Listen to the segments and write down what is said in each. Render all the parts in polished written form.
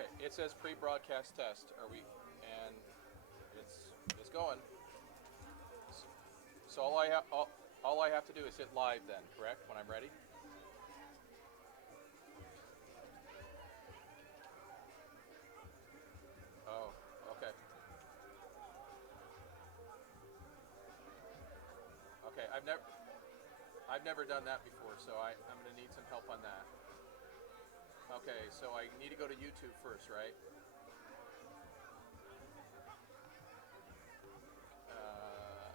Okay, it says pre-broadcast test. Are we? And it's going. So all I have to do is hit live then, correct? When I'm ready. Oh, okay. Okay, I've never done that before, so I'm going to need some help on that. Okay, so I need to go to YouTube first, right? Uh,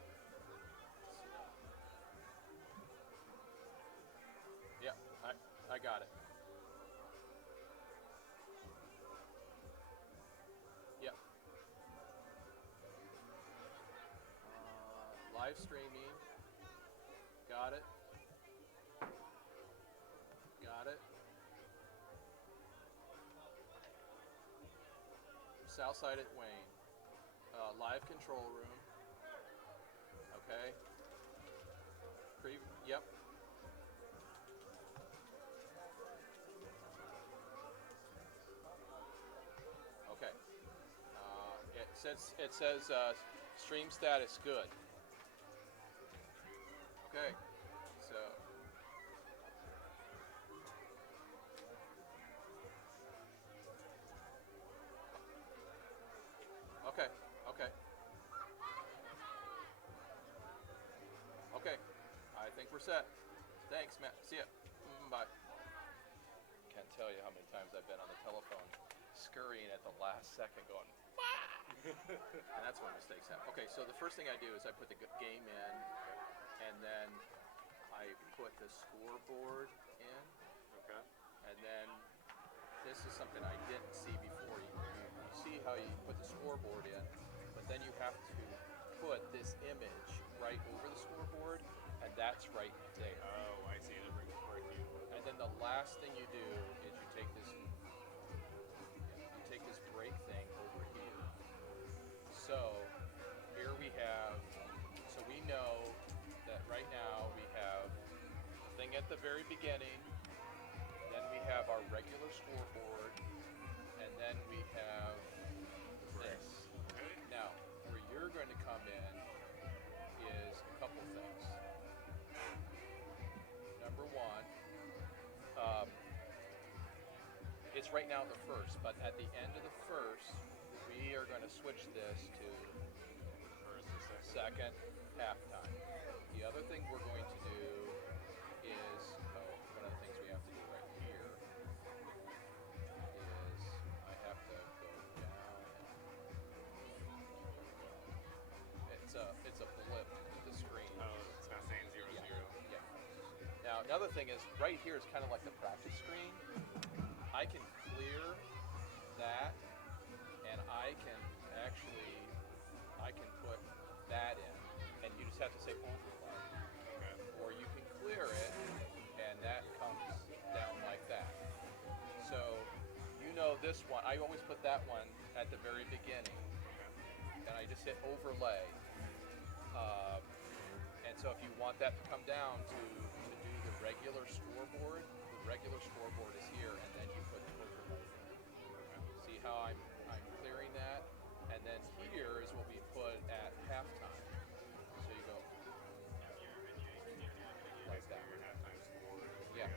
yeah, I got it. Yep. Live streaming. Got it. Got it. Southside at Wayne. Live control room. Okay. Yep. Okay. It says stream status good. Okay. So. Okay. Okay. Okay. I think we're set. Thanks, Matt. See ya. Bye. Can't tell you how many times I've been on the telephone scurrying at the last second going, and that's when mistakes happen. Okay, so the first thing I do is I put the game in, and then I put the scoreboard in. Okay. And then this is something I didn't see before. You see how you put the scoreboard in, but then you have to put this image right over the scoreboard, and that's right there. Oh, I see. That brings it right to you. And then the last thing you do is you take this break thing over here. So here we have, so we know that right now we have the thing at the very beginning, then we have our regular scoreboard, and then we have this. Now, where you're going to come in is a couple things. Number one, it's right now the first, but at the end of the first, we are going to switch this to First or second halftime. The other thing we're going to do is, one of the things we have to do right here is I have to go down. It's a blip to the screen. Oh, it's not saying 0-0. Yeah. Now another thing is right here is kind of like the practice screen. I can clear that, and I can put that in, and you just have to say overlay. Okay. Or you can clear it, and that comes down like that. So you know this one. I always put that one at the very beginning, and I just hit overlay. And so if you want that to come down to do the regular scoreboard is here, and then you put the overlay in. See how I'm clearing that? And then here is what we put at halftime. So you go like that. Your halftime score. Yeah.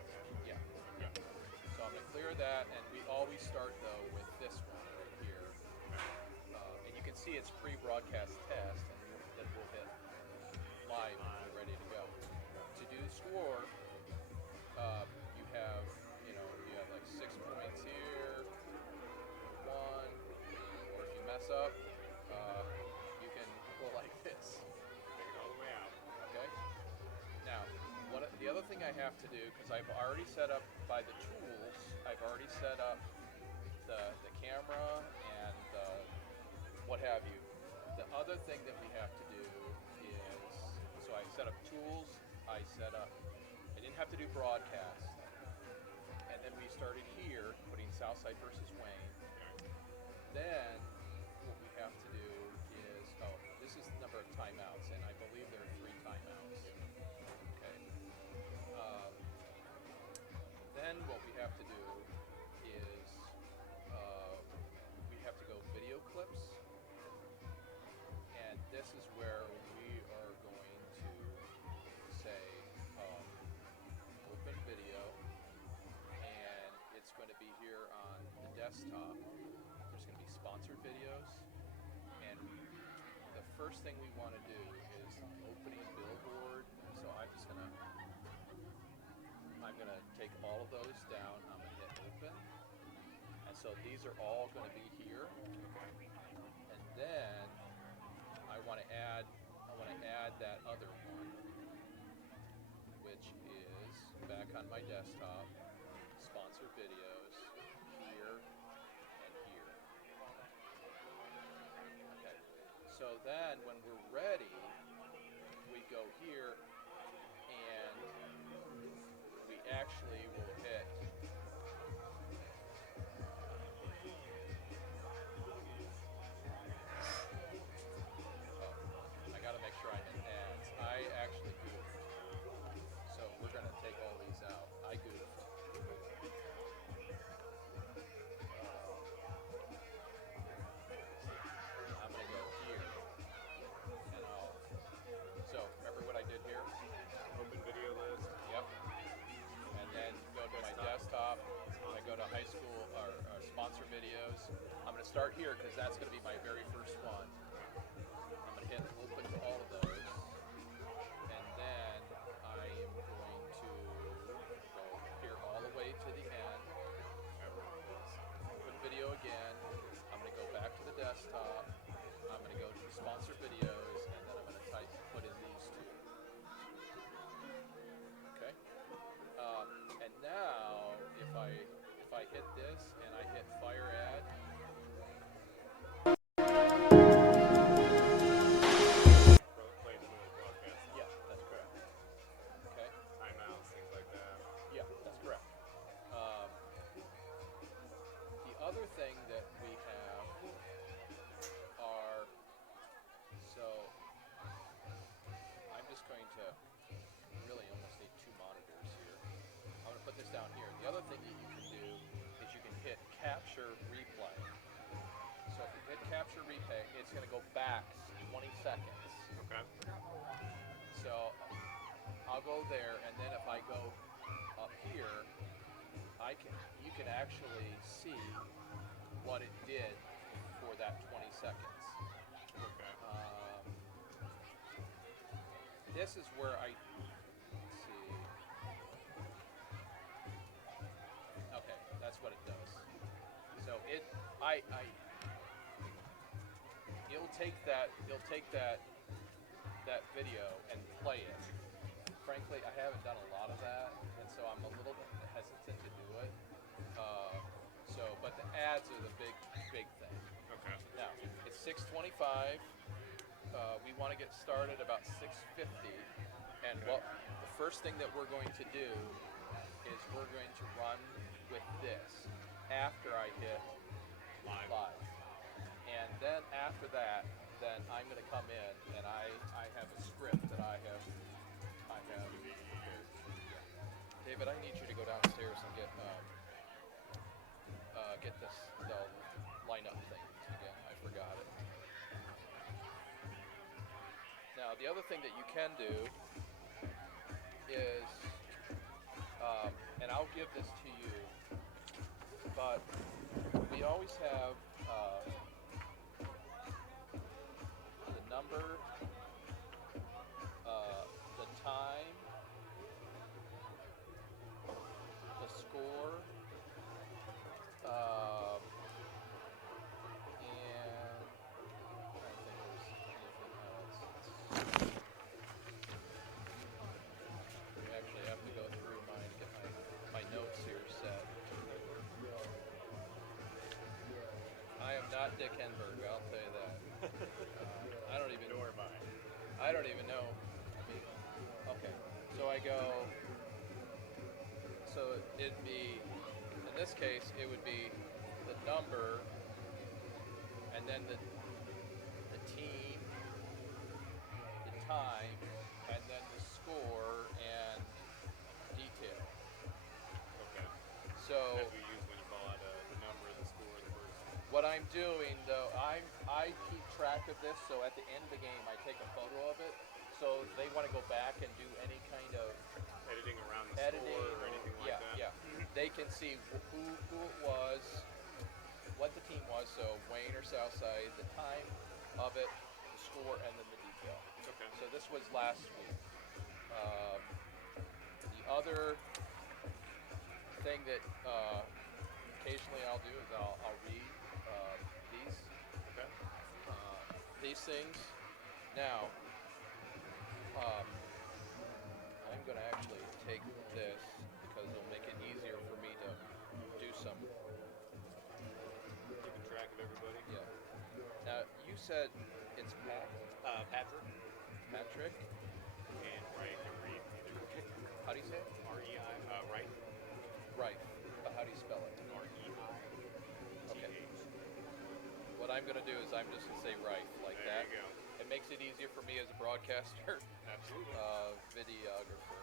So I'm going to clear that, and we always start though with this one right here. And you can see it's pre-broadcast test, and then we'll hit live when we're ready to go. To do the score, you have like 6 points here, 1, or if you mess up, you can go like this. Take it all the way out. Okay? Now, the other thing I have to do, because I've already set up by the tools, I've already set up the camera and what have you. The other thing that we have to do is, so I set up tools, I didn't have to do broadcast. And then we started here, putting Southside versus Wayne. Then what we have to do is, this is the number of timeouts, and I believe there are 3 timeouts. Okay. Then what we have to do is desktop, there's going to be sponsored videos, and the first thing we want to do is opening billboard. So I'm gonna take all of those down. I'm gonna hit open, and so these are all going to be here. And then I want to add that other one, which is back on my desktop. Sponsored videos here and here. Okay. So then when we're ready, we go here and we actually will hit I gotta make sure I hit ads. I actually goofed. So we're gonna take all these out. I goofed. I'm gonna go here and so remember what I did here? Open video list. Yep. And then go to my desktop. I go to high school or sponsor videos. I'm going to start here because that's going to be my very first one. I'm going to hit open to all of those. And then I am going to go here all the way to the end. Open video again. I'm going to go back to the desktop. I'm going to go to the sponsor videos, and then I'm going to put in these two. Okay. And now, if I hit this and I hit fire ad, Play smooth broadcast. yeah, that's correct. Okay. Timeouts, things like that. Yeah, that's correct. The other thing that we have are, so I'm just going to really almost need two monitors here. I'm going to put this down here. The other thing that you can do is you can hit capture replay. So if you hit capture replay, it's going to go back 20 seconds. Okay. So I'll go there, and then if I go up here, you can actually see what it did for that 20 seconds. Okay. This is where let's see. Okay, that's what it does. So it'll take that video and play it. Frankly, I haven't done a lot of that, and so I'm a little hesitant to do it. But the ads are the big thing. Okay. Now, it's 6:25. We want to get started about 6:50. And the first thing that we're going to do is we're going to run with this after I hit live. And then after that, then I'm going to come in and I have a script that I have prepared. David, I need you to go downstairs and get the lineup thing again. I forgot it. Now, the other thing that you can do is, and I'll give this to you, but we always have the number, the time, the score, and I don't think there's anything else. We actually have to go through mine and get my notes here set. I am not Dick Henberg, I'll tell you that. I don't even know. I don't even know. Okay, so I go. So it'd be, in this case, it would be the number, and then the team, the time, and then the score and detail. Okay. So That we use when you call out the number, the score, the person. what I'm doing though, I keep track of this. So at the end of the game, I take a photo of it. So if they want to go back and do any kind of Editing around the editing score or anything like that. Yeah. They can see who it was, what the team was, so Wayne or Southside, the time of it, the score, and then the detail. Okay. So this was last week. The other thing that occasionally I'll do is I'll read these Okay. these things. Now, I'm going to actually take this because it'll make it easier for me to do some. Keeping track of everybody. Yeah. Now, you said it's Patrick. Patrick. And Wright and Reed. How do you say it? R-E-I. Wright. Right. But how do you spell it? R-E-I. Okay. What I'm going to do is I'm just going to say right like There that. you go. It makes it easier for me as a broadcaster, Absolutely. videographer.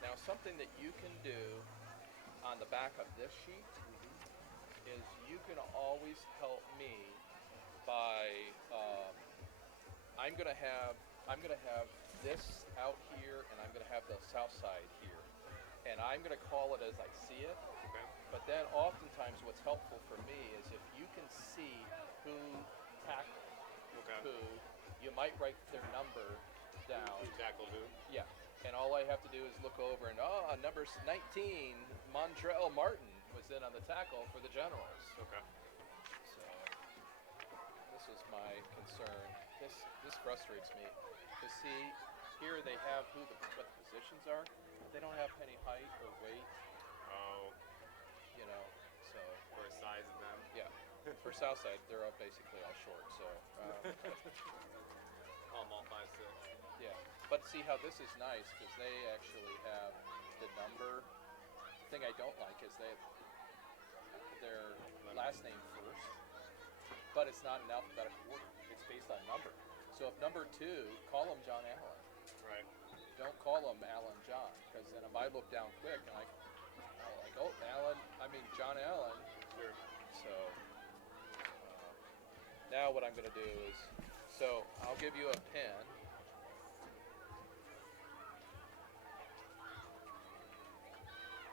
Now, something that you can do on the back of this sheet is you can always help me by I'm gonna have this out here, and I'm gonna have the south side here, and I'm gonna call it as I see it. Okay. But then oftentimes what's helpful for me is if you can see who tackled who, you might write their number down. Who tackled who? Yeah. And all I have to do is look over and, number 19, Montrell Martin was in on the tackle for the Generals. Okay. So this was my concern. This frustrates me. To see, here they have what the positions are. They don't have any height or weight, Oh, so. or a size of them. Yeah. For Southside, they're all basically all short, so. All 5'6". Yeah. But see how this is nice because they actually have the number. The thing I don't like is they have their last name first, but it's not in alphabetical order. It's based on number. So if number 2, call him John Allen. Right. Don't call him Allen John, because then if I look down quick and I'm like, oh, John Allen. Sure. So now what I'm going to do is, so I'll give you a pen.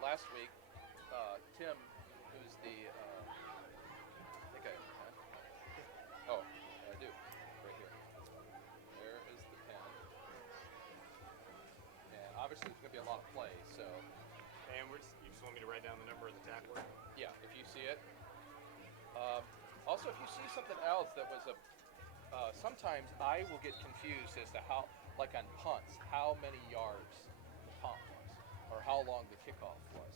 Last week, Tim, who's the, I think I have a pen. Oh, I do, right here. There is the pen. And obviously there's going to be a lot of play, so. And you just want me to write down the number of the tackler? Yeah, if you see it. Also, if you see something else that was sometimes I will get confused as to how, like on punts, how many yards the punt was, or how long the kickoff was.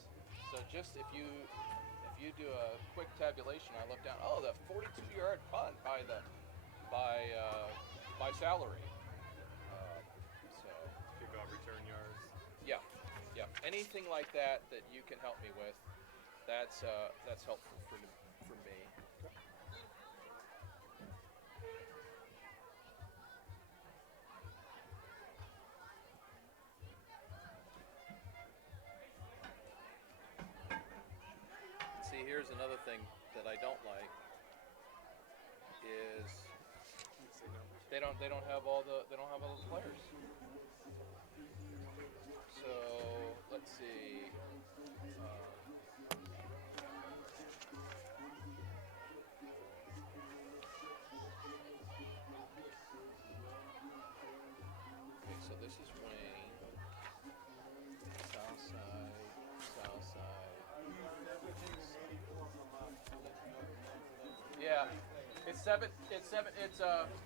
So just if you do a quick tabulation, I look down, the 42-yard punt by Salary. So Kickoff return yards. yeah, anything like that you can help me with, that's helpful for me. See, here's another thing that I don't like is they don't have all the players. So let's see. Okay, so this is Wayne. Southside. Yeah, it's seven. It's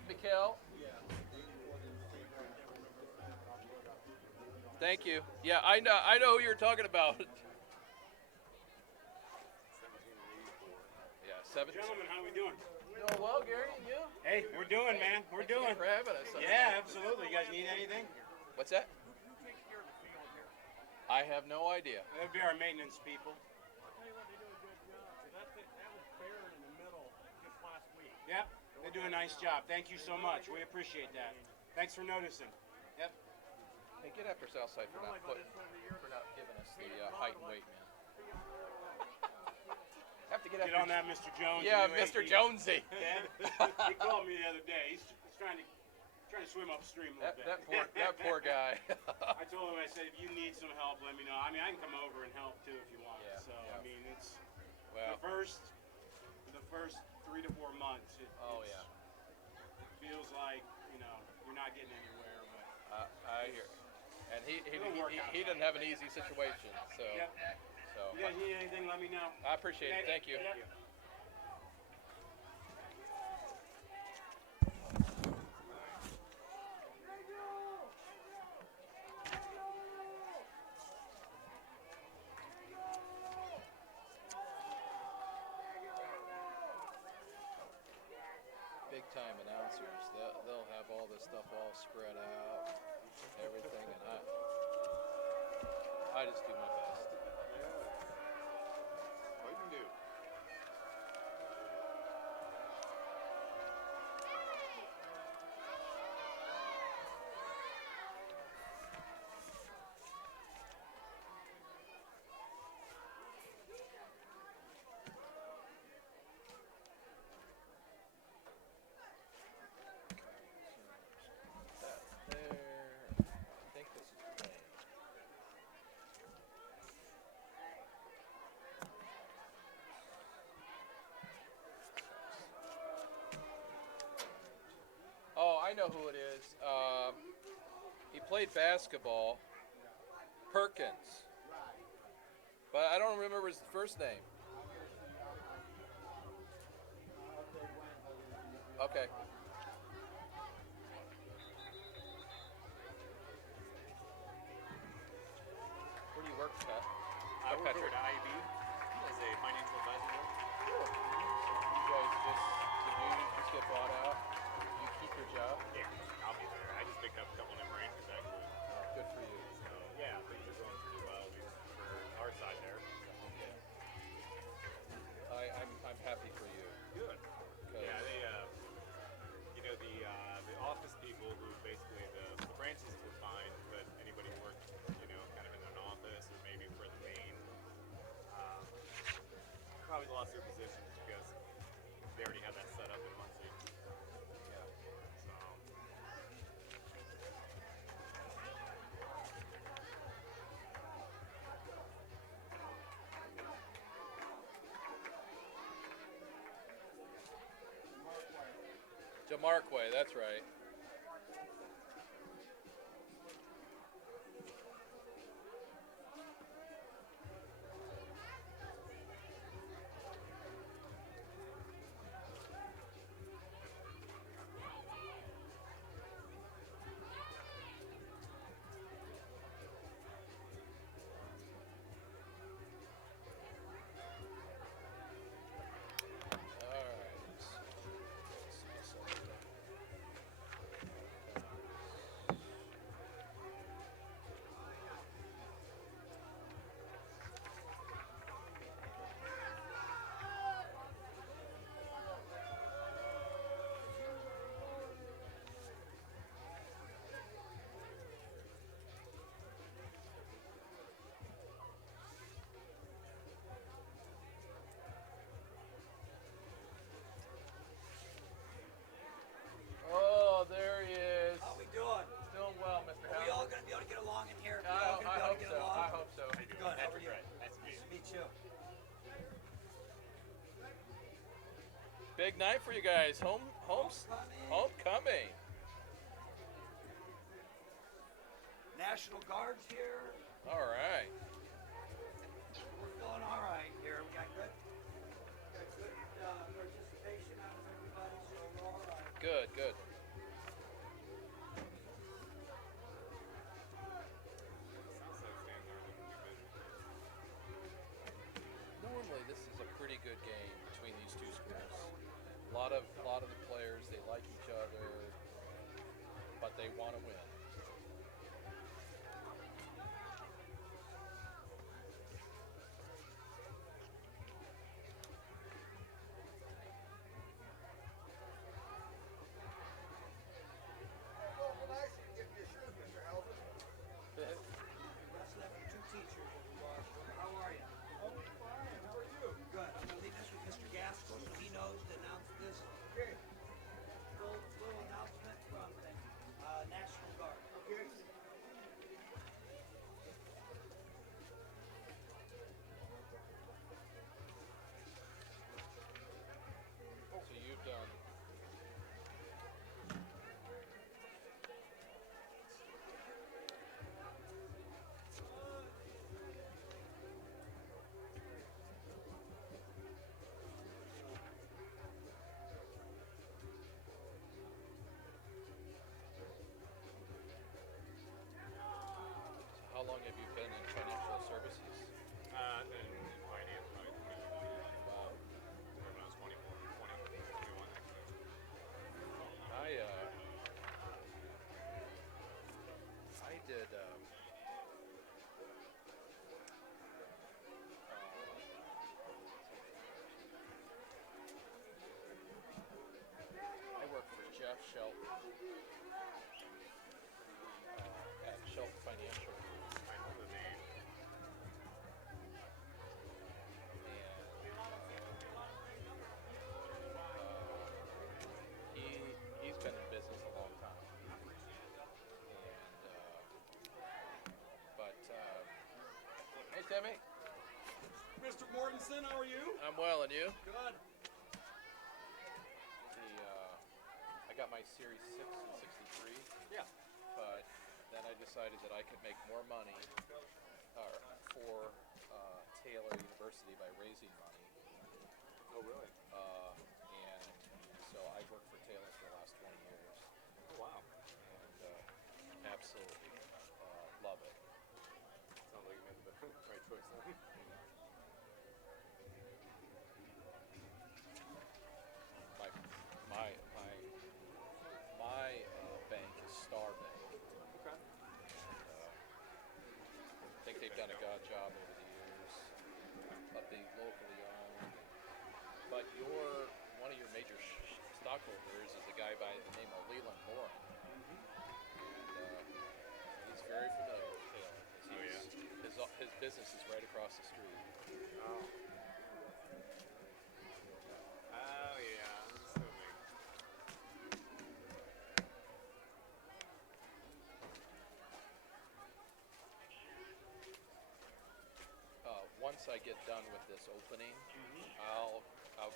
Mikhail. Thank you. Yeah, I know who you're talking about. Yeah, 7. Gentlemen, how we doing? Doing well, Gary, and you? Hey, we're doing, man. We're Thanks doing. again for having us. Yeah, absolutely. You guys need anything? What's that? I have no idea. That'd be our maintenance people. I'll tell you what, they do a good job. So that was buried in the middle just last week. Yep, they do a nice job. Thank you so much. We appreciate that. Thanks for noticing. Yep. Hey, get after Southside for not giving us the height and weight, man. Have to get Get after on that, Mr. Jones. Yeah, the new Mr. AP. Jonesy. Yeah. He called me the other day. He's trying to trying to swim upstream a little bit. that poor guy. I told him, I said, if you need some help, let me know. I mean, I can come over and help too if you want. Yeah, So yeah. I mean, it's Well, the first 3 to 4 months. It feels like you're not getting anywhere, but I hear. And he work out. doesn't have an easy situation. So Yep. so You guys need anything? Let me know. I appreciate it. Thank you. Yep. Big time announcers. They'll have all this stuff all spread out, everything, and I just do my best. What you can do. That there. I think this is plain. Oh, I know who it is. He played basketball. Perkins. But I don't remember his first name. Okay. Where do you work, Pat? I work over at IB as a financial advisor. You guys just get bought out. You keep your job. Yeah, I'll be there. I just picked up a couple of Rangers actually. Good for you. So yeah, things are going pretty well at least for our side there. I'm happy for you. Good. Yeah, they the office people who basically the branches were fine, but anybody who worked kind of in an office or maybe for the main probably lost their positions because they already had that set up in Muncie. Yeah. So Jamarquay, that's right. Oh, there he is. How we doing? Doing well, Mr. Are we all Howard. going to be able to get along in here? We I all gonna be able hope to get so. along? I hope so. Good. How are you? nice to meet you. Nice to meet you. Big night for you guys. Homecoming. National Guard's here. All right. We're feeling all right here. We got good participation out of everybody, so we're all right. Good, good. Sounds like Stan's are looking too busy. Normally, this is a pretty good game between these two schools. A lot of the players, they like each other, but they want to win. That's left for two teachers that we watched. How are you? Oh, fine. How are you? Good. I'm going to leave this with Mr. Gaskell so he knows to announce this. Okay. Little announcement from Shelf. At Shelf Financial. I know the name. And he's been in business a long time. Hey Timmy. Mr. Mortensen, how are you? I'm well, and you? Good. I got my Series 6 and 63. Yeah. But then I decided that I could make more money for Taylor University by raising money. Oh, really? And so I've worked for Taylor for the last 20 years. Oh, wow. And absolutely love it. Sounds like you made the right choice then. My bank is Star Bank. Okay. I think they've done a good job over the years of being locally owned. But one of your major stockholders is a guy by the name of Leland Morin. And he's very familiar with Taylor. His business is right across the street. Oh. Oh, yeah. I'm assuming. Once I get done with this opening, I'll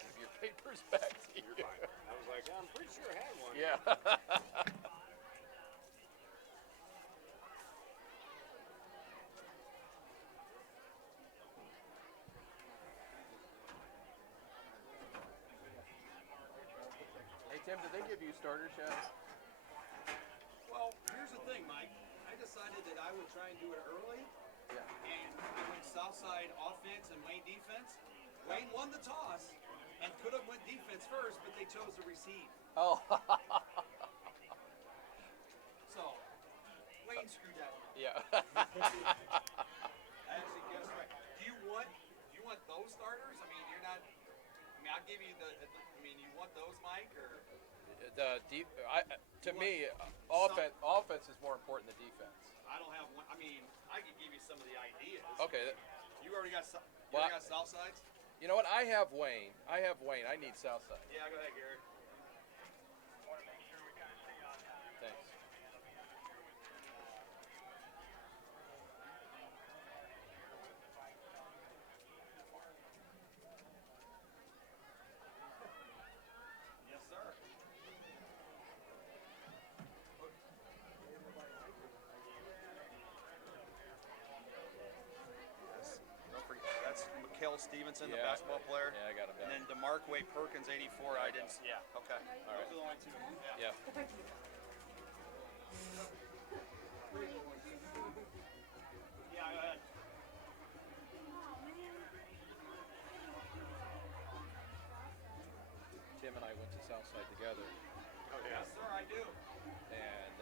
give your papers back to you. You're fine. I was like, I'm pretty sure I had one. Yeah. Hey Tim, did they give you starters yet? Well, here's the thing, Mike. I decided that I would try and do it early, Yeah. and I went Southside offense and Wayne defense. Wayne won the toss and could have went defense first, but they chose to receive. Oh. So, Wayne screwed that one. Yeah. I actually guessed right. Do you want those starters? I mean, you're not. I mean, I'll give you you want those, Mike, or? To me, offense is more important than defense. I don't have one. I mean, I can give you some of the ideas. Okay. You already got south sides? You know what? I have Wayne. I need Southside. Yeah, go ahead, Gary. Thanks. Yes, sir. Don't forget, that's Mikhail Stevenson, the Yeah. basketball player. Yeah, I got him down. And then DeMarquay Perkins, 84. I didn't. Yeah. Okay. All right. Those are the only two. Yeah. Yeah, go ahead. Tim and I went to Southside together, Oh, yeah. Yes, sir, I do. and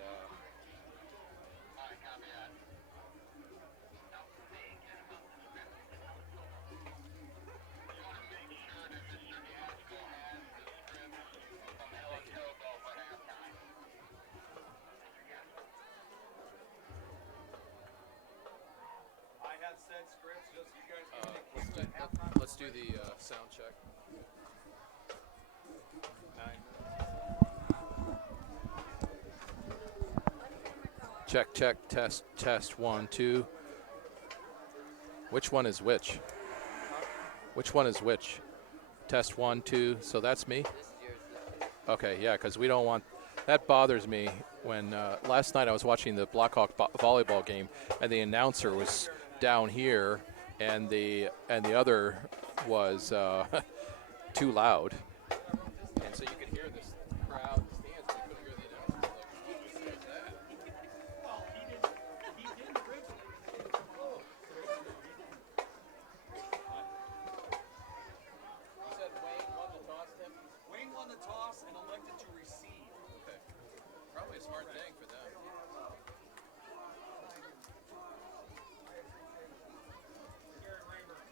I have said scripts, just you guys can take let's do the sound check. 9. Check, test, 1, 2. Which one is which? Which one is which? Test 1, 2. So that's me? Okay, yeah, because we don't want. That bothers me when last night I was watching the Blackhawk volleyball game, and the announcer was down here, and the other was too loud, and so you could hear this crowd in the stands, but you couldn't hear the announcer. Like, who's that? Well, he didn't originally. You said Wayne won the toss, Tim? Wayne won the toss and elected to receive. Okay. Probably a smart thing for them. Garrett Rayburn.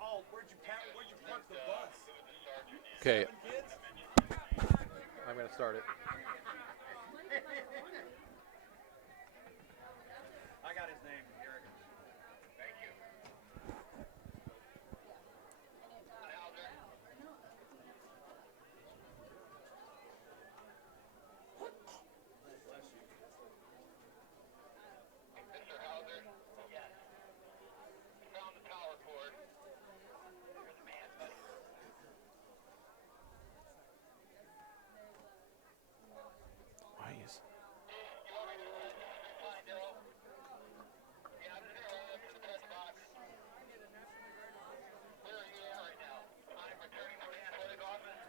Where'd you park the bus? Okay, 7 kids? I'm going to start it. I got his name, Eric. Thank you. Mr. Hauser, yes. Found the power cord. You're the man, buddy. Why is You want me to find Daryl? Yeah, I'm just gonna run up to the press box. Where are you at right now? I'm returning from the athletic office.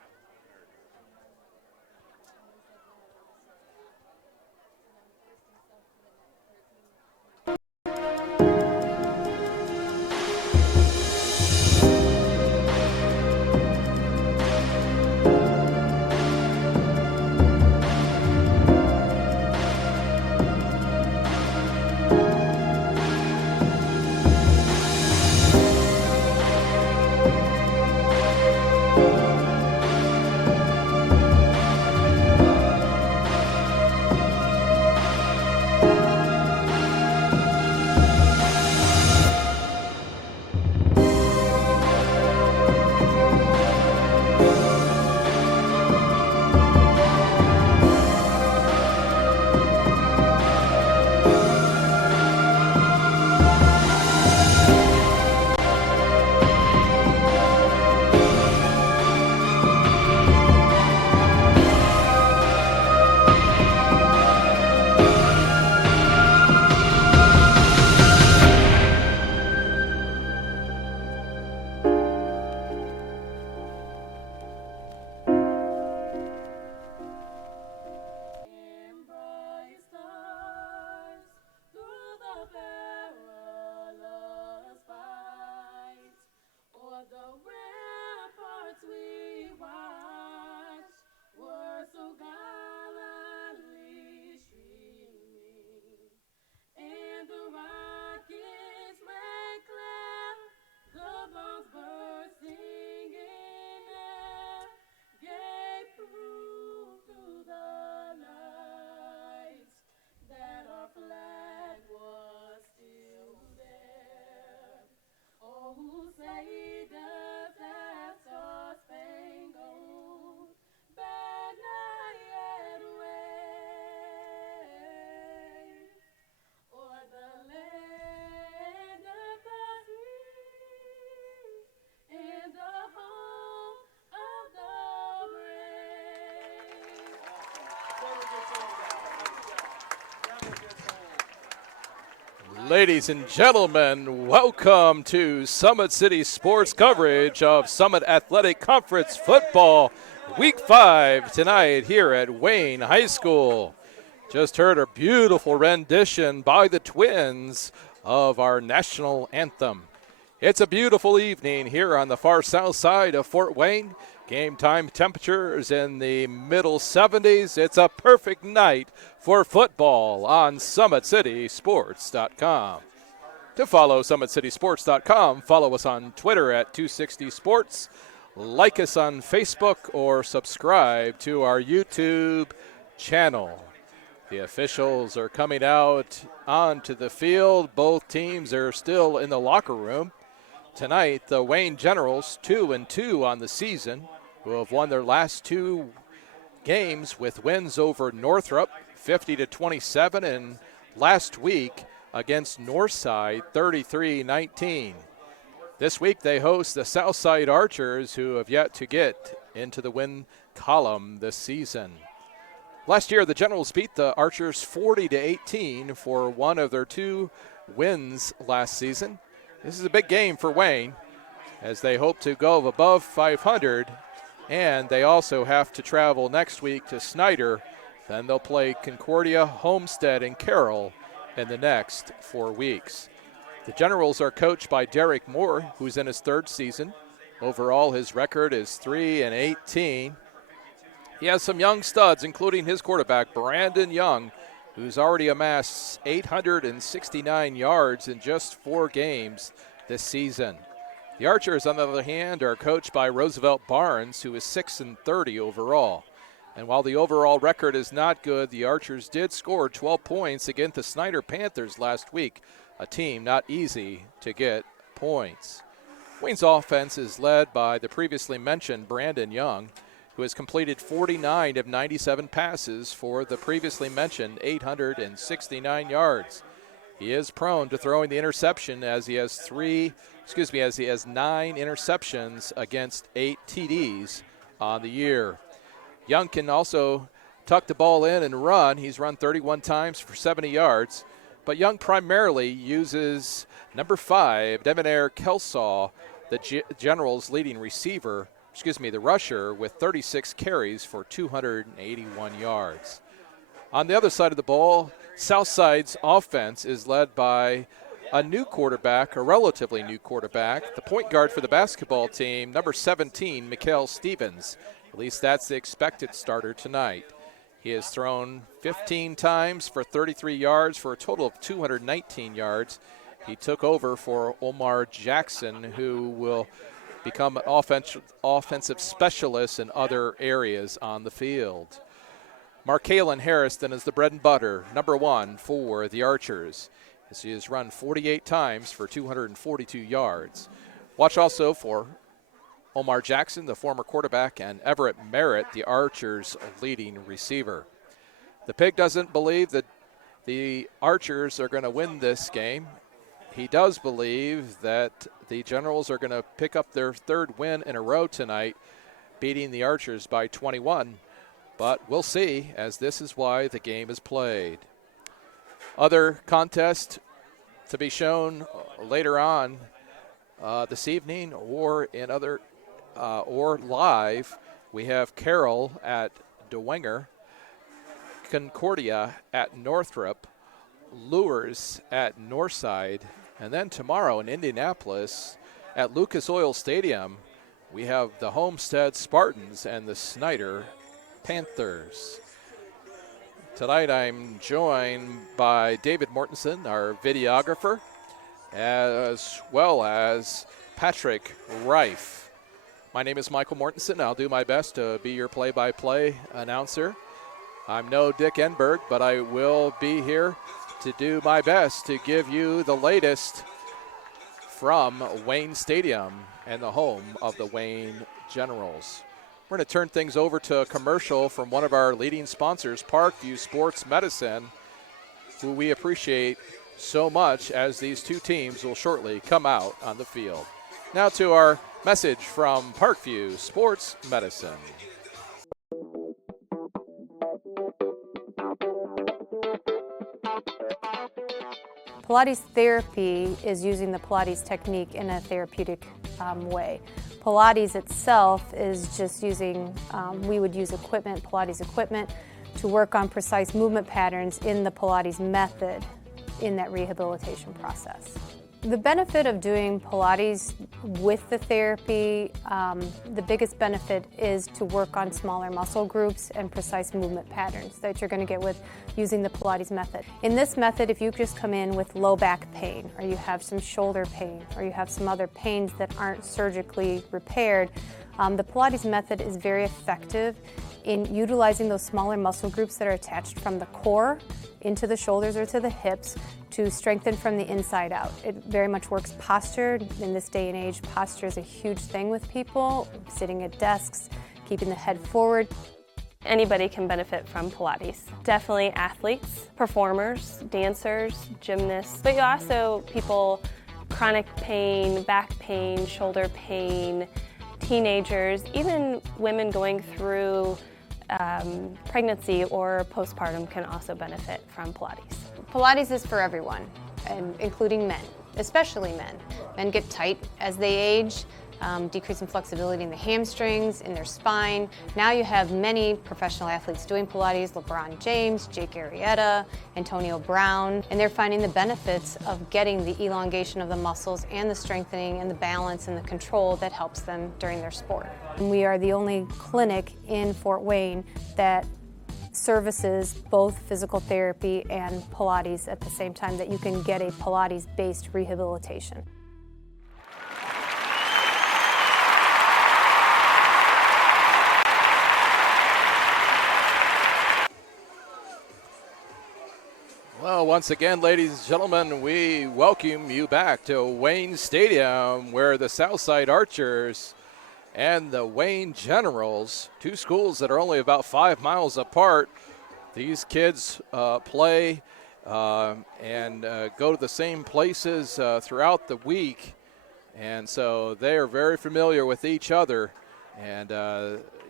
Bright stars through the perilous fight, o'er the ramparts we watched were so gallantly streaming, and the rockets rang clear, the bombs bursting in air gave proof to the night that our flag was still there. Oh, who say does that star-spangled banner yet wave o'er the land of the free and the home of the brave? Never gets old, Alex. Never gets old. Ladies and gentlemen, welcome to Summit City Sports coverage of Summit Athletic Conference Football Week 5 tonight here at Wayne High School. Just heard a beautiful rendition by the Twins of our national anthem. It's a beautiful evening here on the far south side of Fort Wayne. Game time temperatures in the middle 70s. It's a perfect night for football on SummitCitySports.com. To follow SummitCitySports.com, follow us on Twitter at 260sports, like us on Facebook, or subscribe to our YouTube channel. The officials are coming out onto the field. Both teams are still in the locker room. Tonight, the Wayne Generals, 2-2 on the season, who have won their last two games with wins over Northrop, 50-27, and last week against Northside, 33-19. This week, they host the Southside Archers, who have yet to get into the win column this season. Last year, the Generals beat the Archers 40-18 for one of their two wins last season. This is a big game for Wayne as they hope to go above 500, and they also have to travel next week to Snyder. Then they'll play Concordia, Homestead, and Carroll in the next 4 weeks. The Generals are coached by Derek Moore, who's in his third season. Overall, his record is 3-18. He has some young studs, including his quarterback, Brandon Young, who's already amassed 869 yards in just 4 games this season. The Archers, on the other hand, are coached by Roosevelt Barnes, who is 6-30 overall. And while the overall record is not good, the Archers did score 12 points against the Snyder Panthers last week, a team not easy to get points. Wayne's offense is led by the previously mentioned Brandon Young, who has completed 49 of 97 passes for the previously mentioned 869 yards. He is prone to throwing the interception as he has 9 interceptions against 8 TDs on the year. Young can also tuck the ball in and run. He's run 31 times for 70 yards. But Young primarily uses number 5, Devonair Kelsaw, the Generals' leading the rusher, with 36 carries for 281 yards. On the other side of the ball, Southside's offense is led by a relatively new quarterback, the point guard for the basketball team, number 17, Mikael Stevens. At least that's the expected starter tonight. He has thrown 15 times for 33 yards for a total of 219 yards. He took over for Omar Jackson, who will become an offensive specialist in other areas on the field. Markalen Harrison is the bread and butter, number 1 for the Archers, as he has run 48 times for 242 yards. Watch also for Omar Jackson, the former quarterback, and Everett Merritt, the Archers' leading receiver. The Pig doesn't believe that the Archers are going to win this game. He does believe that the Generals are going to pick up their 3rd win in a row tonight, beating the Archers by 21. But we'll see, as this is why the game is played. Other contests to be shown later on this evening or live. We have Carroll at DeWinger, Concordia at Northrop, Lures at Northside, and then tomorrow in Indianapolis at Lucas Oil Stadium, we have the Homestead Spartans and the Snyder Panthers. Tonight I'm joined by David Mortensen, our videographer, as well as Patrick Reif. My name is Michael Mortensen. I'll do my best to be your play-by-play announcer. I'm no Dick Enberg, but I will be here to do my best to give you the latest from Wayne Stadium and the home of the Wayne Generals. We're going to turn things over to a commercial from one of our leading sponsors, Parkview Sports Medicine, who we appreciate so much, as these two teams will shortly come out on the field. Now to our message from Parkview Sports Medicine. Pilates therapy is using the Pilates technique in a therapeutic way. Pilates itself is just using, we would use Pilates equipment, to work on precise movement patterns in the Pilates method in that rehabilitation process. The benefit of doing Pilates with the therapy, the biggest benefit is to work on smaller muscle groups and precise movement patterns that you're going to get with using the Pilates method. In this method, if you just come in with low back pain, or you have some shoulder pain, or you have some other pains that aren't surgically repaired, the Pilates method is very effective in utilizing those smaller muscle groups that are attached from the core into the shoulders or to the hips to strengthen from the inside out. It very much works posture. In this day and age, posture is a huge thing with people, sitting at desks, keeping the head forward. Anybody can benefit from Pilates. Definitely athletes, performers, dancers, gymnasts, but you also people, chronic pain, back pain, shoulder pain, teenagers, even women going through pregnancy or postpartum can also benefit from Pilates. Pilates is for everyone, including men, especially men. Men get tight as they age, decreasing flexibility in the hamstrings, in their spine. Now you have many professional athletes doing Pilates, LeBron James, Jake Arrieta, Antonio Brown, and they're finding the benefits of getting the elongation of the muscles and the strengthening and the balance and the control that helps them during their sport. And we are the only clinic in Fort Wayne that services both physical therapy and Pilates at the same time, that you can get a Pilates-based rehabilitation. once again, ladies and gentlemen, we welcome you back to Wayne Stadium, where the Southside Archers and the Wayne Generals, two schools that are only about 5 miles apart, these kids play and go to the same places throughout the week, and so they are very familiar with each other. And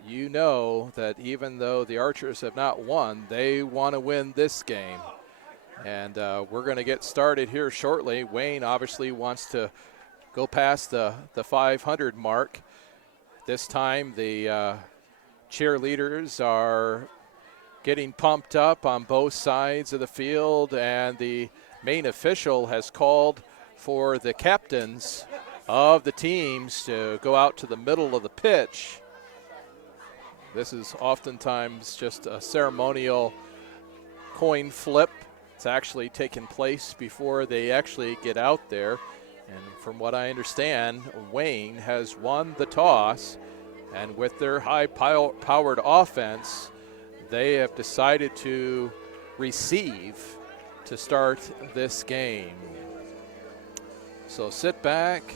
you know that even though the Archers have not won, they want to win this game. And we're going to get started here shortly. Wayne obviously wants to go past the 500 mark. This time the cheerleaders are getting pumped up on both sides of the field, and the main official has called for the captains of the teams to go out to the middle of the pitch. This is oftentimes just a ceremonial coin flip. It's actually taken place before they actually get out there. And from what I understand, Wayne has won the toss, and with their high-powered offense, they have decided to receive to start this game. So sit back,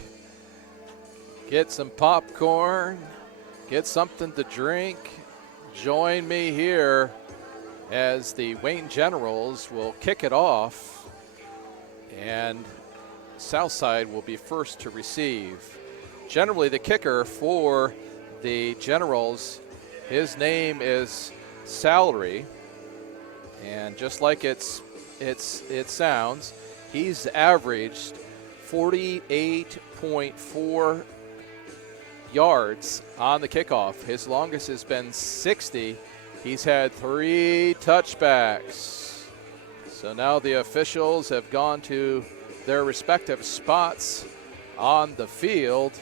get some popcorn, get something to drink. Join me here as the Wayne Generals will kick it off, and Southside will be first to receive. Generally, the kicker for the Generals, his name is Salary, and just like it sounds, he's averaged 48.4 yards on the kickoff. His longest has been 60. He's had 3 touchbacks. So now the officials have gone to their respective spots on the field,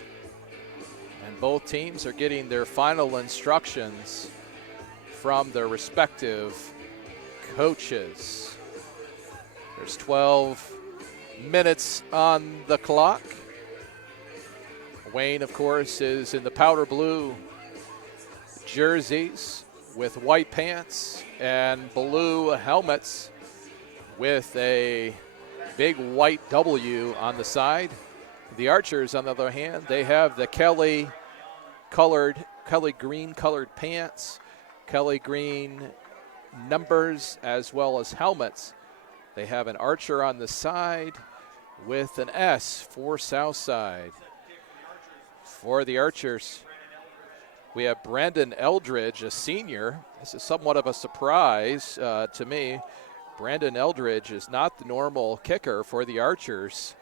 and both teams are getting their final instructions from their respective coaches. There's 12 minutes on the clock. Wayne, of course, is in the powder blue jerseys with white pants and blue helmets with a big white W on the side. The Archers, on the other hand, they have the Kelly green colored pants, Kelly green numbers, as well as helmets. They have an Archer on the side with an S for Southside. For the Archers, we have Brandon Eldridge, a senior. This is somewhat of a surprise to me. Brandon Eldridge is not the normal kicker for the Archers.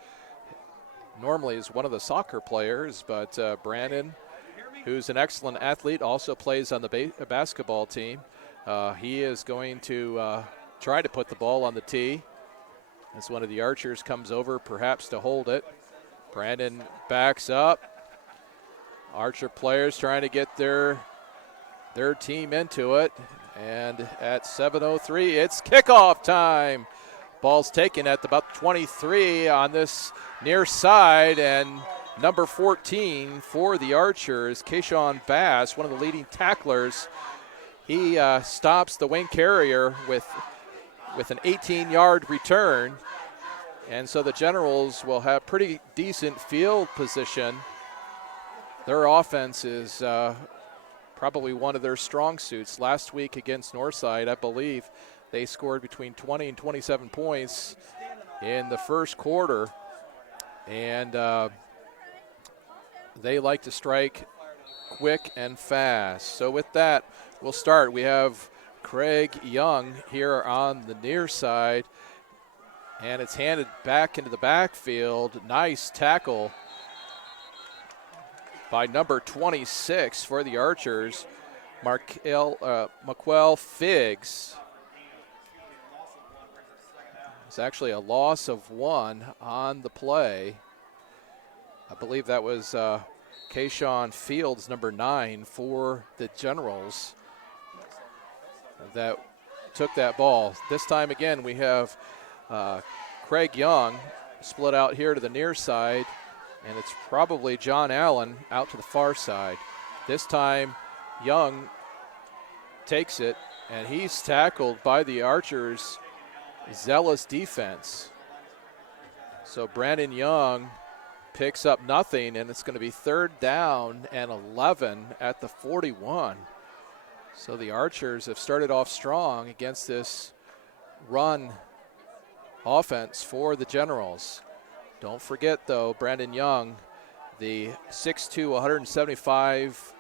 Normally is one of the soccer players, but Brandon, who's an excellent athlete, also plays on the basketball team. He is going to try to put the ball on the tee as one of the Archers comes over, perhaps to hold it. Brandon backs up. Archer players trying to get their team into it. And at 7:03, it's kickoff time. Ball's taken at about 23 on this near side, and number 14 for the Archers, Kayshawn Bass, one of the leading tacklers. He stops the Wayne Carrier with an 18-yard return. And so the Generals will have pretty decent field position. Their offense is probably one of their strong suits. Last week against Northside, I believe they scored between 20 and 27 points in the first quarter. And they like to strike quick and fast. So with that, we'll start. We have Craig Young here on the near side, and it's handed back into the backfield. Nice tackle by number 26 for the Archers, McQuell Figs. It's actually a loss of 1 on the play. I believe that was Kayshawn Fields, number 9 for the Generals, that took that ball. This time again, we have Craig Young split out here to the near side, and it's probably John Allen out to the far side. This time, Young takes it, and he's tackled by the Archers zealous defense. So Brandon Young picks up nothing, and it's going to be 3rd down and 11 at the 41. So the Archers have started off strong against this run offense for the Generals. Don't forget, though, Brandon Young, the 6'2", 175,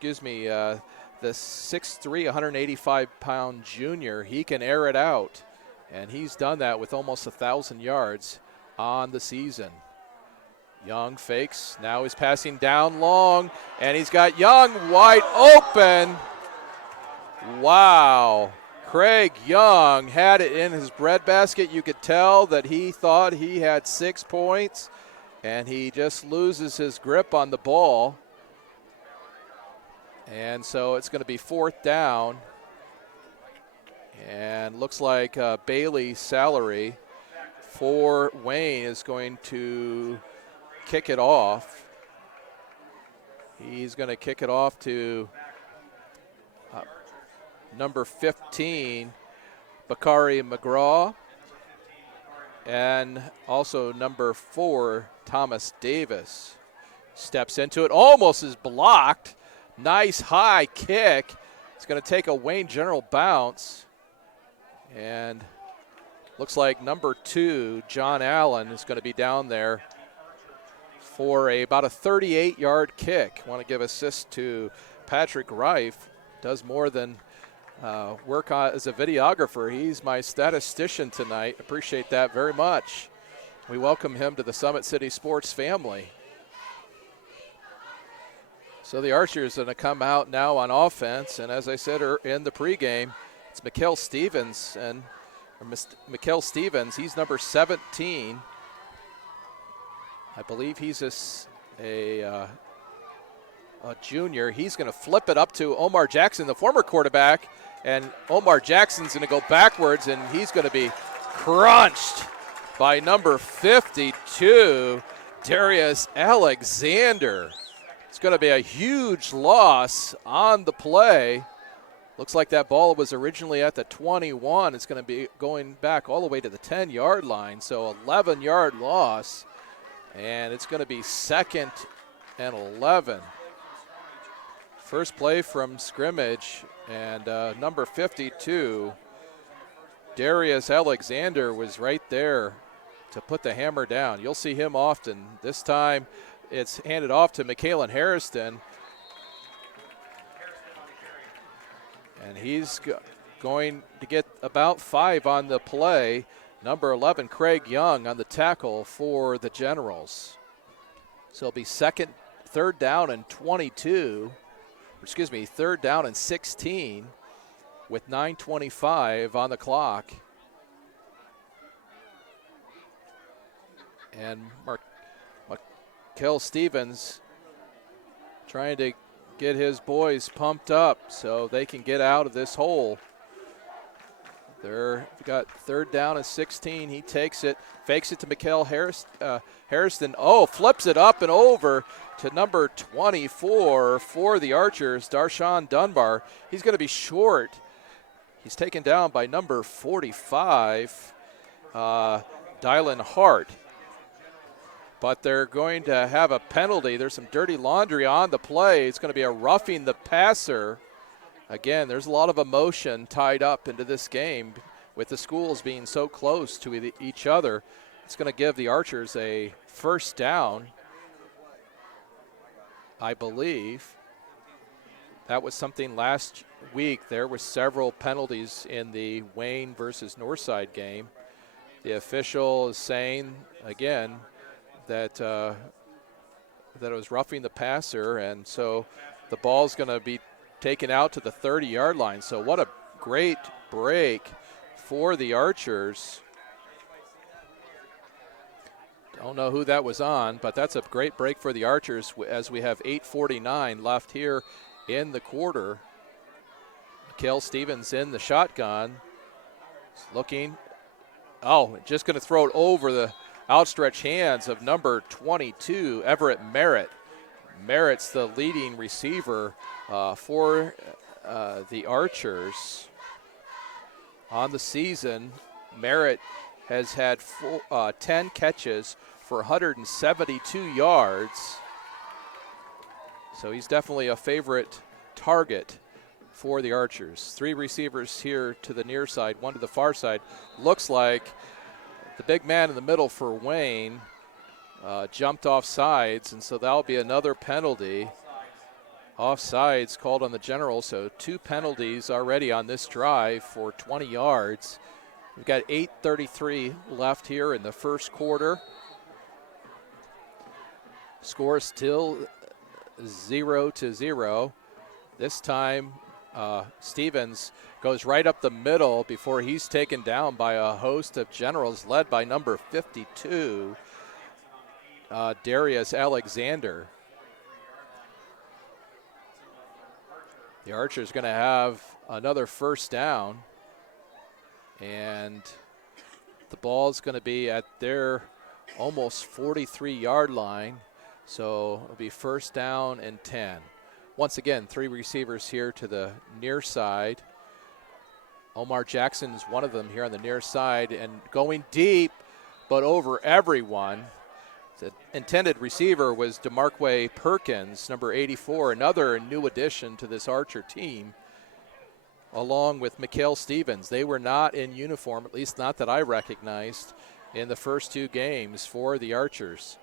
the 6'3", 185-pound junior. He can air it out, and he's done that with almost 1,000 yards on the season. Young fakes. Now he's passing down long, and he's got Young wide open. Wow. Craig Young had it in his breadbasket. You could tell that he thought he had 6 points, and he just loses his grip on the ball. And so it's going to be 4th down. And looks like Bailey Salary for Wayne is going to kick it off. He's going to kick it off to number 15, Bakari McGraw, and also number 4, Thomas Davis. Steps into it, almost is blocked. Nice high kick. It's going to take a Wayne General bounce. And looks like number 2, John Allen, is going to be down there for about a 38-yard kick. Want to give assist to Patrick Reif. Does more than work as a videographer. He's my statistician tonight. Appreciate that very much. We welcome him to the Summit City Sports family. So the Archers are going to come out now on offense, and as I said in the pregame, it's Mikkel Stevens, Mikkel Stevens. He's number 17. I believe he's a junior. He's going to flip it up to Omar Jackson, the former quarterback, and Omar Jackson's going to go backwards, and he's going to be crunched by number 52, Darius Alexander. It's going to be a huge loss on the play. Looks like that ball was originally at the 21. It's going to be going back all the way to the 10-yard line, so 11-yard loss, and it's going to be 2nd and 11. First play from scrimmage, and number 52, Darius Alexander, was right there to put the hammer down. You'll see him often. This time it's handed off to Michaelan Harrison, and he's going to get about 5 on the play. Number 11, Craig Young, on the tackle for the Generals. So it'll be 3rd down and 3rd down and 16 with 9:25 on the clock. And Mikkel Stevens trying to get his boys pumped up so they can get out of this hole. They've got 3rd down and 16. He takes it, fakes it to Mikkel Harrison. Flips it up and over to number 24 for the Archers, Darshawn Dunbar. He's going to be short. He's taken down by number 45, Dylan Hart. But they're going to have a penalty. There's some dirty laundry on the play. It's going to be a roughing the passer. Again, there's a lot of emotion tied up into this game with the schools being so close to each other. It's going to give the Archers a 1st down, I believe. That was something last week. There were several penalties in the Wayne versus Northside game. The official is saying, again, that it was roughing the passer, and so the ball's going to be taken out to the 30-yard line. So what a great break for the Archers. Don't know who that was on, but that's a great break for the Archers as we have 8:49 left here in the quarter. Mikkel Stevens in the shotgun. He's looking. Just going to throw it over the outstretched hands of number 22, Everett Merritt. Merritt's the leading receiver for the Archers on the season. Merritt has had 10 catches for 172 yards. So he's definitely a favorite target for the Archers. 3 receivers here to the near side, 1 to the far side. Looks like the big man in the middle for Wayne jumped off sides, and so that'll be another penalty. Offsides called on the Generals, so 2 penalties already on this drive for 20 yards. We've got 8:33 left here in the first quarter. Score still 0-0. This time, Stevens goes right up the middle before he's taken down by a host of Generals led by number 52, Darius Alexander. The Archers going to have another first down, and the ball's going to be at their almost 43-yard line, so it'll be first down and 10. Once again, 3 receivers here to the near side. Omar Jackson's one of them here on the near side and going deep, but over everyone. The intended receiver was DeMarque Perkins, number 84, another new addition to this Archer team, along with Mikhail Stevens. They were not in uniform, at least not that I recognized, in the first 2 games for the Archers.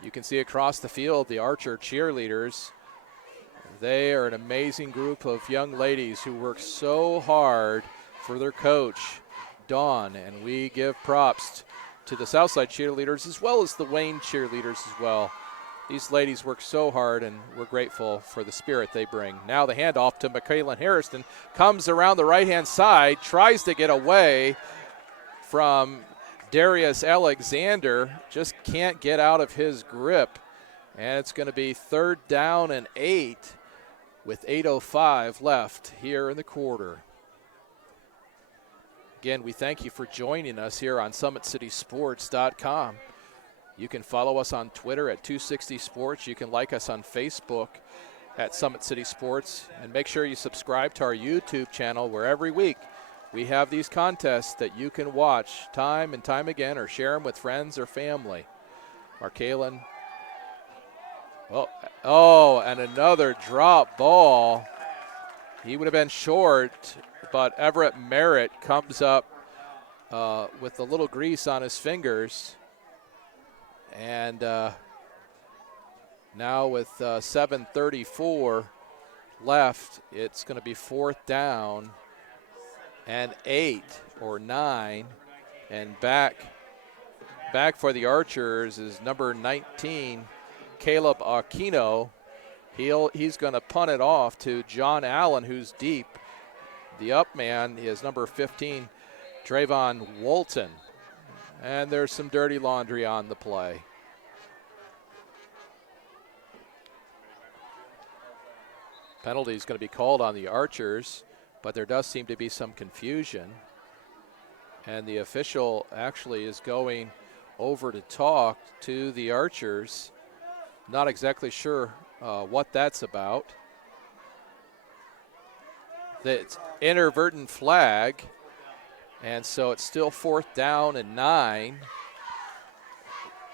You can see across the field the Archer cheerleaders. They are an amazing group of young ladies who work so hard for their coach, Dawn, and we give props to the Southside cheerleaders as well as the Wayne cheerleaders as well. These ladies work so hard, and we're grateful for the spirit they bring. Now the handoff to Michaela Harrison comes around the right-hand side, tries to get away from Darius Alexander, just can't get out of his grip, and it's going to be 3rd down and 8 with 8:05 left here in the quarter. Again, we thank you for joining us here on SummitCitySports.com. You can follow us on Twitter at 260 Sports. You can like us on Facebook at Summit City Sports. And make sure you subscribe to our YouTube channel, where every week we have these contests that you can watch time and time again or share them with friends or family. Markalen. Oh, and another drop ball. He would have been short, but Everett Merritt comes up with a little grease on his fingers. And now with 7:34 left, it's going to be 4th down and 8 or 9. And back for the Archers is number 19, Caleb Aquino. He's going to punt it off to John Allen, who's deep. The up man is number 15, Trayvon Walton. And there's some dirty laundry on the play. Penalty is going to be called on the Archers, but there does seem to be some confusion. And the official actually is going over to talk to the Archers. Not exactly sure what that's about. It's inadvertent flag, and so it's still 4th down and 9.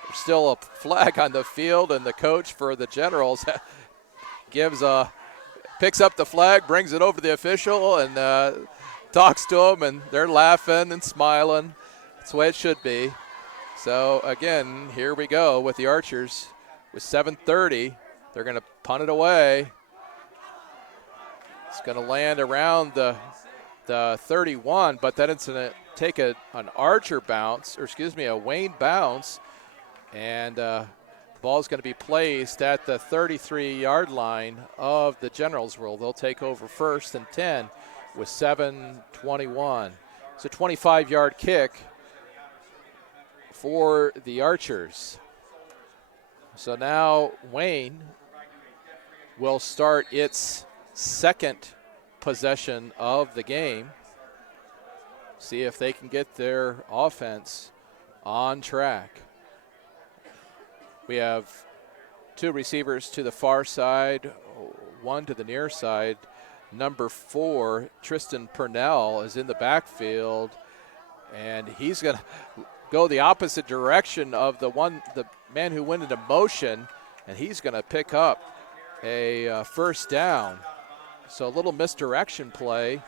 There's still a flag on the field, and the coach for the Generals picks up the flag, brings it over to the official, and talks to him, and they're laughing and smiling. That's the way it should be. So again, here we go with the Archers with 7:30. They're going to punt it away. It's going to land around the 31, but then it's going to take an Archer bounce, a Wayne bounce, and the ball's going to be placed at the 33-yard line of the Generals. They'll take over 1st and 10 with 7:21. It's a 25-yard kick for the Archers. So now Wayne will start its 2nd possession of the game. See if they can get their offense on track. We have 2 receivers to the far side, 1 to the near side. Number 4, Tristan Purnell, is in the backfield, And he's going to go the opposite direction of the man who went into motion, and he's going to pick up a first down. So a little misdirection play.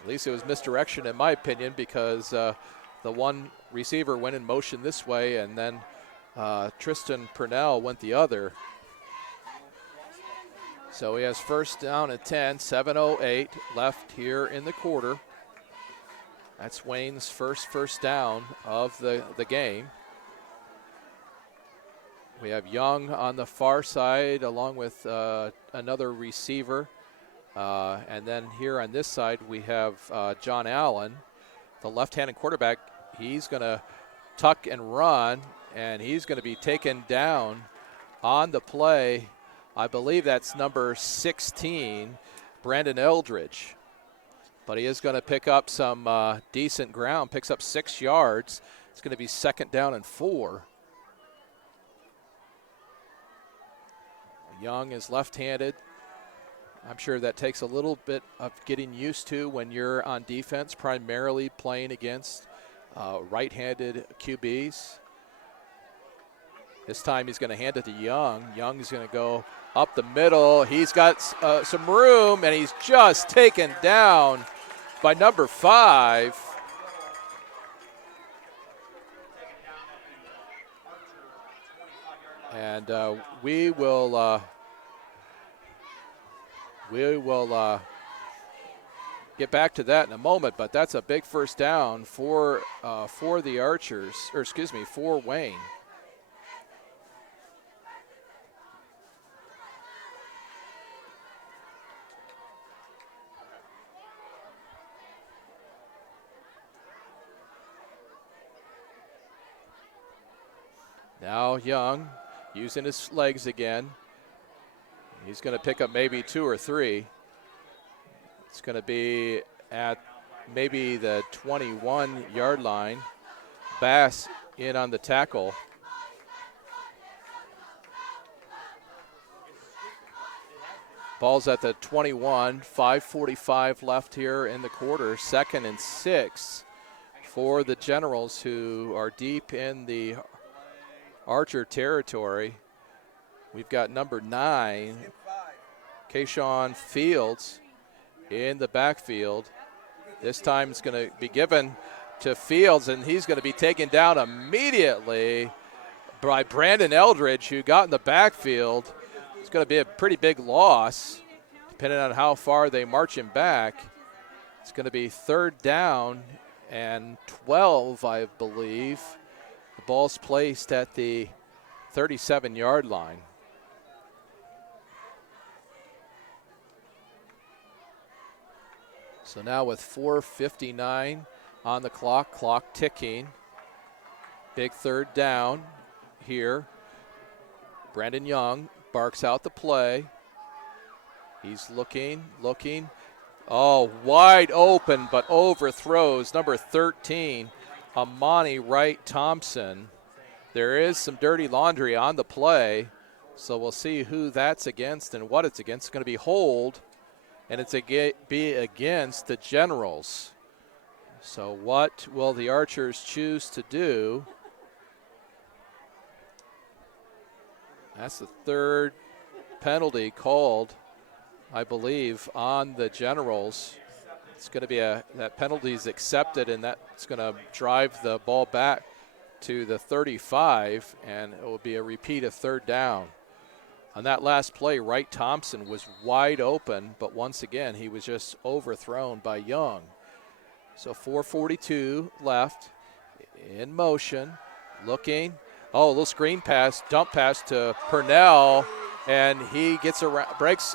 At least it was misdirection in my opinion, because the one receiver went in motion this way, and then Tristan Purnell went the other. So he has first down at 10, 7:08 left here in the quarter. That's Wayne's first down of the game. We have Young on the far side along with another receiver. And then here on this side we have John Allen, the left-handed quarterback. He's going to tuck and run, and he's going to be taken down on the play. I believe that's number 16, Brandon Eldridge. But he is going to pick up some decent ground, picks up 6 yards. It's going to be 2nd down and 4. Young is left-handed. I'm sure that takes a little bit of getting used to when you're on defense, primarily playing against right-handed QBs. This time he's going to hand it to Young. Young is going to go up the middle. He's got some room, and he's just taken down by number 5. And we will get back to that in a moment, but that's a big first down for the Archers, or excuse me, for Wayne. Now Young using his legs again. He's going to pick up maybe 2 or 3. It's going to be at maybe the 21-yard line. Bass in on the tackle. Ball's at the 21, 5:45 left here in the quarter. 2nd and 6 for the Generals, who are deep in the Archer territory. We've got number 9, Kayshawn Fields, in the backfield. This time it's going to be given to Fields, and he's going to be taken down immediately by Brandon Eldridge, who got in the backfield. It's going to be a pretty big loss, depending on how far they march him back. It's going to be 3rd down and 12, I believe. The ball's placed at the 37-yard line. So now with 4:59 on the clock ticking. Big 3rd down here. Brandon Young barks out the play. He's looking. Oh, wide open, but overthrows number 13, Amani Wright Thompson. There is some dirty laundry on the play, so we'll see who that's against and what it's against. It's going to be hold, and it's be against the Generals. So what will the Archers choose to do? That's the 3rd penalty called, I believe, on the Generals. It's going to be that penalty is accepted, and that's going to drive the ball back to the 35, and it will be a repeat of 3rd down. On that last play, Wright Thompson was wide open, but once again, he was just overthrown by Young. So 4:42 left, in motion, looking. Oh, a little screen pass, dump pass to Purnell, and he gets around, breaks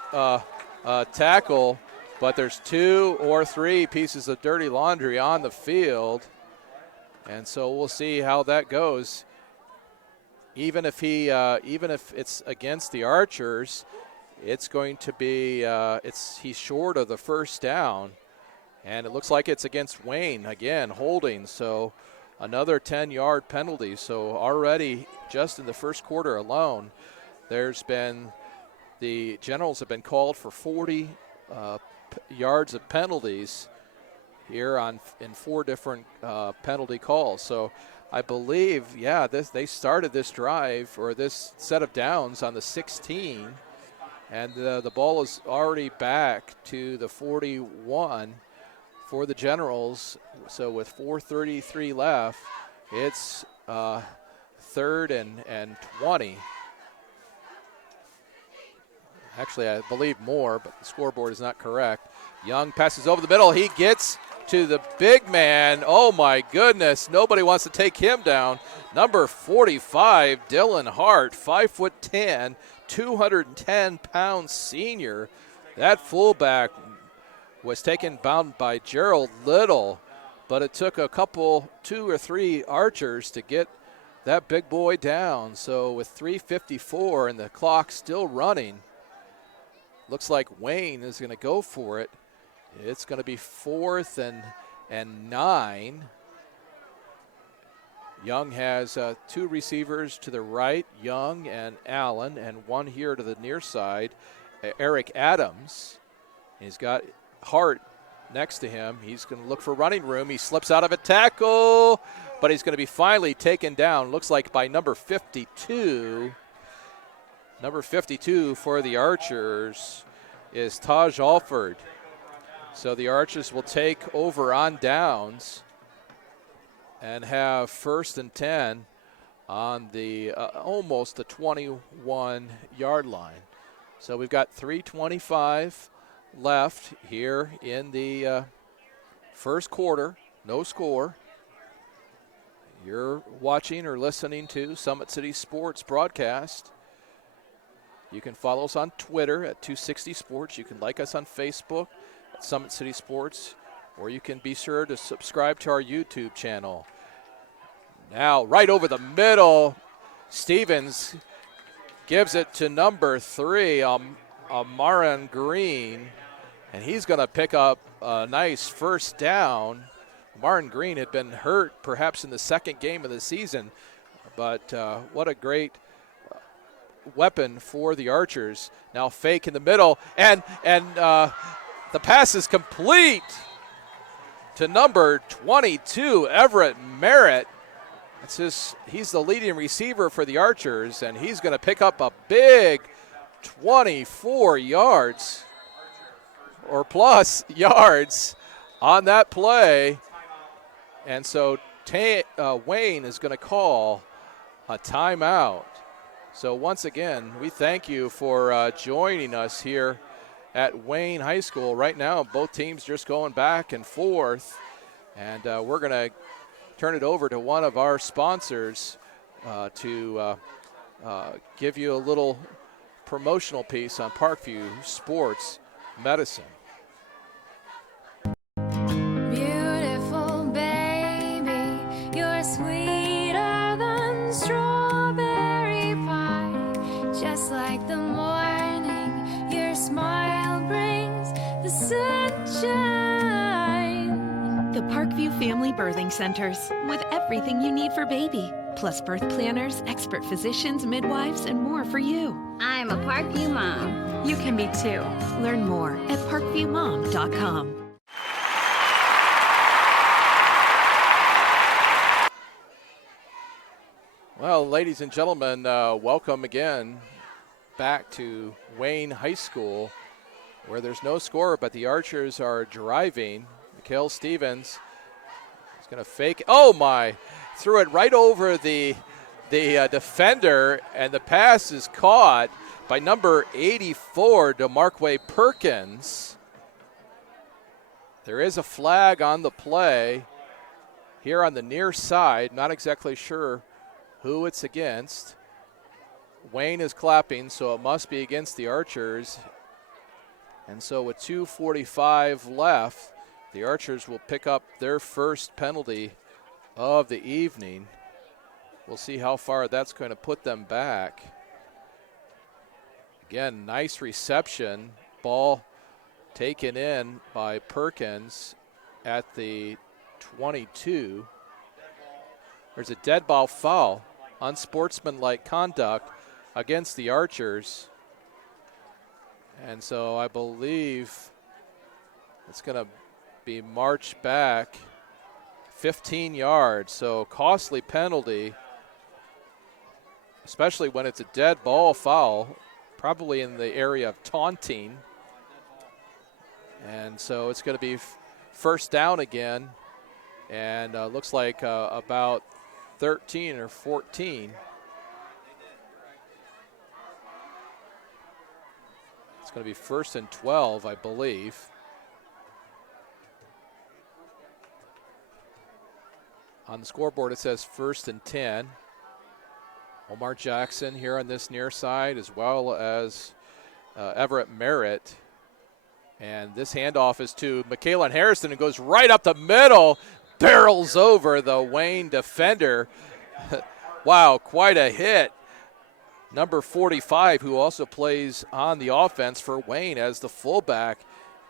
tackle, but there's 2 or 3 pieces of dirty laundry on the field, and so we'll see how that goes. Even if it's against the Archers, it's going to be he's short of the 1st down, and it looks like it's against Wayne again, holding. So another 10-yard penalty. So already, just in the first quarter alone, the Generals have been called for 40 yards of penalties, here in 4 different penalty calls. So I believe, they started this drive or this set of downs on the 16, and the ball is already back to the 41 for the Generals. So with 4:33 left, it's 3rd and 20. Actually, I believe more, but the scoreboard is not correct. Young passes over the middle. He gets to the big man. Oh, my goodness. Nobody wants to take him down. Number 45, Dylan Hart, 5'10", 210-pound senior. That fullback was taken down by Gerald Little, but it took 2 or 3 archers to get that big boy down. So with 3:54 and the clock still running, looks like Wayne is going to go for it. It's going to be 4th and 9. Young has 2 receivers to the right, Young and Allen, and 1 here to the near side, Eric Adams. He's got Hart next to him. He's going to look for running room. He slips out of a tackle, but he's going to be finally taken down, looks like by number 52. Number 52 for the Archers is Taj Alford. So the Archers will take over on downs and have 1st and 10 on the almost the 21-yard line. So we've got 3:25 left here in the first quarter. No score. You're watching or listening to Summit City Sports broadcast. You can follow us on Twitter at 260 Sports. You can like us on Facebook at Summit City Sports, or you can be sure to subscribe to our YouTube channel. Now, right over the middle, Stevens gives it to number 3, Amaran Green, and he's going to pick up a nice first down. Amaran Green had been hurt perhaps in the 2nd game of the season, but what a great weapon for the Archers. Now fake in the middle, and the pass is complete to number 22, Everett Merritt. He's the leading receiver for the Archers, and he's going to pick up a big 24 yards or plus yards on that play. And so Wayne is going to call a timeout. So once again, we thank you for joining us here at Wayne High School. Right now, both teams just going back and forth. And we're going to turn it over to one of our sponsors to give you a little promotional piece on Parkview Sports Medicine. Beautiful baby, you're sweeter than strawberry pie. Just like the morning, your smile brings the sunshine. The Parkview Family Birthing Centers, with everything you need for baby, plus birth planners, expert physicians, midwives, and more for you. I'm a Parkview mom. You can be too. Learn more at parkviewmom.com. Well, ladies and gentlemen, welcome again back to Wayne High School, where there's no score, but the Archers are driving. Mikhail Stevens is going to fake. Oh, my. Threw it right over the defender, and the pass is caught by number 84, DeMarquay Perkins. There is a flag on the play here on the near side. Not exactly sure who it's against. Wayne is clapping, so it must be against the Archers. And so with 2:45 left, the Archers will pick up their first penalty of the evening. We'll see how far that's going to put them back. Again, nice reception. Ball taken in by Perkins at the 22. There's a dead ball foul, unsportsmanlike conduct against the Archers. And so I believe it's going to be marched back 15 yards. So costly penalty, especially when it's a dead ball foul, probably in the area of taunting. And so it's going to be first down again, and looks like about 13 or 14. It's going to be first and 12, I believe. On the scoreboard, it says first and 10. Omar Jackson here on this near side, as well as Everett Merritt. And this handoff is to Michaelan Harrison, who goes right up the middle, barrels over the Wayne defender. Wow, quite a hit. Number 45, who also plays on the offense for Wayne as the fullback,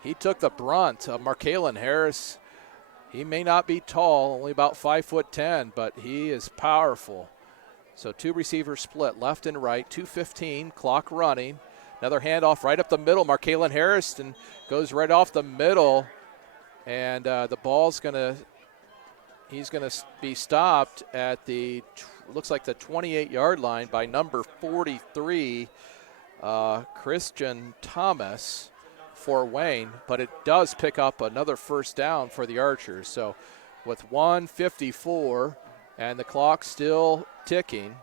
he took the brunt of Michaelan Harris. He may not be tall, only about 5'10", but he is powerful. So two receivers split left and right, 2:15, clock running. Another handoff right up the middle. Michaelan Harrison goes right off the middle, and the ball's he's gonna be stopped at the looks like the 28-yard line by number 43, Christian Thomas for Wayne, but it does pick up another first down for the Archers. So with 1:54 and the clock still ticking,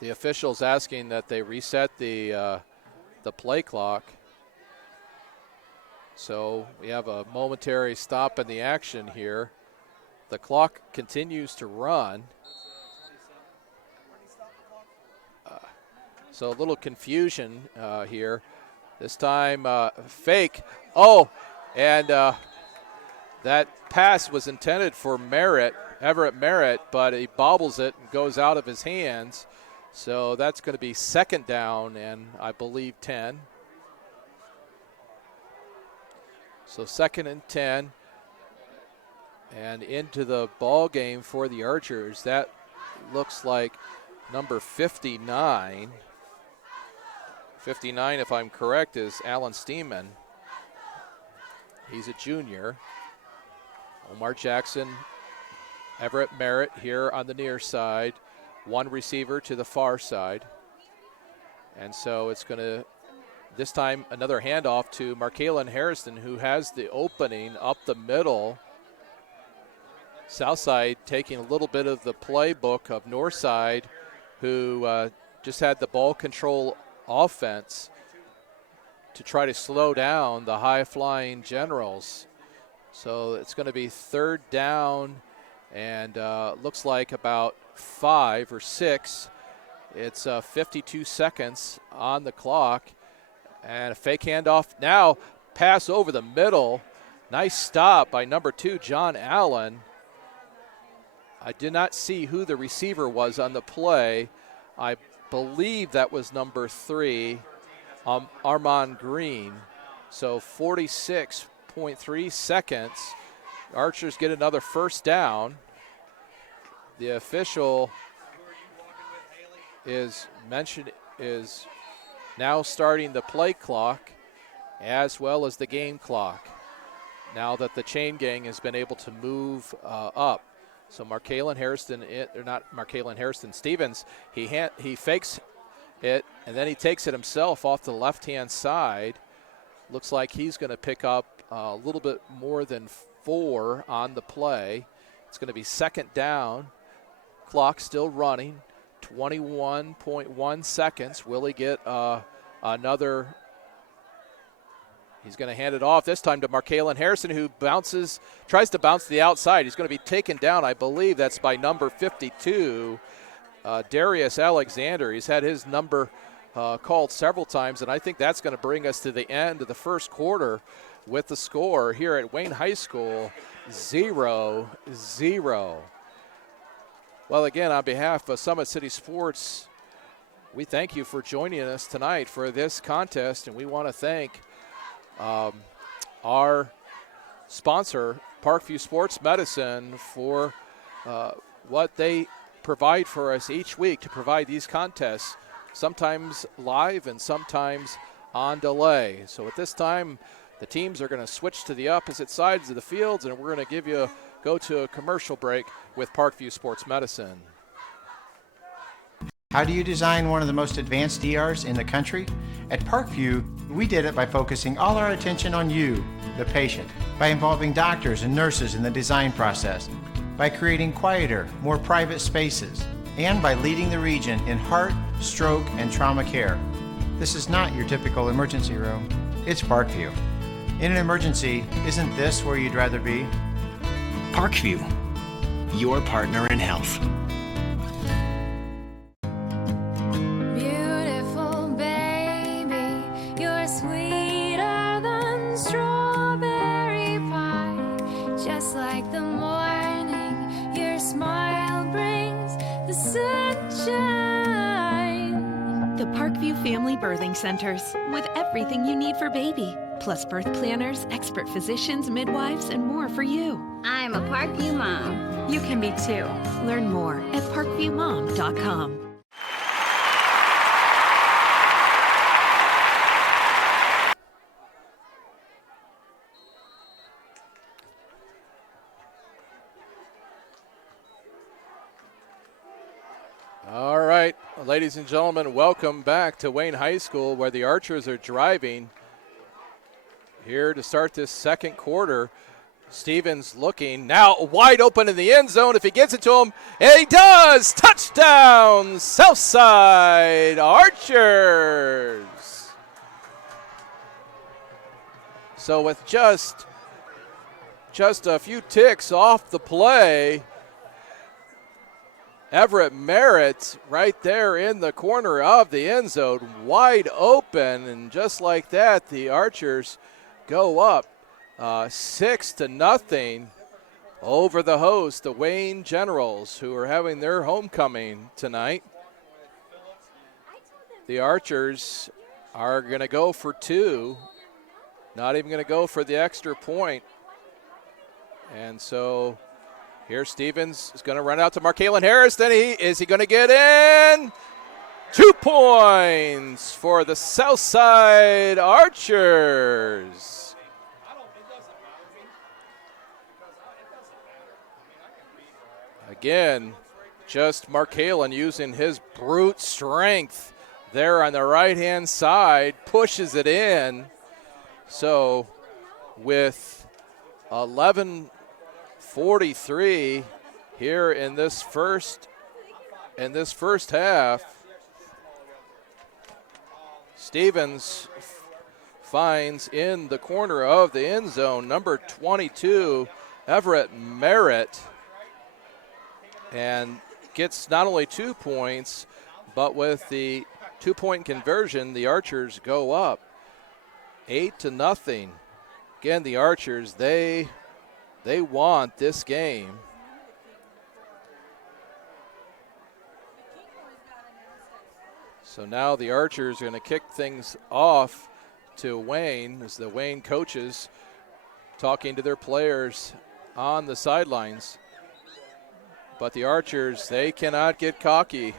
the officials asking that they reset the play clock. So we have a momentary stop in the action here. The clock continues to run. So a little confusion here. This time fake. Oh, and that pass was intended for Everett Merritt, but he bobbles it and goes out of his hands. So that's going to be second down and I believe 10. So second and 10. And into the ball game for the Archers. That looks like number 59. 59, if I'm correct, is Alan Steeman. He's a junior. Omar Jackson, Everett Merritt here on the near side. One receiver to the far side. And so it's going to, this time, another handoff to Michaelan Harrison, who has the opening up the middle. Southside taking a little bit of the playbook of Northside, who just had the ball control offense to try to slow down the high-flying Generals. So it's going to be third down and looks like about 5 or 6. It's 52 seconds on the clock. And a fake handoff now, pass over the middle. Nice stop by number 2, John Allen. I did not see who the receiver was on the play. I believe that was number 3, Armand Green. So 46.3 seconds. Archers get another first down. The official is now starting the play clock as well as the game clock, now that the chain gang has been able to move up. So Michaelan Harrison, Stevens, he fakes it, and then he takes it himself off the left-hand side. Looks like he's going to pick up a little bit more than 4 on the play. It's going to be second down. Clock still running, 21.1 seconds. Will he get another? He's going to hand it off this time to Michaelan Harrison, who tries to bounce to the outside. He's going to be taken down, I believe that's by number 52, Darius Alexander. He's had his number called several times, and I think that's going to bring us to the end of the first quarter with the score here at Wayne High School, 0-0. Well, again, on behalf of Summit City Sports, we thank you for joining us tonight for this contest, and we want to thank our sponsor, Parkview Sports Medicine, for what they provide for us each week to provide these contests. sometimes live and sometimes on delay. So at this time, the teams are going to switch to the opposite sides of the fields, and we're going to go to a commercial break with Parkview Sports Medicine. How do you design one of the most advanced ERs in the country? At Parkview, we did it by focusing all our attention on you, the patient, by involving doctors and nurses in the design process, by creating quieter, more private spaces, and by leading the region in heart, stroke, and trauma care. This is not your typical emergency room. It's Parkview. In an emergency, isn't this where you'd rather be? Parkview, your partner in health. Beautiful baby, you're sweeter than strawberry pie. Just like the morning, your smile brings the sunshine. The Parkview Family Birthing Centers, with everything you need for baby, plus birth planners, expert physicians, midwives, and more for you. I'm a Parkview mom. You can be too. Learn more at parkviewmom.com. All right, ladies and gentlemen, welcome back to Wayne High School, where the Archers are driving here to start this second quarter. Stevens looking now wide open in the end zone if he gets it to him, and he does. Touchdown, Southside Archers. So with just a few ticks off the play, Everett Merritt right there in the corner of the end zone, wide open, and just like that, the Archers go up 6-0 over the host, the Wayne Generals, who are having their homecoming tonight. The Archers are going to go for two, not even going to go for the extra point. And so here Stevens is going to run out to Markalen Harris. Then is he going to get in? 2 points for the Southside Archers. Again, just Markalen using his brute strength there on the right-hand side, pushes it in. So with 11:43 here in this first half, Stevens finds in the corner of the end zone number 22, Everett Merritt, and gets not only 2 points, but with the 2-point conversion, the Archers go up 8-0. Again, the Archers, they want this game. So now the Archers are going to kick things off to Wayne as the Wayne coaches talking to their players on the sidelines. But the Archers, they cannot get cocky.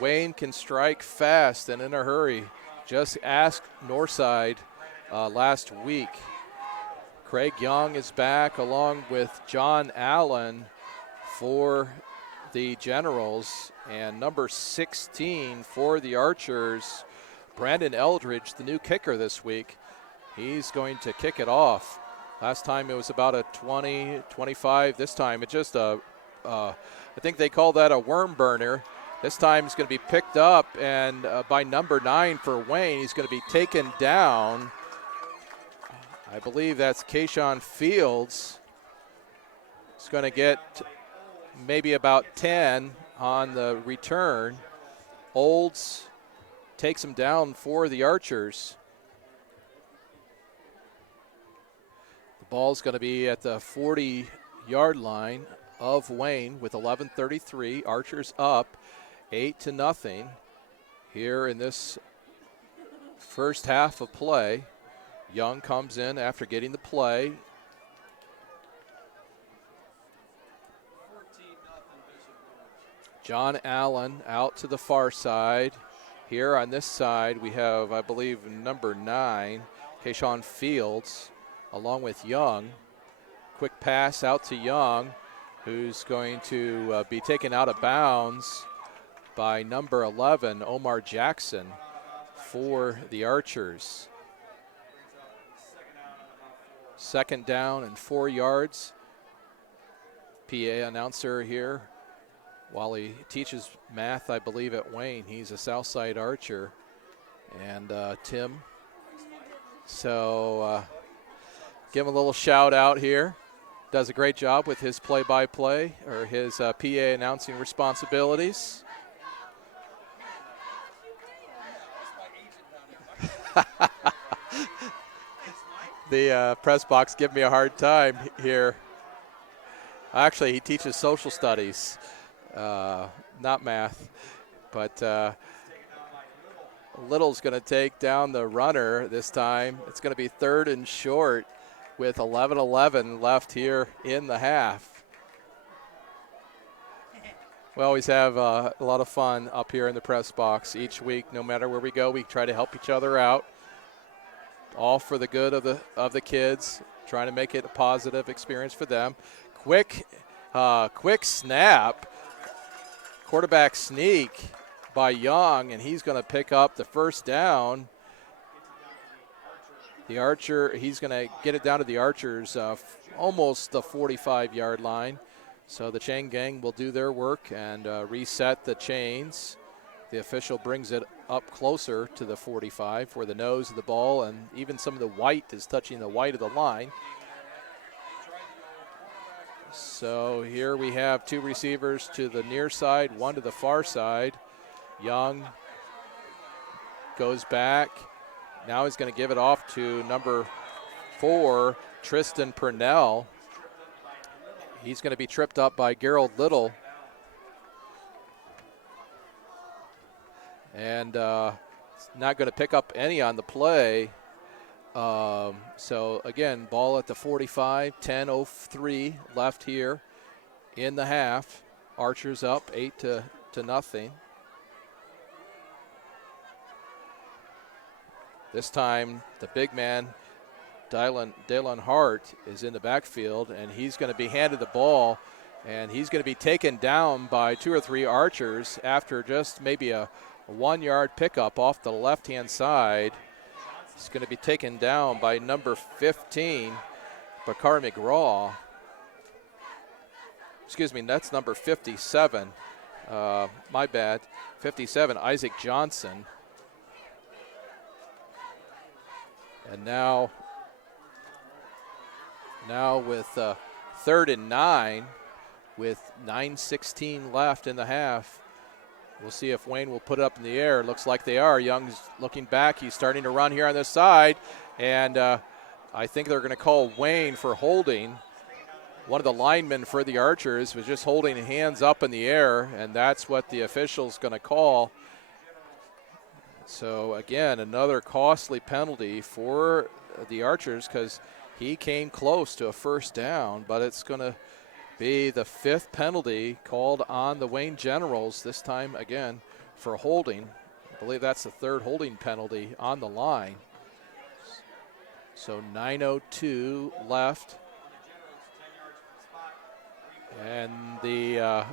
Wayne can strike fast and in a hurry. Just ask Northside last week. Craig Young is back along with John Allen for the Generals. And number 16 for the Archers, Brandon Eldridge, the new kicker this week. He's going to kick it off. Last time it was about a 20, 25. This time it's just I think they call that a worm burner. This time it's going to be picked up, and by number 9 for Wayne, he's going to be taken down. I believe that's Kayshawn Fields. He's going to get maybe about 10 on the return. Olds takes him down for the Archers. The ball's going to be at the 40-yard line of Wayne with 11:33. Archers up 8-0 here in this first half of play. Young comes in after getting the play. John Allen out to the far side. Here on this side, we have, I believe, number 9, Kayshawn Fields, along with Young. Quick pass out to Young, who's going to be taken out of bounds by number 11, Omar Jackson, for the Archers. Second down and 4 yards. PA announcer here, while he teaches math, I believe, at Wayne. He's a Southside Archer. And Tim. So give him a little shout out here. Does a great job with his play-by-play, or his PA announcing responsibilities. The press box give me a hard time here. Actually, he teaches social studies, not math. But Little's going to take down the runner this time. It's going to be 3rd and short with 11:11 left here in the half. We always have a lot of fun up here in the press box each week. No matter where we go, we try to help each other out. All for the good of the kids, trying to make it a positive experience for them. Quick snap, quarterback sneak by Young, and he's going to pick up the first down. The Archer, he's going to get it down to the Archers, almost the 45-yard line. So the chain gang will do their work and reset the chains. The official brings it up closer to the 45, where the nose of the ball and even some of the white is touching the white of the line. So here we have 2 receivers to the near side, 1 to the far side. Young goes back. Now he's going to give it off to number 4, Tristan Purnell. He's going to be tripped up by Gerald Little. And not going to pick up any on the play. So, again, ball at the 45, 10:03 left here in the half. Archers up 8-0. This time, the big man, Dalen Hart, is in the backfield, and he's going to be handed the ball, and he's going to be taken down by 2 or 3 Archers after just maybe a 1-yard pickup off the left-hand side. He's going to be taken down by number 15, Bakar McGraw. Excuse me, that's number 57. My bad. 57, Isaac Johnson. And now with 3rd and 9, with 9:16 left in the half, we'll see if Wayne will put it up in the air. Looks like they are. Young's looking back. He's starting to run here on this side. And I think they're going to call Wayne for holding. One of the linemen for the Archers was just holding hands up in the air, and that's what the official's going to call. So, again, another costly penalty for the Archers because he came close to a first down, but it's going to be the 5th penalty called on the Wayne Generals, this time again for holding. I believe that's the 3rd holding penalty on the line. So 9:02 left. And the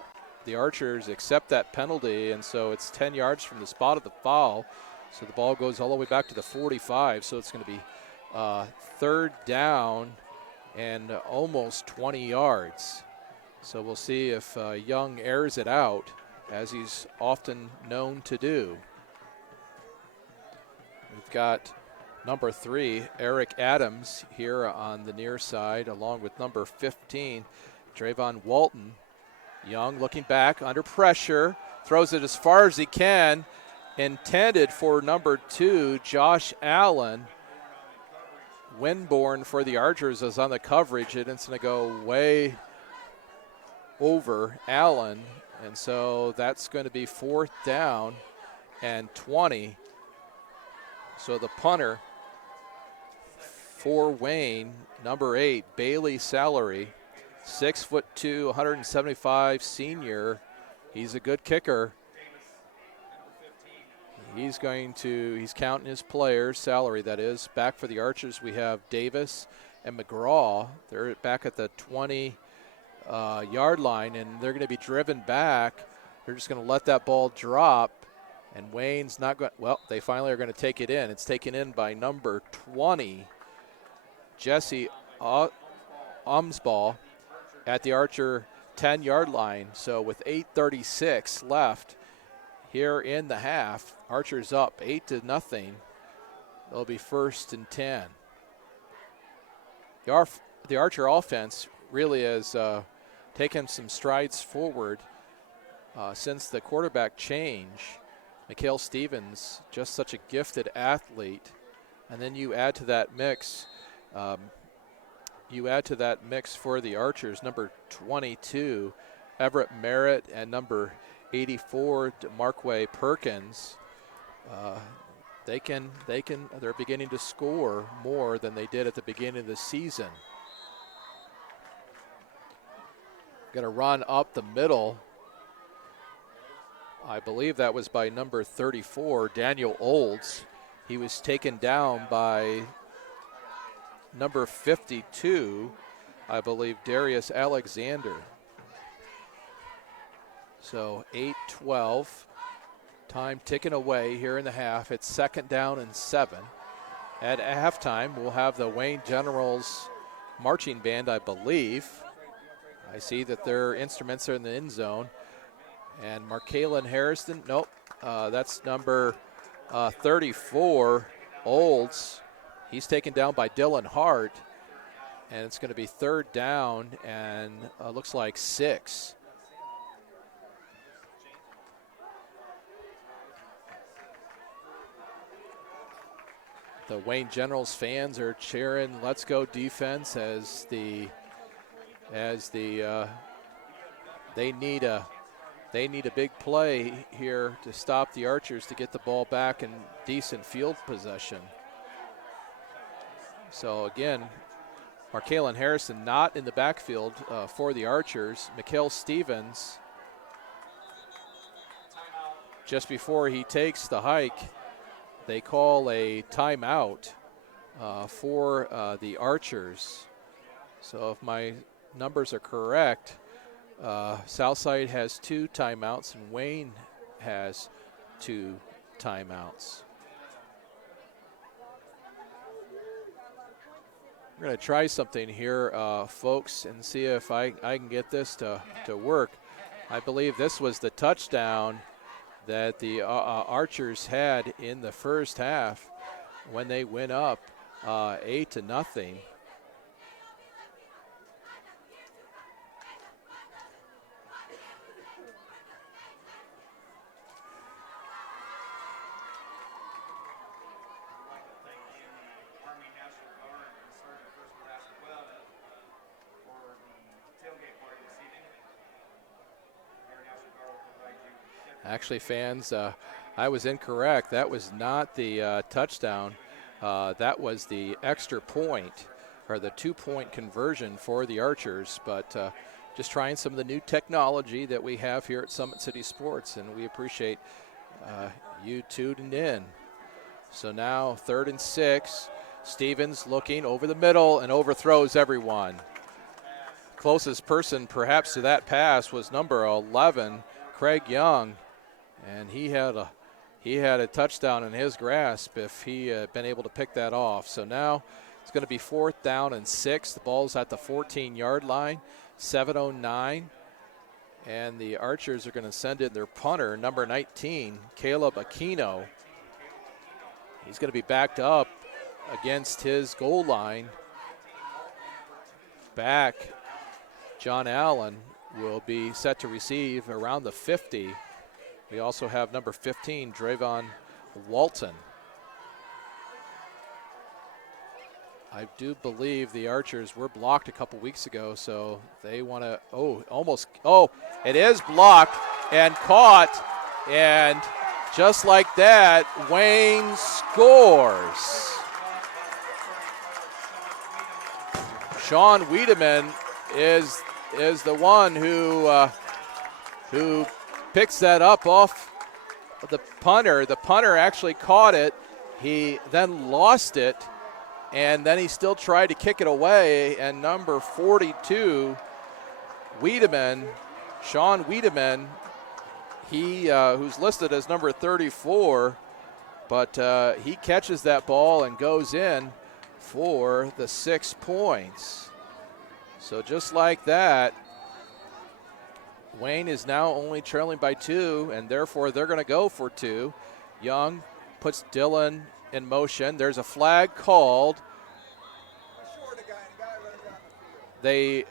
Archers accept that penalty, and so it's 10 yards from the spot of the foul. So the ball goes all the way back to the 45, so it's going to be 3rd down and almost 20 yards. So we'll see if Young airs it out, as he's often known to do. We've got number 3, Eric Adams, here on the near side, along with number 15, Trayvon Walton. Young looking back, under pressure, throws it as far as he can, intended for number 2, Josh Allen. Winborn for the Archers is on the coverage, and it's going to go way over Allen, and so that's going to be 4th down and 20. So the punter for Wayne, number 8, Bailey Salary, 6'2", 175 senior. He's a good kicker. He's counting his players' salary, that is. Back for the Archers, we have Davis and McGraw. They're back at the 20-yard line, and they're going to be driven back. They're just going to let that ball drop, and Wayne's not going – well, they finally are going to take it in. It's taken in by number 20, Jesse Umsball, at the Archer 10-yard line. So with 8:36 left here in the half, Archer's up 8-0. They'll be 1st and 10. The Archer offense really has taken some strides forward since the quarterback change. Mikhail Stevens, just such a gifted athlete. And then you add to that mix for the Archers, number 22, Everett Merritt, and number 84, Markway Perkins. They're beginning to score more than they did at the beginning of the season. Going to run up the middle. I believe that was by number 34, Daniel Olds. He was taken down by number 52, I believe, Darius Alexander. So 8-12. Time ticking away here in the half. It's 2nd down and 7. At halftime, we'll have the Wayne Generals marching band, I believe. I see that their instruments are in the end zone. And Markalen Harrison, nope, that's number 34, Olds. He's taken down by Dylan Hart. And it's going to be 3rd down and looks like 6. The Wayne Generals fans are cheering "Let's go defense" as they need a big play here to stop the Archers to get the ball back in decent field possession. So again, Markalen Harrison not in the backfield for the Archers. Mikhail Stevens, just before he takes the hike, they call a timeout for the Archers. So if my numbers are correct, Southside has 2 timeouts and Wayne has 2 timeouts. We're going to try something here, folks, and see if I can get this to work. I believe this was the touchdown that the Archers had in the first half when they went up 8-0. Actually, fans, I was incorrect. That was not the touchdown. That was the extra point, or the 2-point conversion for the Archers. But just trying some of the new technology that we have here at Summit City Sports, and we appreciate you tuning in. So now 3rd and 6. Stevens looking over the middle and overthrows everyone. Closest person perhaps to that pass was number 11, Craig Young. And he had a touchdown in his grasp if he had been able to pick that off. So now it's going to be 4th down and 6. The ball's at the 14-yard line, 7:09. And the Archers are going to send in their punter, number 19, Caleb Aquino. He's going to be backed up against his goal line. Back, John Allen will be set to receive around the 50. We also have number 15, Drayvon Walton. I do believe the Archers were blocked a couple weeks ago, so they want to, it is blocked and caught, and just like that, Wayne scores. Sean Wiedemann is the one who picks that up off the punter actually caught it. He then lost it, and then he still tried to kick it away, and number 42, Sean Wiedemann, who's listed as number 34, but he catches that ball and goes in for the 6 points. So just like that, Wayne is now only trailing by 2, and therefore they're going to go for 2. Young puts Dillon in motion. There's a flag called. It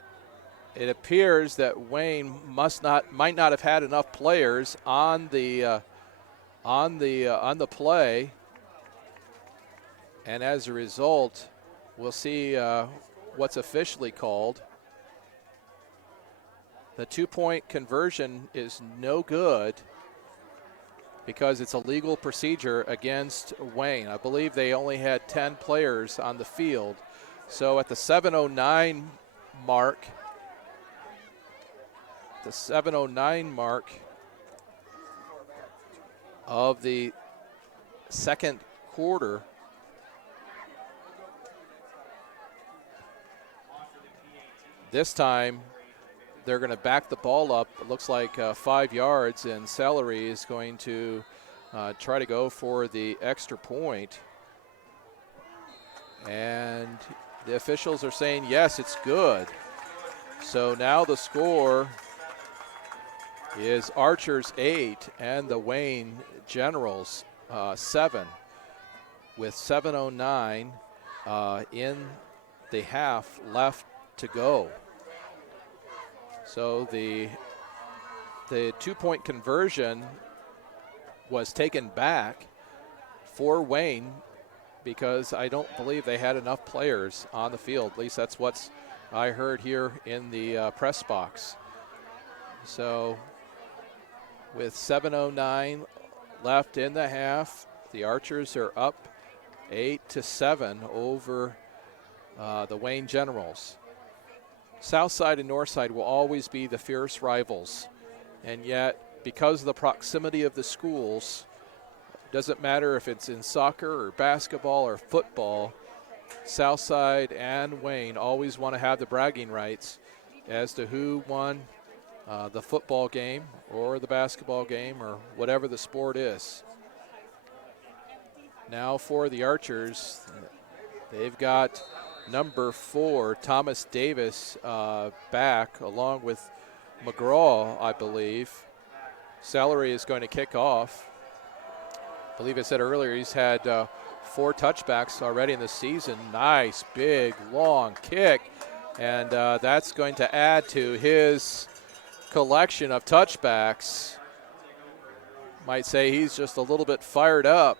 appears that Wayne might not have had enough players on the play, and as a result, we'll see what's officially called. The 2-point conversion is no good because it's a legal procedure against Wayne. I believe they only had 10 players on the field. So at the 7:09 mark, of the second quarter, this time they're going to back the ball up. It looks like 5 yards, and Salary is going to try to go for the extra point. And the officials are saying, yes, it's good. So now the score is Archers 8 and the Wayne Generals 7, with 7:09 in the half left to go. So the 2-point conversion was taken back for Wayne because I don't believe they had enough players on the field. At least that's what I heard here in the press box. So with 7:09 left in the half, the Archers are up 8-7 over the Wayne Generals. Southside and Northside will always be the fierce rivals, and yet because of the proximity of the schools, doesn't matter if it's in soccer or basketball or football, Southside and Wayne always want to have the bragging rights as to who won the football game or the basketball game or whatever the sport is. Now for the Archers, they've got number 4, Thomas Davis, back along with McGraw, I believe. Salary is going to kick off. I believe I said earlier he's had 4 touchbacks already in the season. Nice, big, long kick. And that's going to add to his collection of touchbacks. Might say he's just a little bit fired up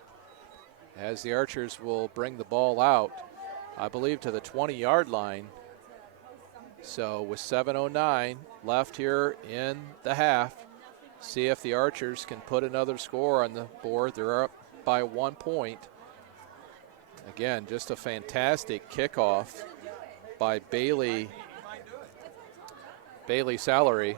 as the Archers will bring the ball out, I believe, to the 20-yard line. So with 7:09 left here in the half, see if the Archers can put another score on the board. They're up by 1 point. Again, just a fantastic kickoff by Bailey Salary.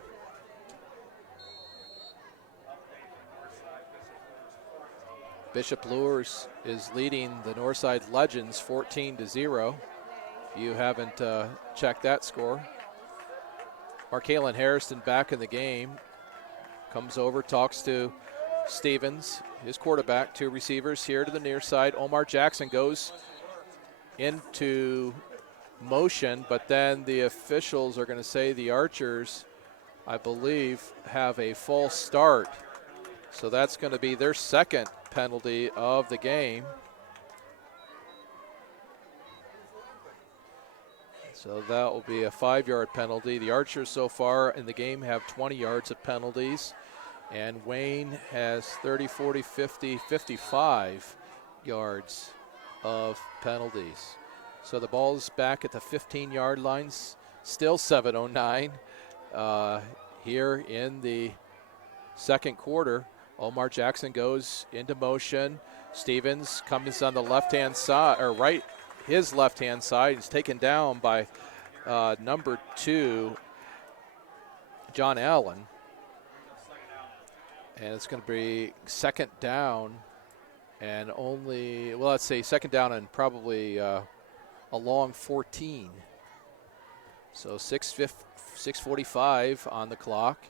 Bishop Lures is leading the Northside Legends 14-0. If you haven't checked that score. Markalen Harrison back in the game. Comes over, talks to Stevens, his quarterback. 2 receivers here to the near side. Omar Jackson goes into motion, but then the officials are going to say the Archers, I believe, have a false start. So that's going to be their second penalty of the game. So that will be a 5-yard penalty. The Archers so far in the game have 20 yards of penalties, and Wayne has 30, 40, 50, 55 yards of penalties. So the ball's back at the 15-yard lines, still 7:09 here in the second quarter. Omar Jackson goes into motion. Stevens comes on the left-hand side, or right, his left-hand side. He's taken down by number 2, John Allen. And it's going to be second down and only, well, let's say second down and probably a long 14. So 6:45 on the clock.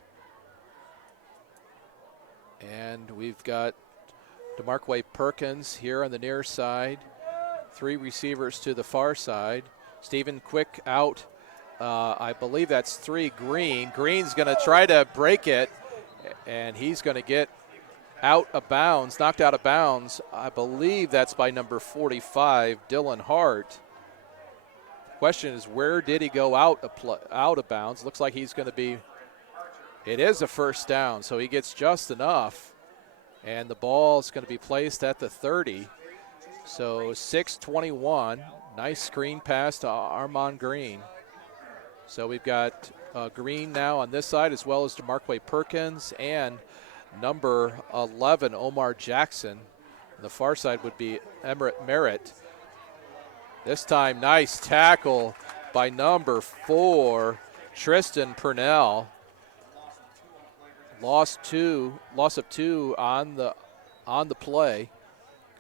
And we've got DeMarquay Perkins here on the near side. 3 receivers to the far side. Stephen Quick out. I believe that's 3 Green. Green's going to try to break it, and he's going to get out of bounds, knocked out of bounds. I believe that's by number 45, Dylan Hart. Question is, where did he go out of bounds? Looks like he's going to be, it is a first down, so he gets just enough. And the ball is going to be placed at the 30. So 6:21, nice screen pass to Armand Green. So we've got Green now on this side, as well as DeMarquay Perkins and number 11, Omar Jackson. On the far side would be Everett Merritt. This time, nice tackle by number 4, Tristan Purnell. Loss of 2 on the play.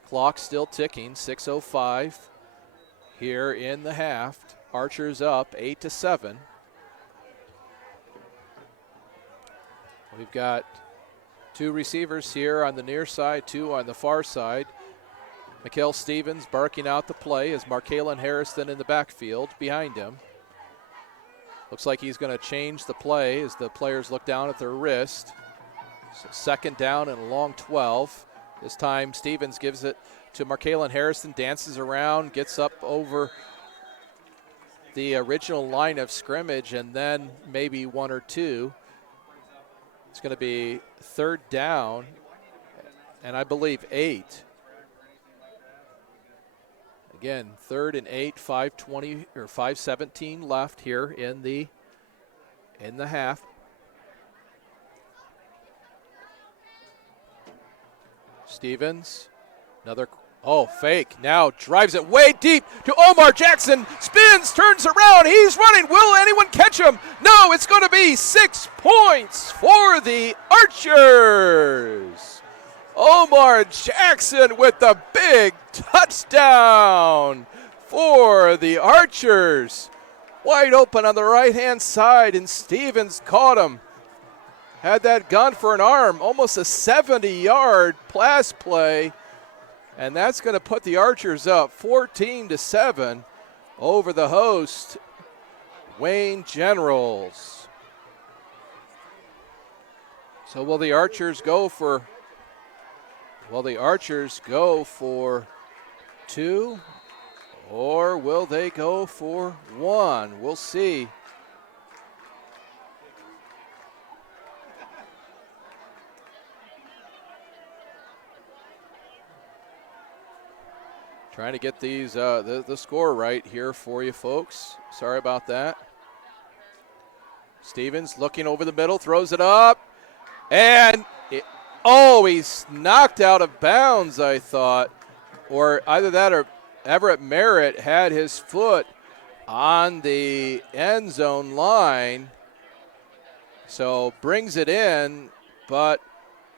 Clock still ticking, 6:05 here in the half. Archers up 8-7. We've got 2 receivers here on the near side, 2 on the far side. Mikhail Stevens barking out the play as Markalen Harrison in the backfield behind him. Looks like he's going to change the play as the players look down at their wrist. So second down and a long 12. This time Stevens gives it to Markalen Harrison, dances around, gets up over the original line of scrimmage, and then maybe 1 or 2. It's going to be third down, and I believe 8. Again, 3rd and 8, 5:20 or 5:17 left here in the half. Stevens, another, fake. Now drives it way deep to Omar Jackson. Spins, turns around. He's running. Will anyone catch him? No, it's going to be 6 points for the Archers. Omar Jackson with the big touchdown for the Archers. Wide open on the right-hand side, and Stevens caught him. Had that gun for an arm, almost a 70-yard pass play. And that's going to put the Archers up 14-7 over the host, Wayne Generals. So will the Archers go for 2, or will they go for 1? We'll see. Trying to get these the score right here for you folks. Sorry about that. Stevens looking over the middle, throws it up, and he's knocked out of bounds, I thought. Or either that or Everett Merritt had his foot on the end zone line. So brings it in, but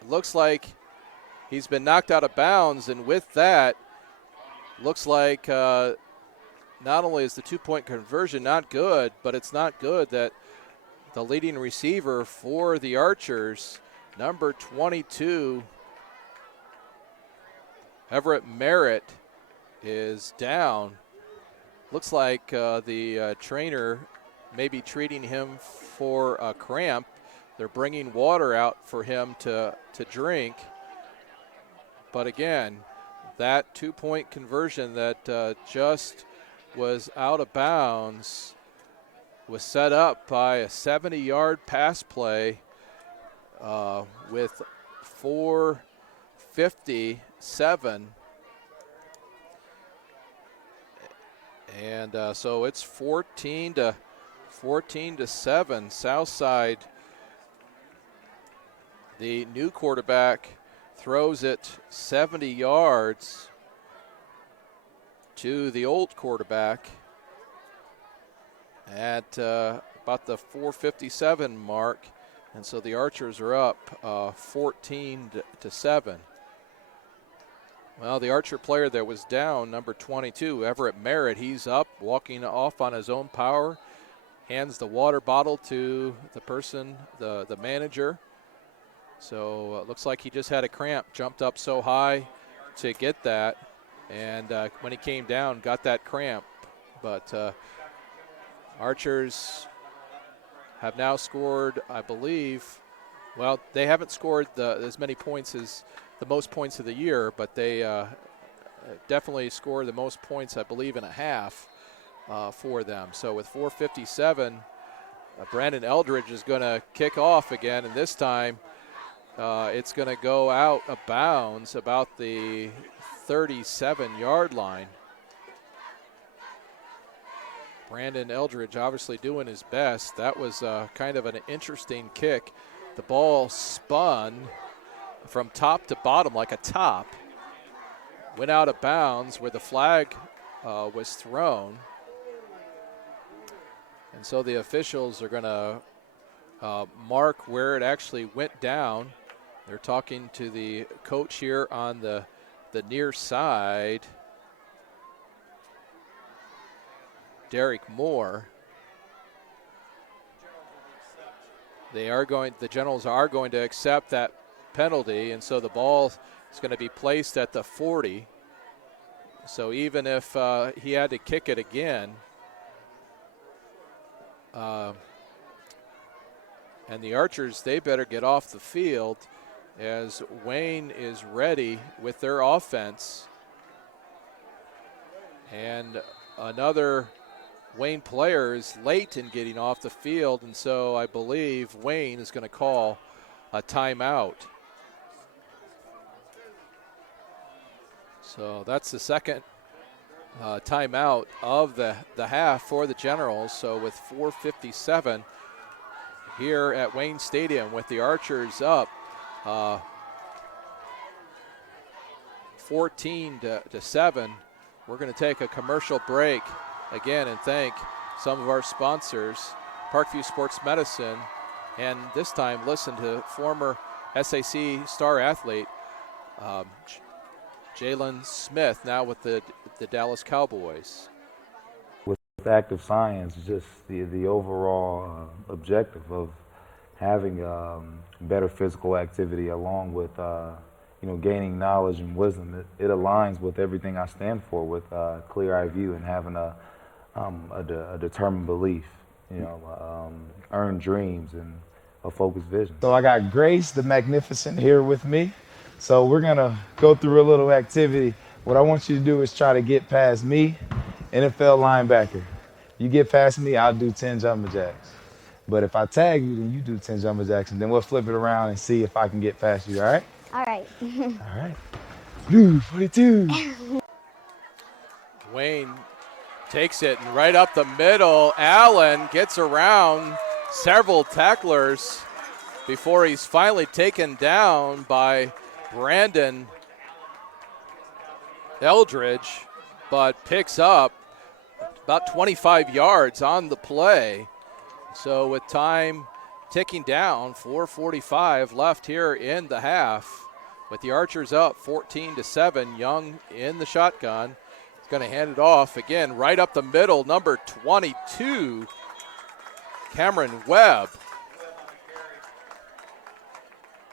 looks like he's been knocked out of bounds, and with that, looks like not only is the 2-point conversion not good, but it's not good that the leading receiver for the Archers, number 22, Everett Merritt, is down. Looks like the trainer may be treating him for a cramp. They're bringing water out for him to drink. But again, that 2-point conversion that just was out of bounds was set up by a 70-yard pass play with 4:57. And so it's 14-7. Southside, the new quarterback, throws it 70 yards to the old quarterback at about the 4:57 mark. And so the Archers are up 14-7. Well, the Archer player that was down, number 22, Everett Merritt, he's up, walking off on his own power, hands the water bottle to the person, the manager. So it looks like he just had a cramp, jumped up so high to get that, and when he came down, got that cramp. But Archers have now scored, I believe, well, they haven't scored as many points as the most points of the year, but they definitely scored the most points, I believe, in a half for them. So with 4:57, Brandon Eldridge is going to kick off again, and this time it's going to go out of bounds about the 37-yard line. Brandon Eldridge obviously doing his best. That was kind of an interesting kick. The ball spun from top to bottom like a top, went out of bounds where the flag was thrown. And so the officials are going to mark where it actually went down. They're talking to the coach here on the near side, Derek Moore. The Generals are going to accept that penalty, and so the ball is going to be placed at the 40. So even if he had to kick it again, and the Archers, they better get off the field as Wayne is ready with their offense. And another Wayne player is late in getting off the field, and so I believe Wayne is going to call a timeout. So that's the second timeout of the half for the Generals. So with 4:57 here at Wayne Stadium, with the Archers up 14-7, we're going to take a commercial break again and thank some of our sponsors, Parkview Sports Medicine, and this time listen to former SAC star athlete Jalen Smith, now with the Dallas Cowboys. With active science, just the overall objective of having better physical activity along with gaining knowledge and wisdom, it aligns with everything I stand for, with clear-eye view and having a determined belief, earned dreams and a focused vision. So I got Grace the Magnificent here with me. So we're gonna go through a little activity. What I want you to do is try to get past me, NFL linebacker. You get past me, I'll do 10 jumping jacks. But if I tag you, then you do 10 jumping jacks, and then we'll flip it around and see if I can get past you, all right? All right. All right. Blue 42. Wayne takes it and right up the middle. Allen gets around several tacklers before he's finally taken down by Brandon Eldridge, but picks up about 25 yards on the play. So with time ticking down, 4:45 left here in the half, with the Archers up 14-7. Young in the shotgun. He's going to hand it off again right up the middle. Number 22, Cameron Webb.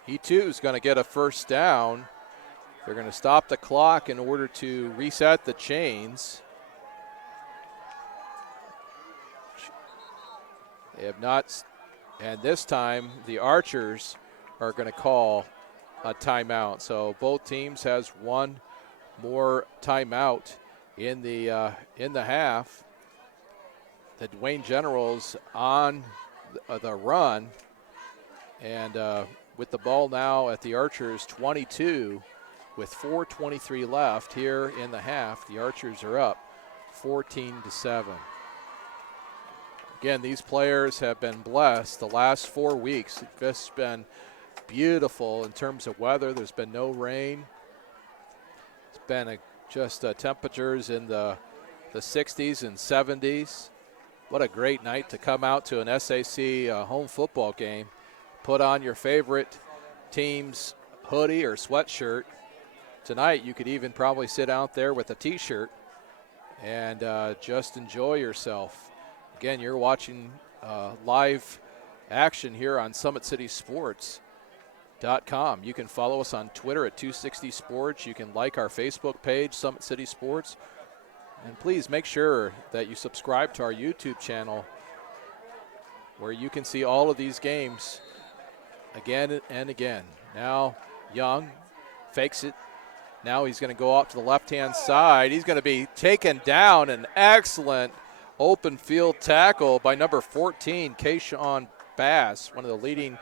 He too is going to get a first down. They're going to stop the clock in order to reset the chains. They have not, and this time the Archers are going to call a timeout. So both teams has one more timeout in the half. The Wayne Generals on the run, and with the ball now at the Archers 22 with 4:23 left here in the half. The Archers are up 14-7. Again, these players have been blessed the last 4 weeks. It's been beautiful in terms of weather. There's been no rain. It's been just temperatures in the 60s and 70s. What a great night to come out to an SAC home football game. put on your favorite team's hoodie or sweatshirt. Tonight, you could even probably sit out there with a T-shirt and just enjoy yourself. Again, you're watching live action here on SummitCitySports.com. You can follow us on Twitter at 260 Sports. You can like our Facebook page, Summit City Sports. And please make sure that you subscribe to our YouTube channel where you can see all of these games again and again. Now Young fakes it. Now he's going to go off to the left-hand side. He's going to be taken down. An excellent open field tackle by number 14, Kayshawn Bass, one of the leading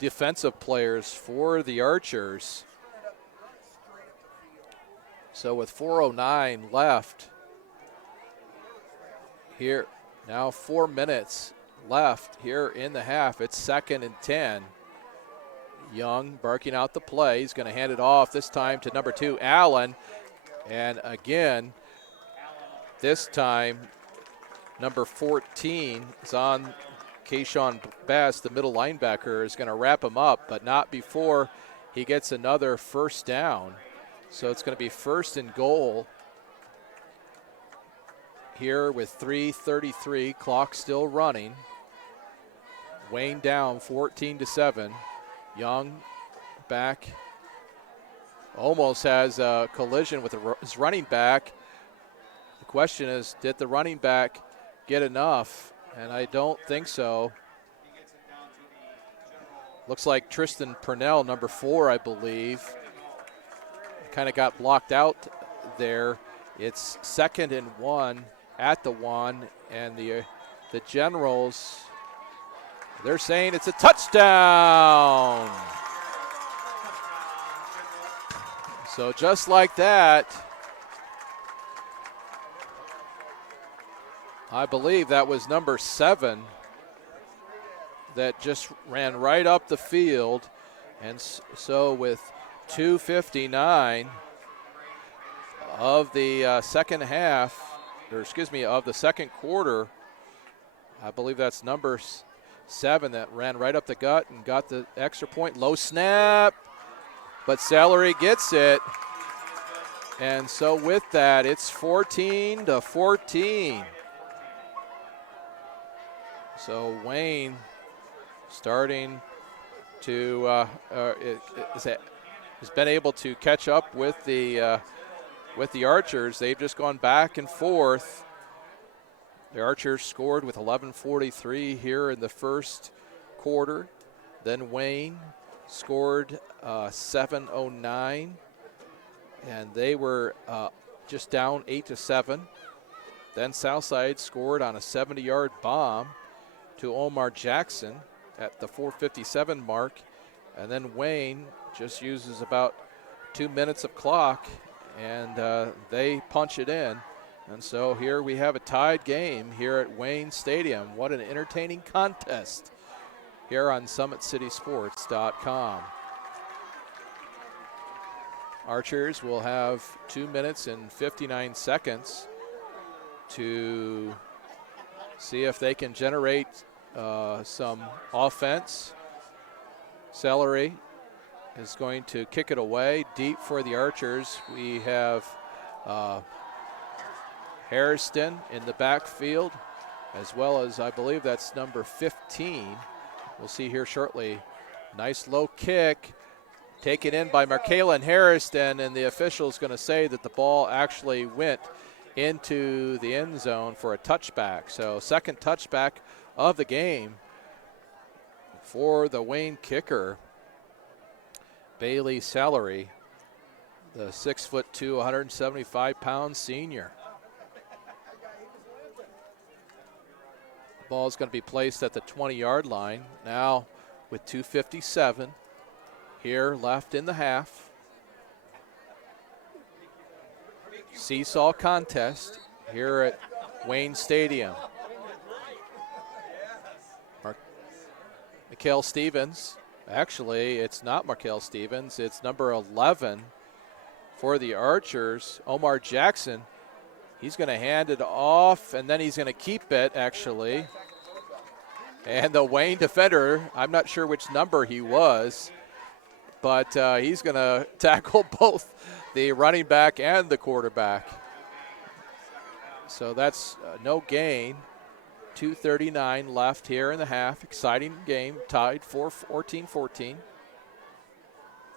defensive players for the Archers. So with 4:09 left here, now 4 minutes left here in the half. It's 2nd and 10. Young barking out the play. He's going to hand it off this time to number 2, Allen. And again, this time, number 14 is on Kayshawn Bass, the middle linebacker, is going to wrap him up, but not before he gets another first down. So it's going to be 1st and goal here with 3:33, clock still running. Wayne down 14-7. Young back, almost has a collision with his running back. The question is, did the running back get enough? And I don't think so. Looks like Tristan Purnell, number 4, I believe, kind of got blocked out there. It's 2nd and 1 at the 1, and the Generals, they're saying it's a touchdown. So just like that, I believe that was number 7 that just ran right up the field. And so with 2:59 of the second half, or excuse me, of the second quarter, I believe that's number 7 that ran right up the gut and got the extra point. Low snap, but Salary gets it. And so with that, it's 14-14. So Wayne starting to has been able to catch up with the Archers. They've just gone back and forth. The Archers scored with 11:43 here in the first quarter. Then Wayne scored 7:09, and they were just down 8-7. Then Southside scored on a 70-yard bomb to Omar Jackson at the 4:57 mark, and then Wayne just uses about 2 minutes of clock, and they punch it in. And so here we have a tied game here at Wayne Stadium. What an entertaining contest here on SummitCitySports.com. Archers will have 2 minutes and 59 seconds to see if they can generate some offense. Celery is going to kick it away deep for the Archers. We have Hairston in the backfield, as well as I believe that's number 15. We'll see here shortly. Nice low kick taken in by Markalen Hairston, and the official's going to say that the ball actually went into the end zone for a touchback. So second touchback of the game for the Wayne kicker, Bailey Salary, the 6'2", 175-pound senior. The ball is going to be placed at the 20-yard line now with 2:57 here left in the half. Seesaw contest here at Wayne Stadium. Mikael Stevens, actually it's not Mikael Stevens, it's number 11 for the Archers, Omar Jackson. He's going to hand it off, and then he's going to keep it, actually. And the Wayne defender, I'm not sure which number he was, but he's going to tackle both the running back and the quarterback. So that's no gain. 2:39 left here in the half. Exciting game, tied 14-14.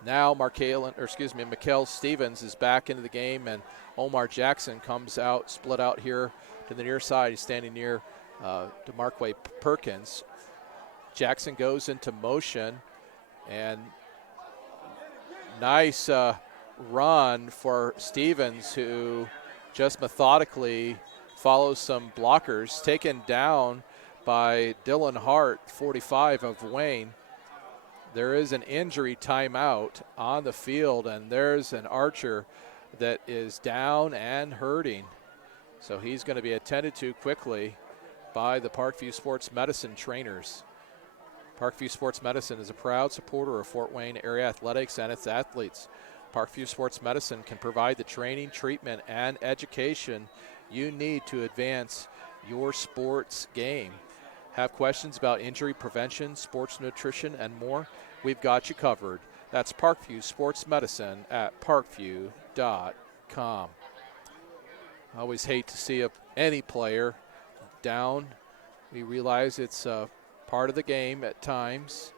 Now Mikael Stevens is back into the game, and Omar Jackson comes out, split out here to the near side. He's standing near DeMarquay Perkins. Jackson goes into motion, and nice run for Stevens, who just methodically follows some blockers, taken down by Dylan Hart, 45 of Wayne. There is an injury timeout on the field, and there's an Archer that is down and hurting. So he's going to be attended to quickly by the Parkview Sports Medicine trainers. Parkview Sports Medicine is a proud supporter of Fort Wayne area athletics and its athletes. Parkview Sports Medicine can provide the training, treatment, and education you need to advance your sports game. Have questions about injury prevention, sports nutrition, and more? We've got you covered. That's Parkview Sports Medicine at parkview.com. I always hate to see any player down. We realize it's part of the game at times,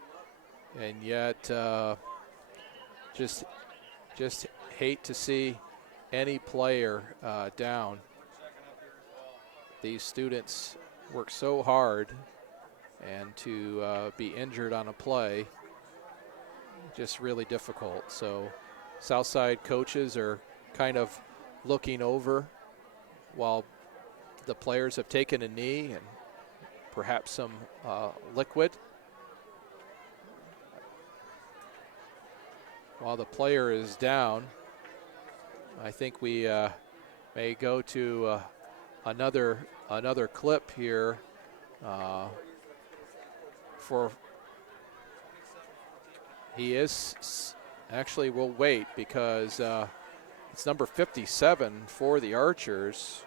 and yet just hate to see any player down. These students work so hard, and to be injured on a play, just really difficult. So Southside coaches are kind of looking over while the players have taken a knee and perhaps some liquid. While the player is down, I think we may go to another clip here for he is actually, we'll wait because it's number 57 for the Archers.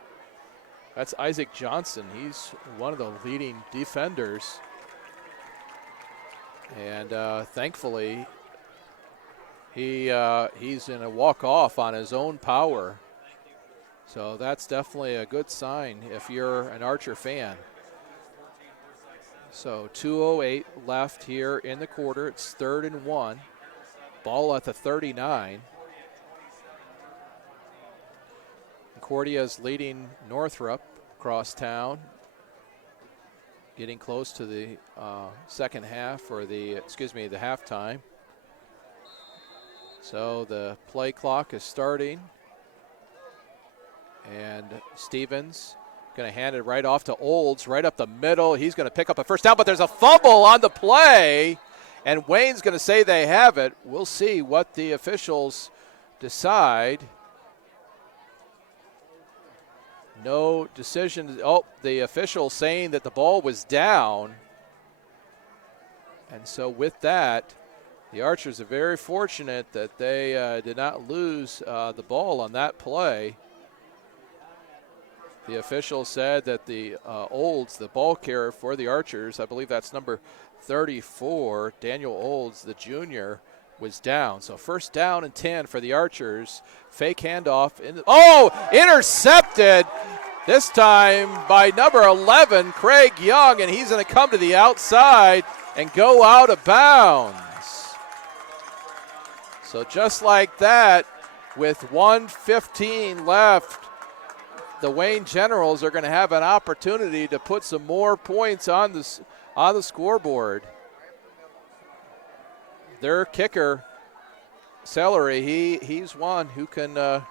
That's Isaac Johnson. He's one of the leading defenders, and thankfully he's in a walk-off on his own power. So that's definitely a good sign if you're an Archer fan. So 2:08 left here in the quarter. It's 3rd and 1. Ball at the 39. Concordia's leading Northrop across town. Getting close to the second half, or the halftime. So the play clock is starting. And Stevens going to hand it right off to Olds, right up the middle. He's going to pick up a first down, but there's a fumble on the play, and Wayne's going to say they have it. We'll see what the officials decide. No decision. Oh, the official saying that the ball was down. And so with that, the Archers are very fortunate that they did not lose the ball on that play. The official said that the Olds, the ball carrier for the Archers, I believe that's number 34, Daniel Olds, the junior, was down. So first down and 10 for the Archers. Fake handoff. Intercepted this time by number 11, Craig Young, and he's going to come to the outside and go out of bounds. So just like that, with 1:15 left, the Wayne Generals are going to have an opportunity to put some more points on the scoreboard. Their kicker, Celery, he's one who can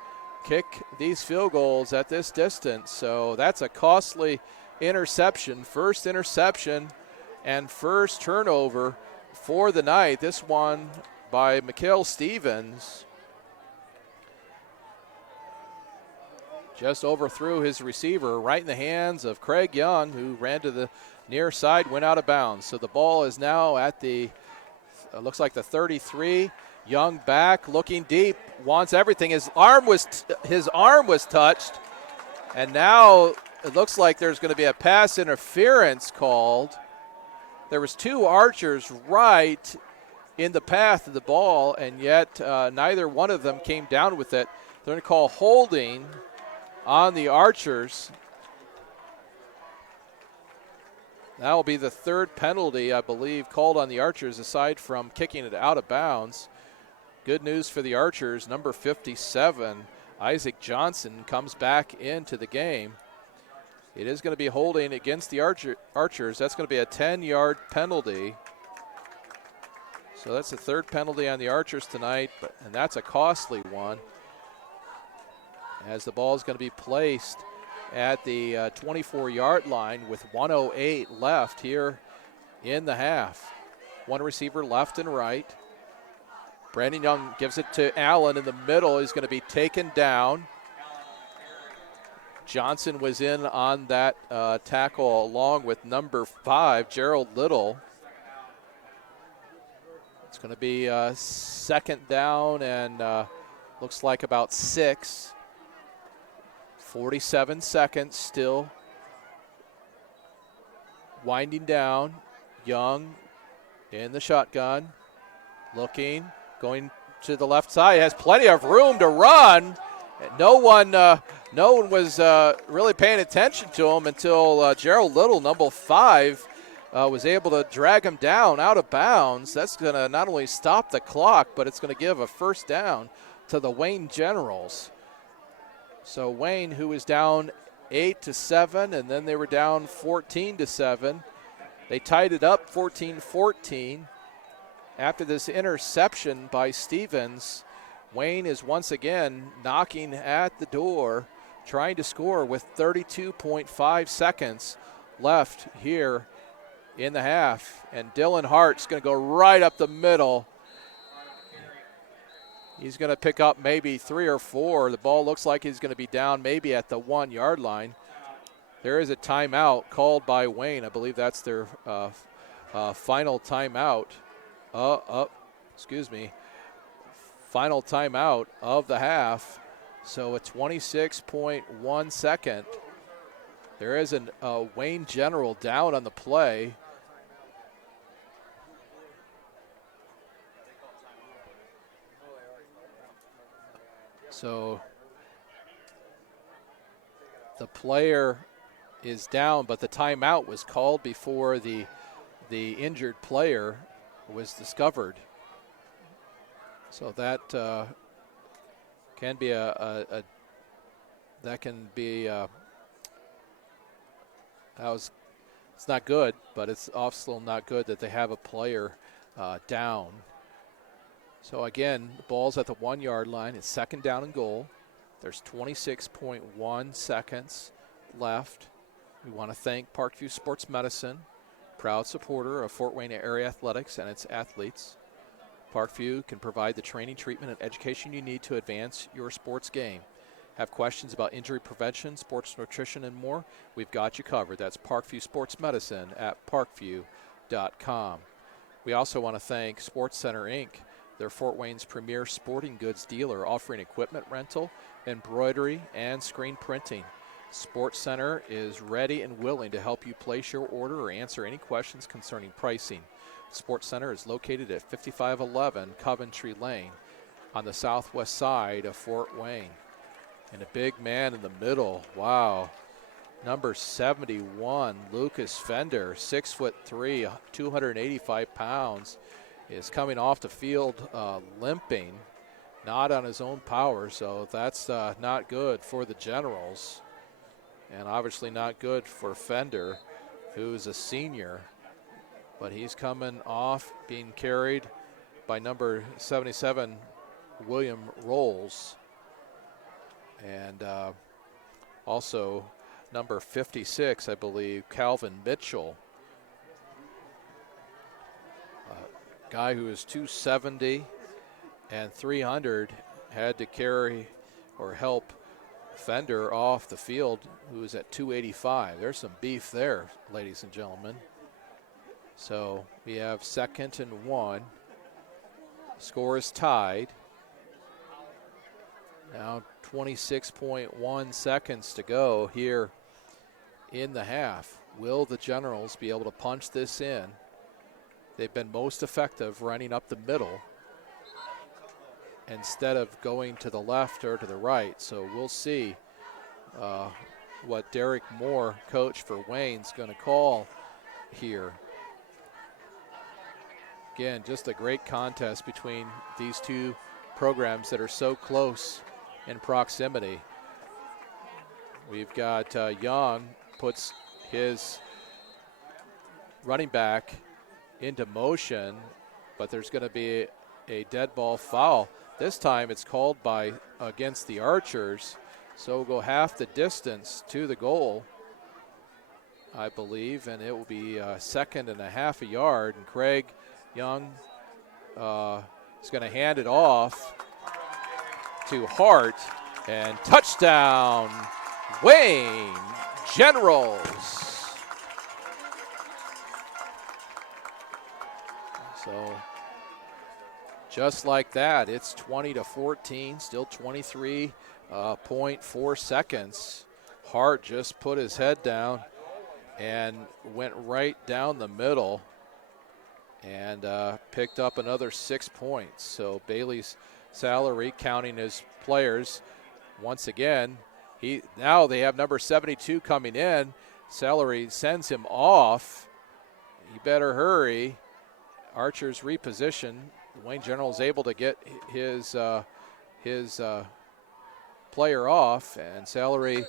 kick these field goals at this distance. So that's a costly interception, first interception and first turnover for the night. This one by Mikael Stevens. Just overthrew his receiver right in the hands of Craig Young, who ran to the near side, went out of bounds. So the ball is now at the, looks like the 33. Young back, looking deep, wants everything. His arm was touched, and now it looks like there's going to be a pass interference called. There was 2 Archers right in the path of the ball, and yet neither one of them came down with it. They're going to call holding on the Archers. That will be the 3rd penalty, I believe, called on the Archers, aside from kicking it out of bounds. Good news for the Archers. Number 57, Isaac Johnson, comes back into the game. It is going to be holding against the Archers. That's going to be a 10-yard penalty. So that's the 3rd penalty on the Archers tonight, and that's a costly one, as the ball is going to be placed at the 24-yard line with 1:08 left here in the half. 1 receiver left and right. Brandon Young gives it to Allen in the middle. He's going to be taken down. Johnson was in on that tackle along with number 5, Gerald Little. It's going to be 2nd down and looks like about 6. 47 seconds still. Winding down. Young in the shotgun. Looking, going to the left side. Has plenty of room to run. No one was really paying attention to him until Gerald Little, number 5, was able to drag him down out of bounds. That's going to not only stop the clock, but it's going to give a 1st down to the Wayne Generals. So Wayne, who was down 8-7, and then they were down 14-7. They tied it up 14-14. After this interception by Stevens, Wayne is once again knocking at the door, trying to score with 32.5 seconds left here in the half. And Dylan Hart's going to go right up the middle. He's going to pick up maybe 3 or 4. The ball looks like he's going to be down maybe at the 1-yard line. There is a timeout called by Wayne. I believe that's their final timeout. Final timeout of the half. So a 26.1 second. There is a Wayne General down on the play. So the player is down, but the timeout was called before the injured player was discovered. So that can be it's not good, but it's also not good that they have a player down. So again, the ball's at the 1-yard line. It's 2nd down and goal. There's 26.1 seconds left. We want to thank Parkview Sports Medicine, proud supporter of Fort Wayne Area Athletics and its athletes. Parkview can provide the training, treatment, and education you need to advance your sports game. Have questions about injury prevention, sports nutrition, and more? We've got you covered. That's Parkview Sports Medicine at parkview.com. We also want to thank Sports Center, Inc., they're Fort Wayne's premier sporting goods dealer, offering equipment rental, embroidery, and screen printing. Sports Center is ready and willing to help you place your order or answer any questions concerning pricing. Sports Center is located at 5511 Coventry Lane on the southwest side of Fort Wayne. And a big man in the middle, wow. Number 71, Lucas Fender, 6'3", 285 pounds, is coming off the field limping, not on his own power, so that's not good for the Generals, and obviously not good for Fender, who's a senior, but he's coming off, being carried by number 77, William Rolls, and also number 56, I believe, Calvin Mitchell. Guy who is 270 and 300 had to carry or help Fender off the field, who is at 285. There's some beef there, ladies and gentlemen. So we have 2nd and 1. Score is tied. Now 26.1 seconds to go here in the half. Will the Generals be able to punch this in? they've been most effective running up the middle instead of going to the left or to the right. So we'll see what Derek Moore, coach for Wayne, is going to call here. Again, just a great contest between these two programs that are so close in proximity. We've got Young puts his running back into motion, but there's going to be a dead ball foul. This time it's called against the Archers, so we'll go half the distance to the goal, I believe, and it will be 2.5 yards. And Craig Young is going to hand it off to Hart, and touchdown, Wayne Generals. So just like that, it's 20-14, still 23.4 seconds. Hart just put his head down and went right down the middle and picked up another 6 points. So Bailey's Salary counting his players once again. Now they have number 72 coming in. Salary sends him off. He better hurry. Archer's reposition. Wayne General is able to get his player off, and Salary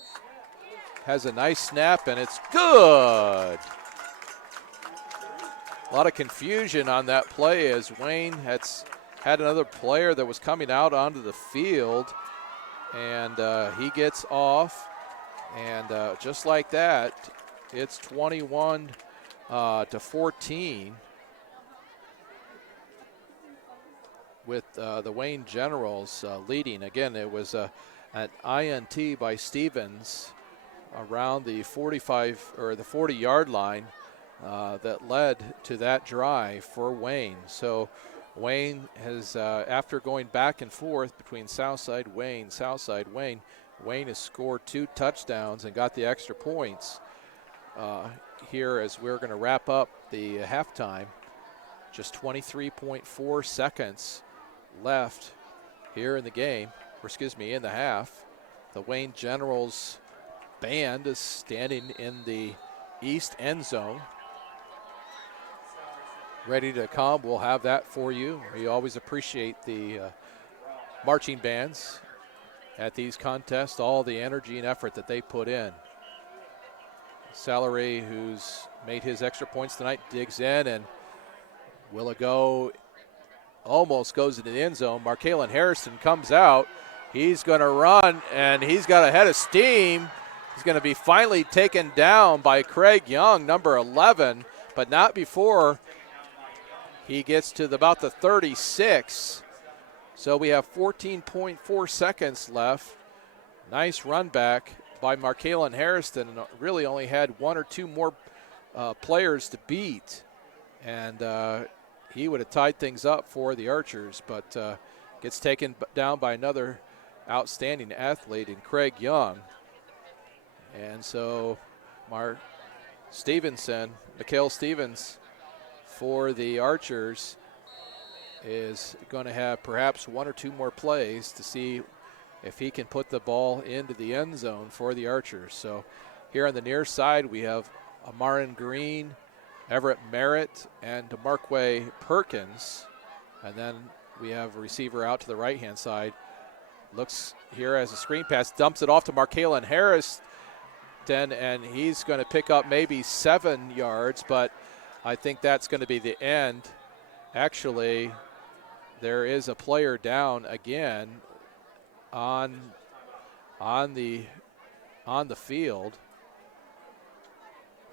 has a nice snap, and it's good. A lot of confusion on that play as Wayne had another player that was coming out onto the field, and he gets off, and just like that, it's 21-14 with the Wayne Generals leading. Again, it was an INT by Stevens around the 45 or the 40-yard line that led to that drive for Wayne. So Wayne has, after going back and forth between Southside Wayne, Wayne has scored 2 touchdowns and got the extra points here as we're going to wrap up the halftime. Just 23.4 seconds left here in the game, or excuse me, in the half. The Wayne Generals band is standing in the east end zone, ready to come. We'll have that for you. We always appreciate the marching bands at these contests, all the energy and effort that they put in. Salary, who's made his extra points tonight, digs in, and will it go? Almost goes into the end zone. Markalen Harrison comes out. He's going to run, and he's got a head of steam. He's going to be finally taken down by Craig Young, number 11, but not before he gets to about the 36. So we have 14.4 seconds left. Nice run back by Markalen Harrison, and really only had 1 or 2 more players to beat. And he would have tied things up for the Archers, but gets taken down by another outstanding athlete in Craig Young. And so Mikhail Stevens for the Archers is going to have perhaps 1 or 2 more plays to see if he can put the ball into the end zone for the Archers. So here on the near side, we have Amarin Green, Everett Merritt, and DeMarquay Perkins. And then we have a receiver out to the right-hand side. Looks here as a screen pass, dumps it off to Markalen Harrison, and he's going to pick up maybe 7 yards, but I think that's going to be the end. Actually, there is a player down again on the field.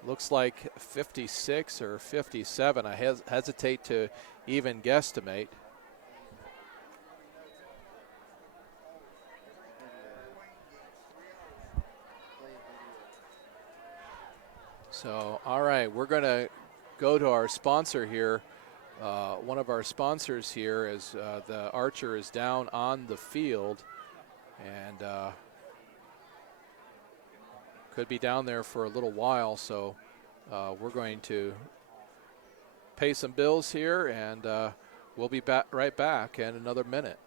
Looks like 56 or 57. I hesitate to even guesstimate. So, all right, we're going to go to our sponsor here. One of our sponsors here is the Archer is down on the field and could be down there for a little while. So we're going to pay some bills here, and we'll be right back in another minute.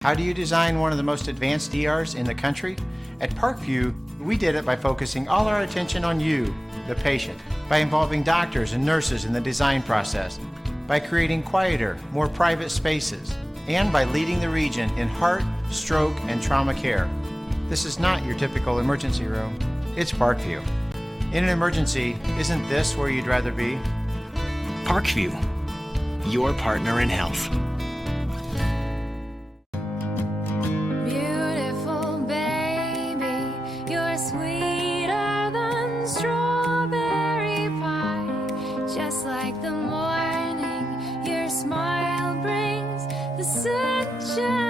How do you design one of the most advanced ERs in the country? At Parkview, we did it by focusing all our attention on you, the patient, by involving doctors and nurses in the design process, by creating quieter, more private spaces, and by leading the region in heart, stroke, and trauma care. This is not your typical emergency room. It's Parkview. In an emergency, isn't this where you'd rather be? Parkview, your partner in health. Beautiful baby, you're sweeter than strawberry pie. Just like the morning, your smile brings the sunshine.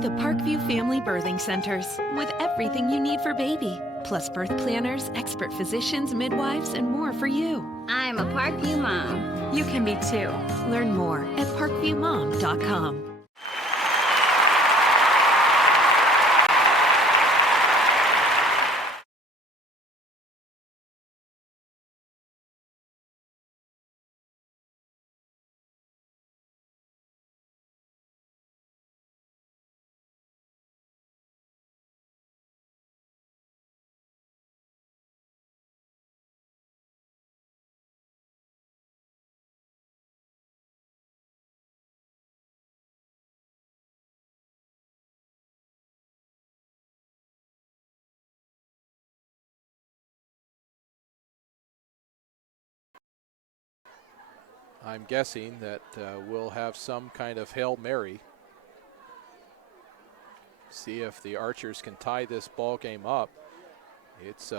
The Parkview Family Birthing Centers, with everything you need for baby, plus birth planners, expert physicians, midwives, and more for you. I'm a Parkview mom. You can be too. Learn more at parkviewmom.com. I'm guessing that we'll have some kind of Hail Mary. See if the Archers can tie this ball game up. It's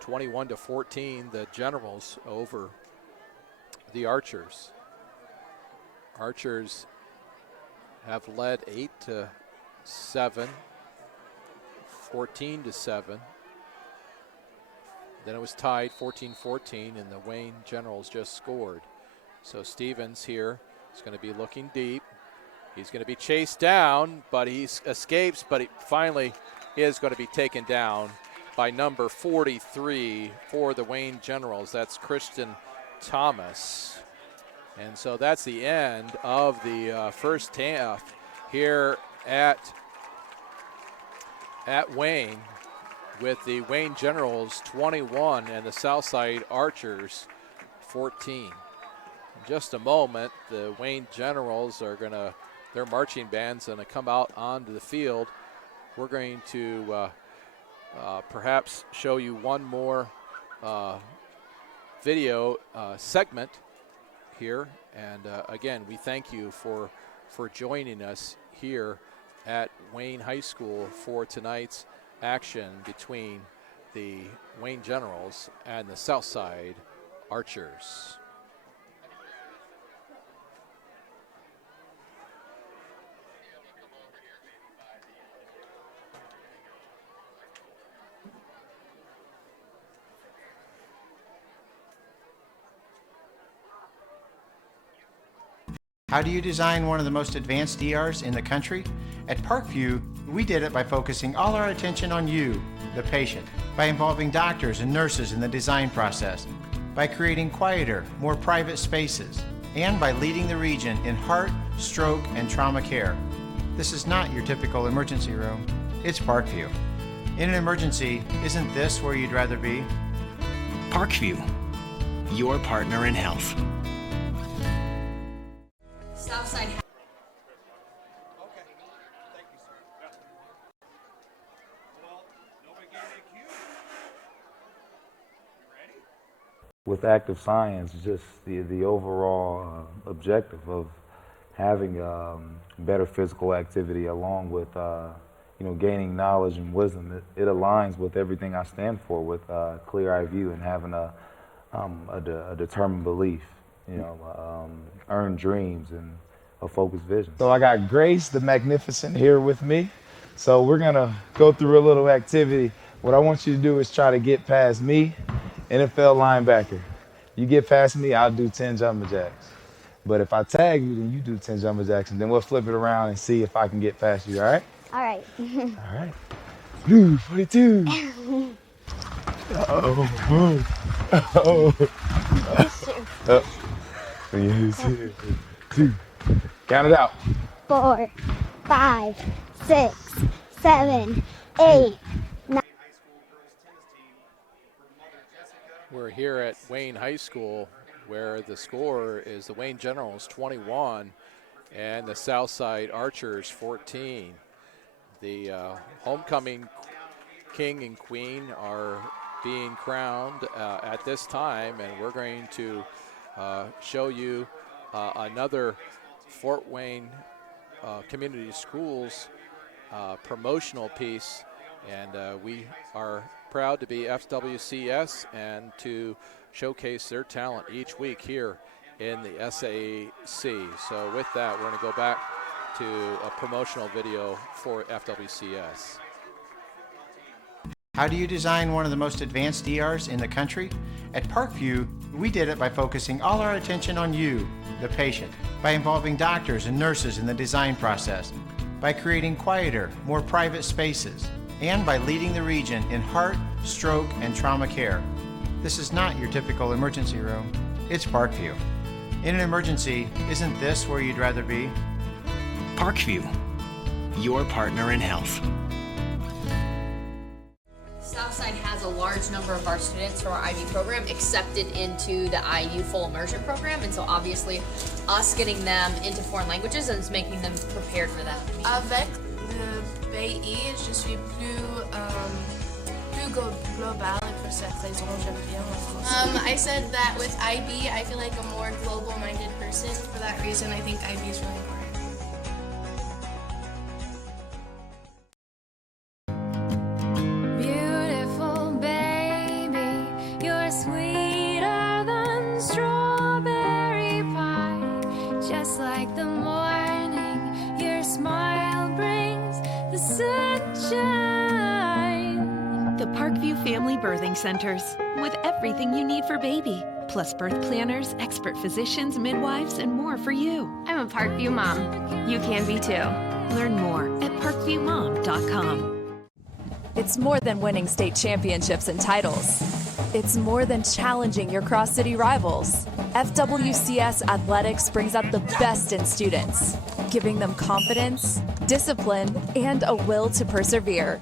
21-14, the Generals over the Archers. Archers have led 8-7, 14-7. Then it was tied 14-14, and the Wayne Generals just scored. So Stevens here is going to be looking deep. He's going to be chased down, but he escapes, but he finally is going to be taken down by number 43 for the Wayne Generals. That's Christian Thomas. And so that's the end of the first half here at Wayne, with the Wayne Generals 21 and the Southside Archers 14. In just a moment, the Wayne Generals are going to, their marching band's going to come out onto the field. We're going to perhaps show you one more video segment here. And again, we thank you for joining us here at Wayne High School for tonight's action between the Wayne Generals and the Southside Archers. How do you design one of the most advanced ERs in the country? At Parkview, we did it by focusing all our attention on you, the patient, by involving doctors and nurses in the design process, by creating quieter, more private spaces, and by leading the region in heart, stroke, and trauma care. This is not your typical emergency room. It's Parkview. In an emergency, isn't this where you'd rather be? Parkview, your partner in health. Southside. Okay. Thank you, sir. Yeah. Well, nobody gave me a cue. You ready? With active science, just the overall objective of having better physical activity along with gaining knowledge and wisdom, it aligns with everything I stand for, with clear-eye view and having a determined belief, earned dreams and a focused vision. So I got Grace the Magnificent here with me. So we're gonna go through a little activity. What I want you to do is try to get past me, NFL linebacker. You get past me, I'll do 10 jumping jacks. But if I tag you, then you do 10 jumping jacks, and then we'll flip it around and see if I can get past you, all right? All right. All right. Blue 42. Two. Count it out. 4, 5, 6, 7, 8, 9. We're here at Wayne High School, where the score is the Wayne Generals 21 and the Southside Archers 14. The homecoming king and queen are being crowned at this time, and we're going to show you another Fort Wayne Community Schools promotional piece, and we are proud to be FWCS and to showcase their talent each week here in the SAC. So with that, we're going to go back to a promotional video for FWCS. How do you design one of the most advanced ERs in the country? At Parkview, we did it by focusing all our attention on you, the patient, by involving doctors and nurses in the design process, by creating quieter, more private spaces, and by leading the region in heart, stroke, and trauma care. This is not your typical emergency room. It's Parkview. In an emergency, isn't this where you'd rather be? Parkview, your partner in health. Southside has a large number of our students from our IB program accepted into the IU full immersion program, and so obviously us getting them into foreign languages is making them prepared for that. Avec le pays, je suis plus global et pour cette raison j'aime bien la France. I said that with IB, I feel like a more global-minded person. For that reason, I think IB is really important. Beautiful baby, you're sweeter than strawberry pie. Just like the morning, your smile brings the sunshine. The Parkview Family Birthing Centers, with everything you need for baby, plus birth planners, expert physicians, midwives, and more for you. I'm a Parkview mom. You can be too. Learn more at parkviewmom.com. It's more than winning state championships and titles. It's more than challenging your cross-city rivals. FWCS Athletics brings out the best in students, giving them confidence, discipline, and a will to persevere.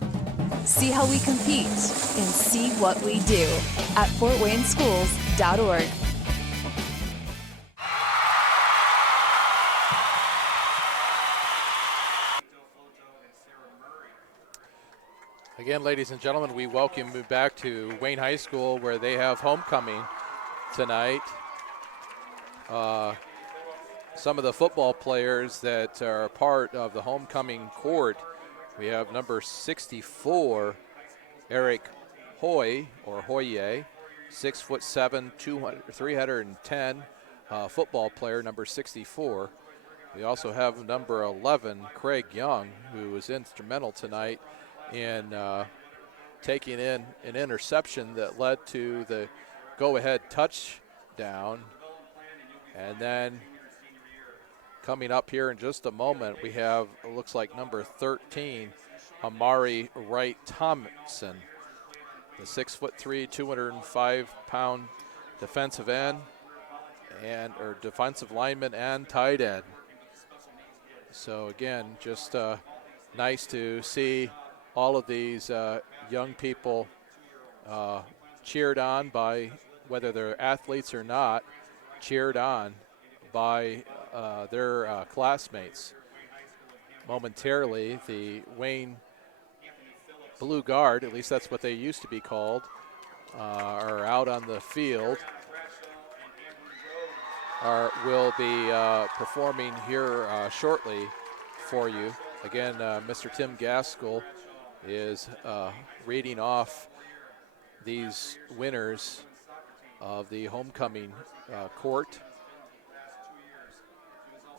See how we compete and see what we do at fortwayneschools.org. Again, ladies and gentlemen, we welcome you back to Wayne High School, where they have homecoming tonight. Some of the football players that are part of the homecoming court, we have number 64, Eric Hoy, or Hoye, 6'7", 310 football player, number 64. We also have number 11, Craig Young, who was instrumental tonight in taking in an interception that led to the go-ahead touchdown. And then coming up here in just a moment, we have, it looks like number 13, Amari Wright Thompson, the 6'3", 205-pound defensive end or defensive lineman and tight end. So again, just nice to see all of these young people cheered on by, whether they're athletes or not, cheered on by their classmates. Momentarily, the Wayne Blue Guard, at least that's what they used to be called, are out on the field. Will be performing here shortly for you. Again, Mr. Tim Gaskell is reading off these winners of the homecoming court.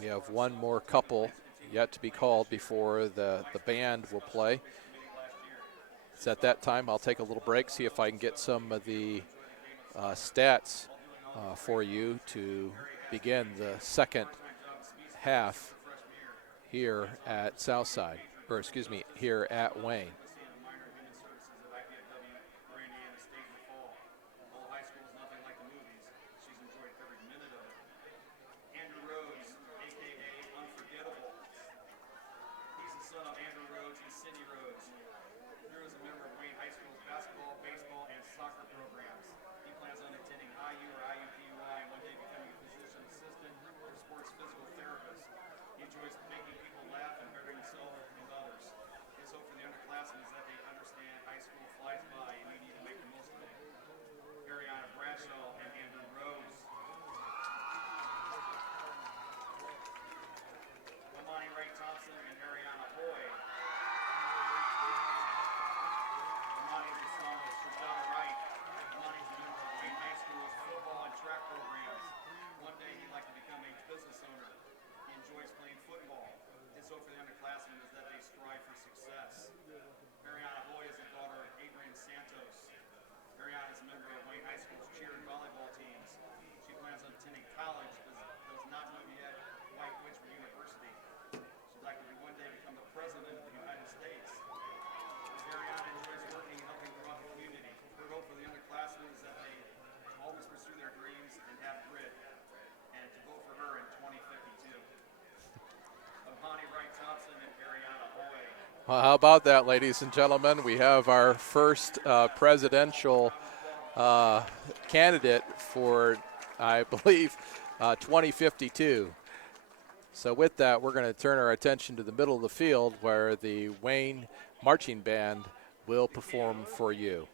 We have one more couple yet to be called before the band will play. So at that time, I'll take a little break, see if I can get some of the stats for you to begin the second half here at Southside, or excuse me, here at Wayne. Andrew Rhodes and Cindy Rhodes. Drew is a member of Wayne High School's basketball, baseball, and soccer programs. He plans on attending IU or IUPUI and one day becoming a physician assistant or sports physical therapist. He enjoys making people laugh and bettering himself and others. His hope for the underclassmen is that they understand high school flies by and you need to make the most of it. Ariana Bradshaw and Andrew Rose. Mahoney Ray Thompson and Ariana Hoy. Mahoney is the son of Shajana Wright. Mahoney is a member of Wayne High School's football and track programs. One day he'd like to become a business owner. He enjoys playing football. His hope for the underclassmen is that they strive for success. Ariana Hoy is the daughter of Adrian Santos. Ariana is a member of Wayne High School's cheer and volleyball teams. She plans on attending college, but does not know yet which university. She'd like to one day become the president of the United States. Ariana enjoys working and helping throughout the community. Her hope for the underclassmen is that they always pursue their dreams and have grit, and to vote for her in 2052. Mahoney Wright Thompson and Ariana Hoy. Well, how about that, ladies and gentlemen? We have our first presidential candidate for, I believe, 2052. So with that, we're going to turn our attention to the middle of the field where the Wayne Marching Band will perform for you.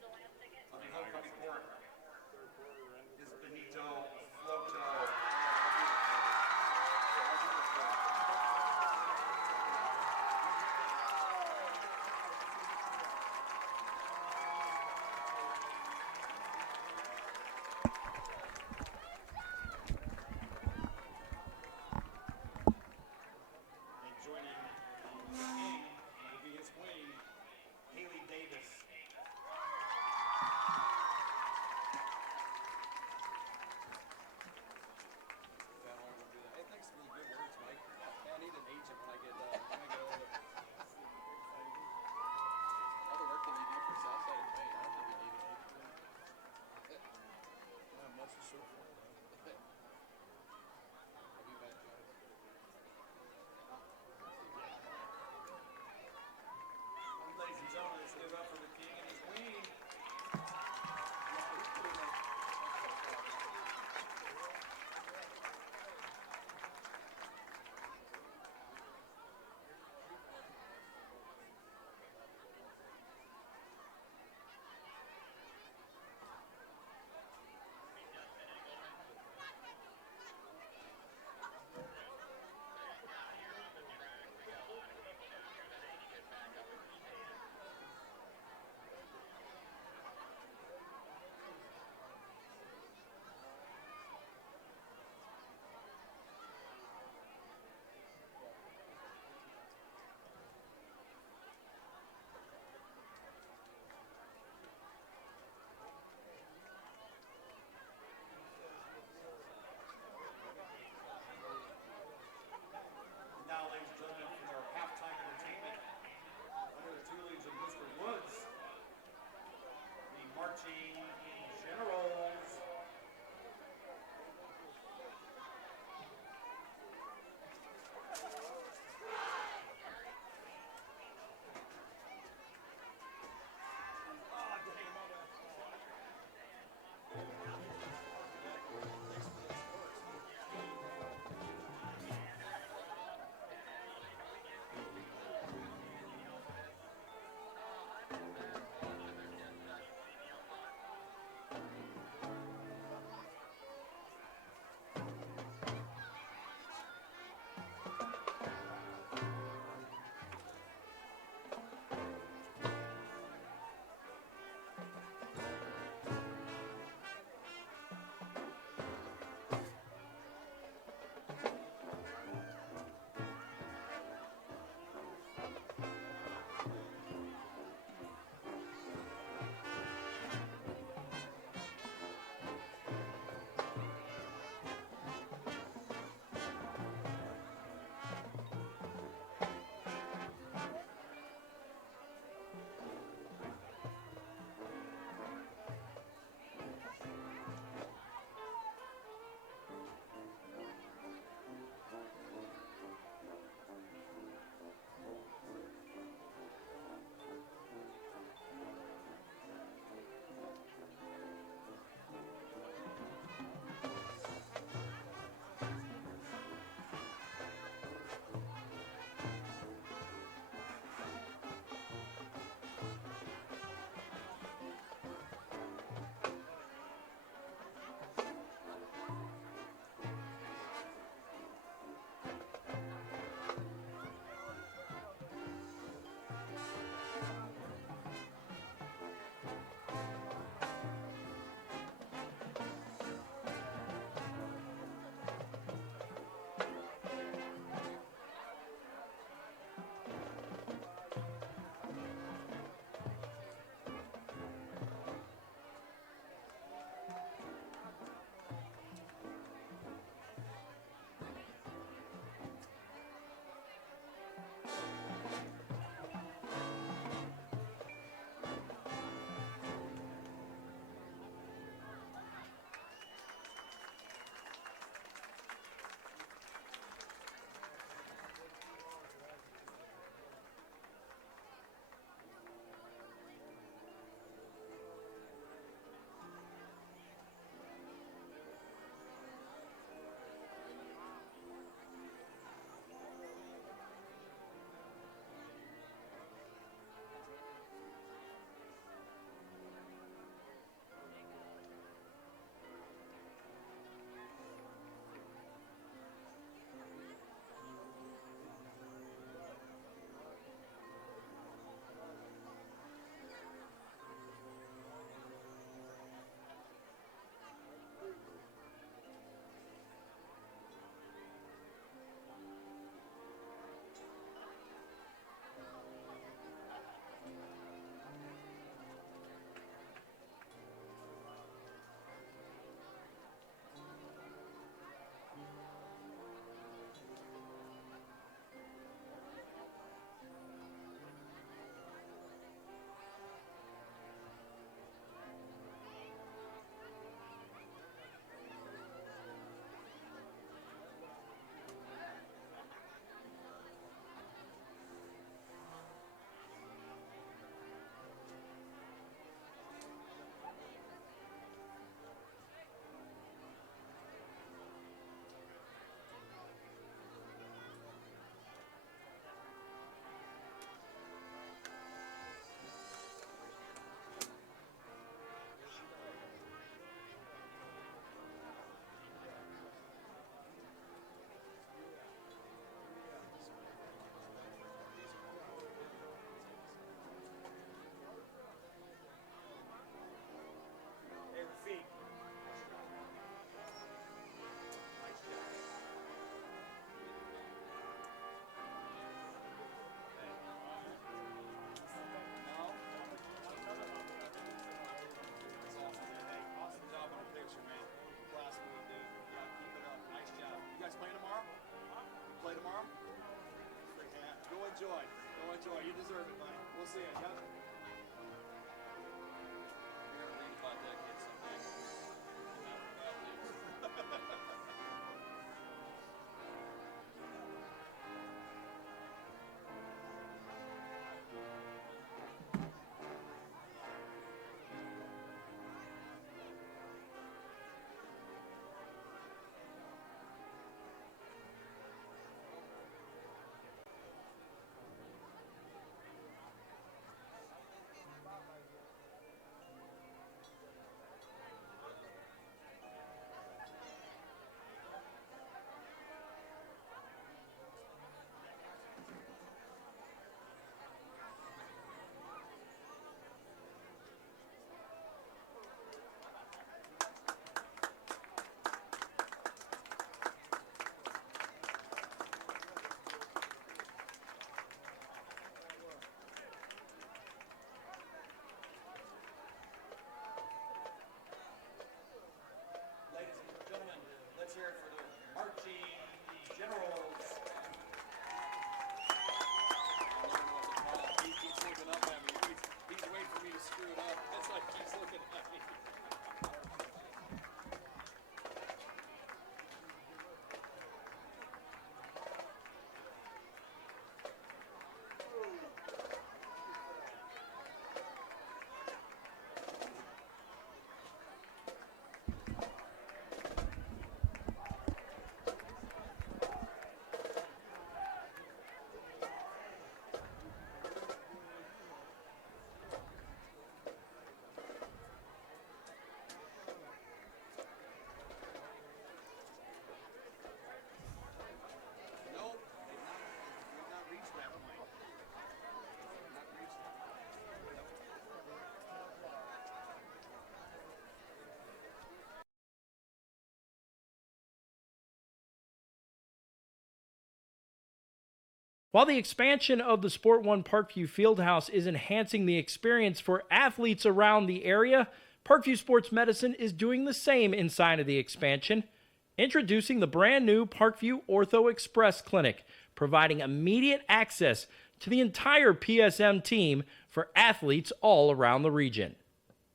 enjoy. Go enjoy. You deserve it, buddy. We'll see you. Yep. You're gonna read about that kid someday. Let's hear it for the marching generals. He keeps looking up at me. He's waiting for me to screw it up. That's like he's looking at me. While the expansion of the Sport One Parkview Fieldhouse is enhancing the experience for athletes around the area, Parkview Sports Medicine is doing the same inside of the expansion, introducing the brand new Parkview Ortho Express Clinic, providing immediate access to the entire PSM team for athletes all around the region.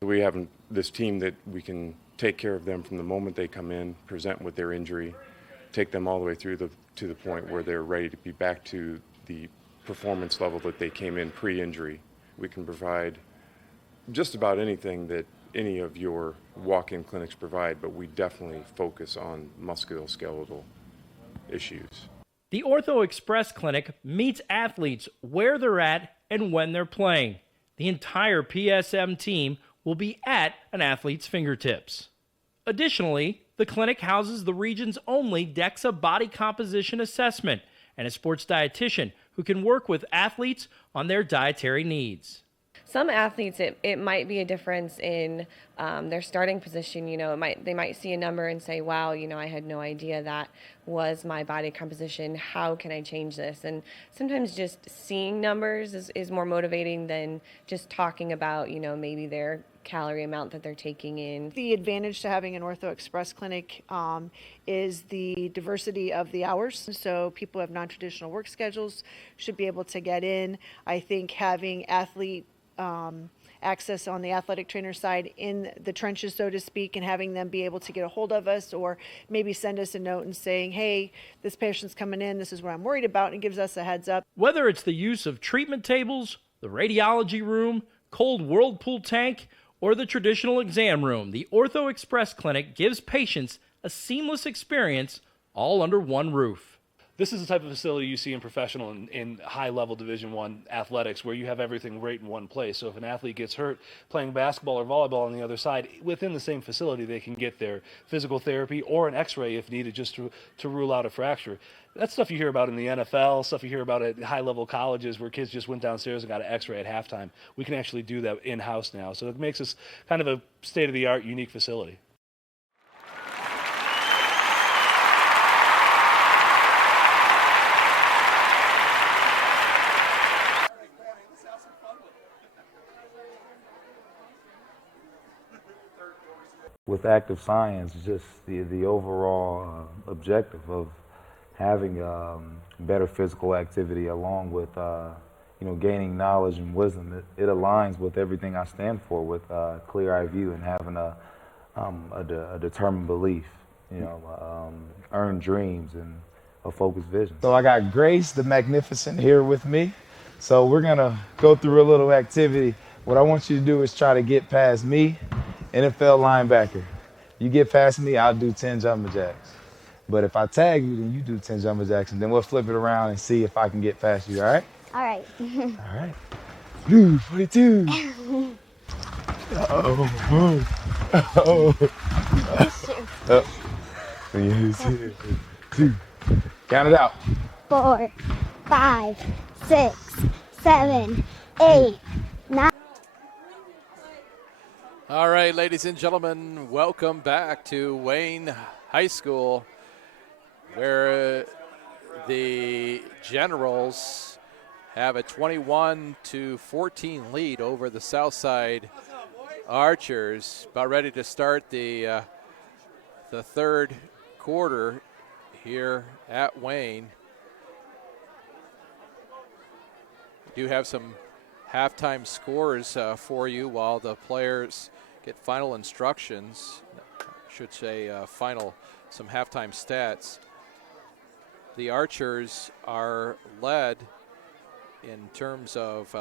We have this team that we can take care of them from the moment they come in, present with their injury, take them all the way through to the point where they're ready to be back to the performance level that they came in pre-injury. We can provide just about anything that any of your walk-in clinics provide, but we definitely focus on musculoskeletal issues. The Ortho Express Clinic meets athletes where they're at and when they're playing. The entire PSM team will be at an athlete's fingertips. Additionally, the clinic houses the region's only DEXA body composition assessment and a sports dietitian who can work with athletes on their dietary needs. Some athletes, it might be a difference in their starting position. You know, they might see a number and say, wow, you know, I had no idea that was my body composition. How can I change this? And sometimes just seeing numbers is more motivating than just talking about, you know, maybe their calorie amount that they're taking in. The advantage to having an Ortho Express clinic is the diversity of the hours. So people who have non-traditional work schedules should be able to get in. I think having athlete access on the athletic trainer side in the trenches, so to speak, and having them be able to get a hold of us or maybe send us a note and saying, hey, this patient's coming in, this is what I'm worried about, and gives us a heads up. Whether it's the use of treatment tables, the radiology room, cold whirlpool tank, or the traditional exam room, the Ortho Express Clinic gives patients a seamless experience all under one roof. This is the type of facility you see in professional and high-level Division I athletics where you have everything right in one place. So if an athlete gets hurt playing basketball or volleyball on the other side, within the same facility they can get their physical therapy or an x-ray if needed just to rule out a fracture. That's stuff you hear about in the NFL, stuff you hear about at high-level colleges where kids just went downstairs and got an x-ray at halftime. We can actually do that in-house now. So it makes us kind of a state-of-the-art, unique facility. With active science, just the overall objective of having better physical activity along with gaining knowledge and wisdom, it aligns with everything I stand for, with clear-eye view and having a determined belief, earned dreams and a focused vision. So I got Grace the Magnificent here with me. So we're gonna go through a little activity. What I want you to do is try to get past me, NFL linebacker. You get past me, I'll do 10 jumping jacks. But if I tag you, then you do 10 jumping jacks, and then we'll flip it around and see if I can get past you, all right? All right. All right. Blue 42. Uh-oh. Uh-oh. Yes, 2. Count it out. 4, 5, 6, 7, 8, 9. All right, ladies and gentlemen, welcome back to Wayne High School, where the Generals have a 21-14 lead over the Southside Archers. About ready to start the third quarter here at Wayne. We do have some halftime scores for you while the players get final instructions. I should say some halftime stats. The Archers are led in terms of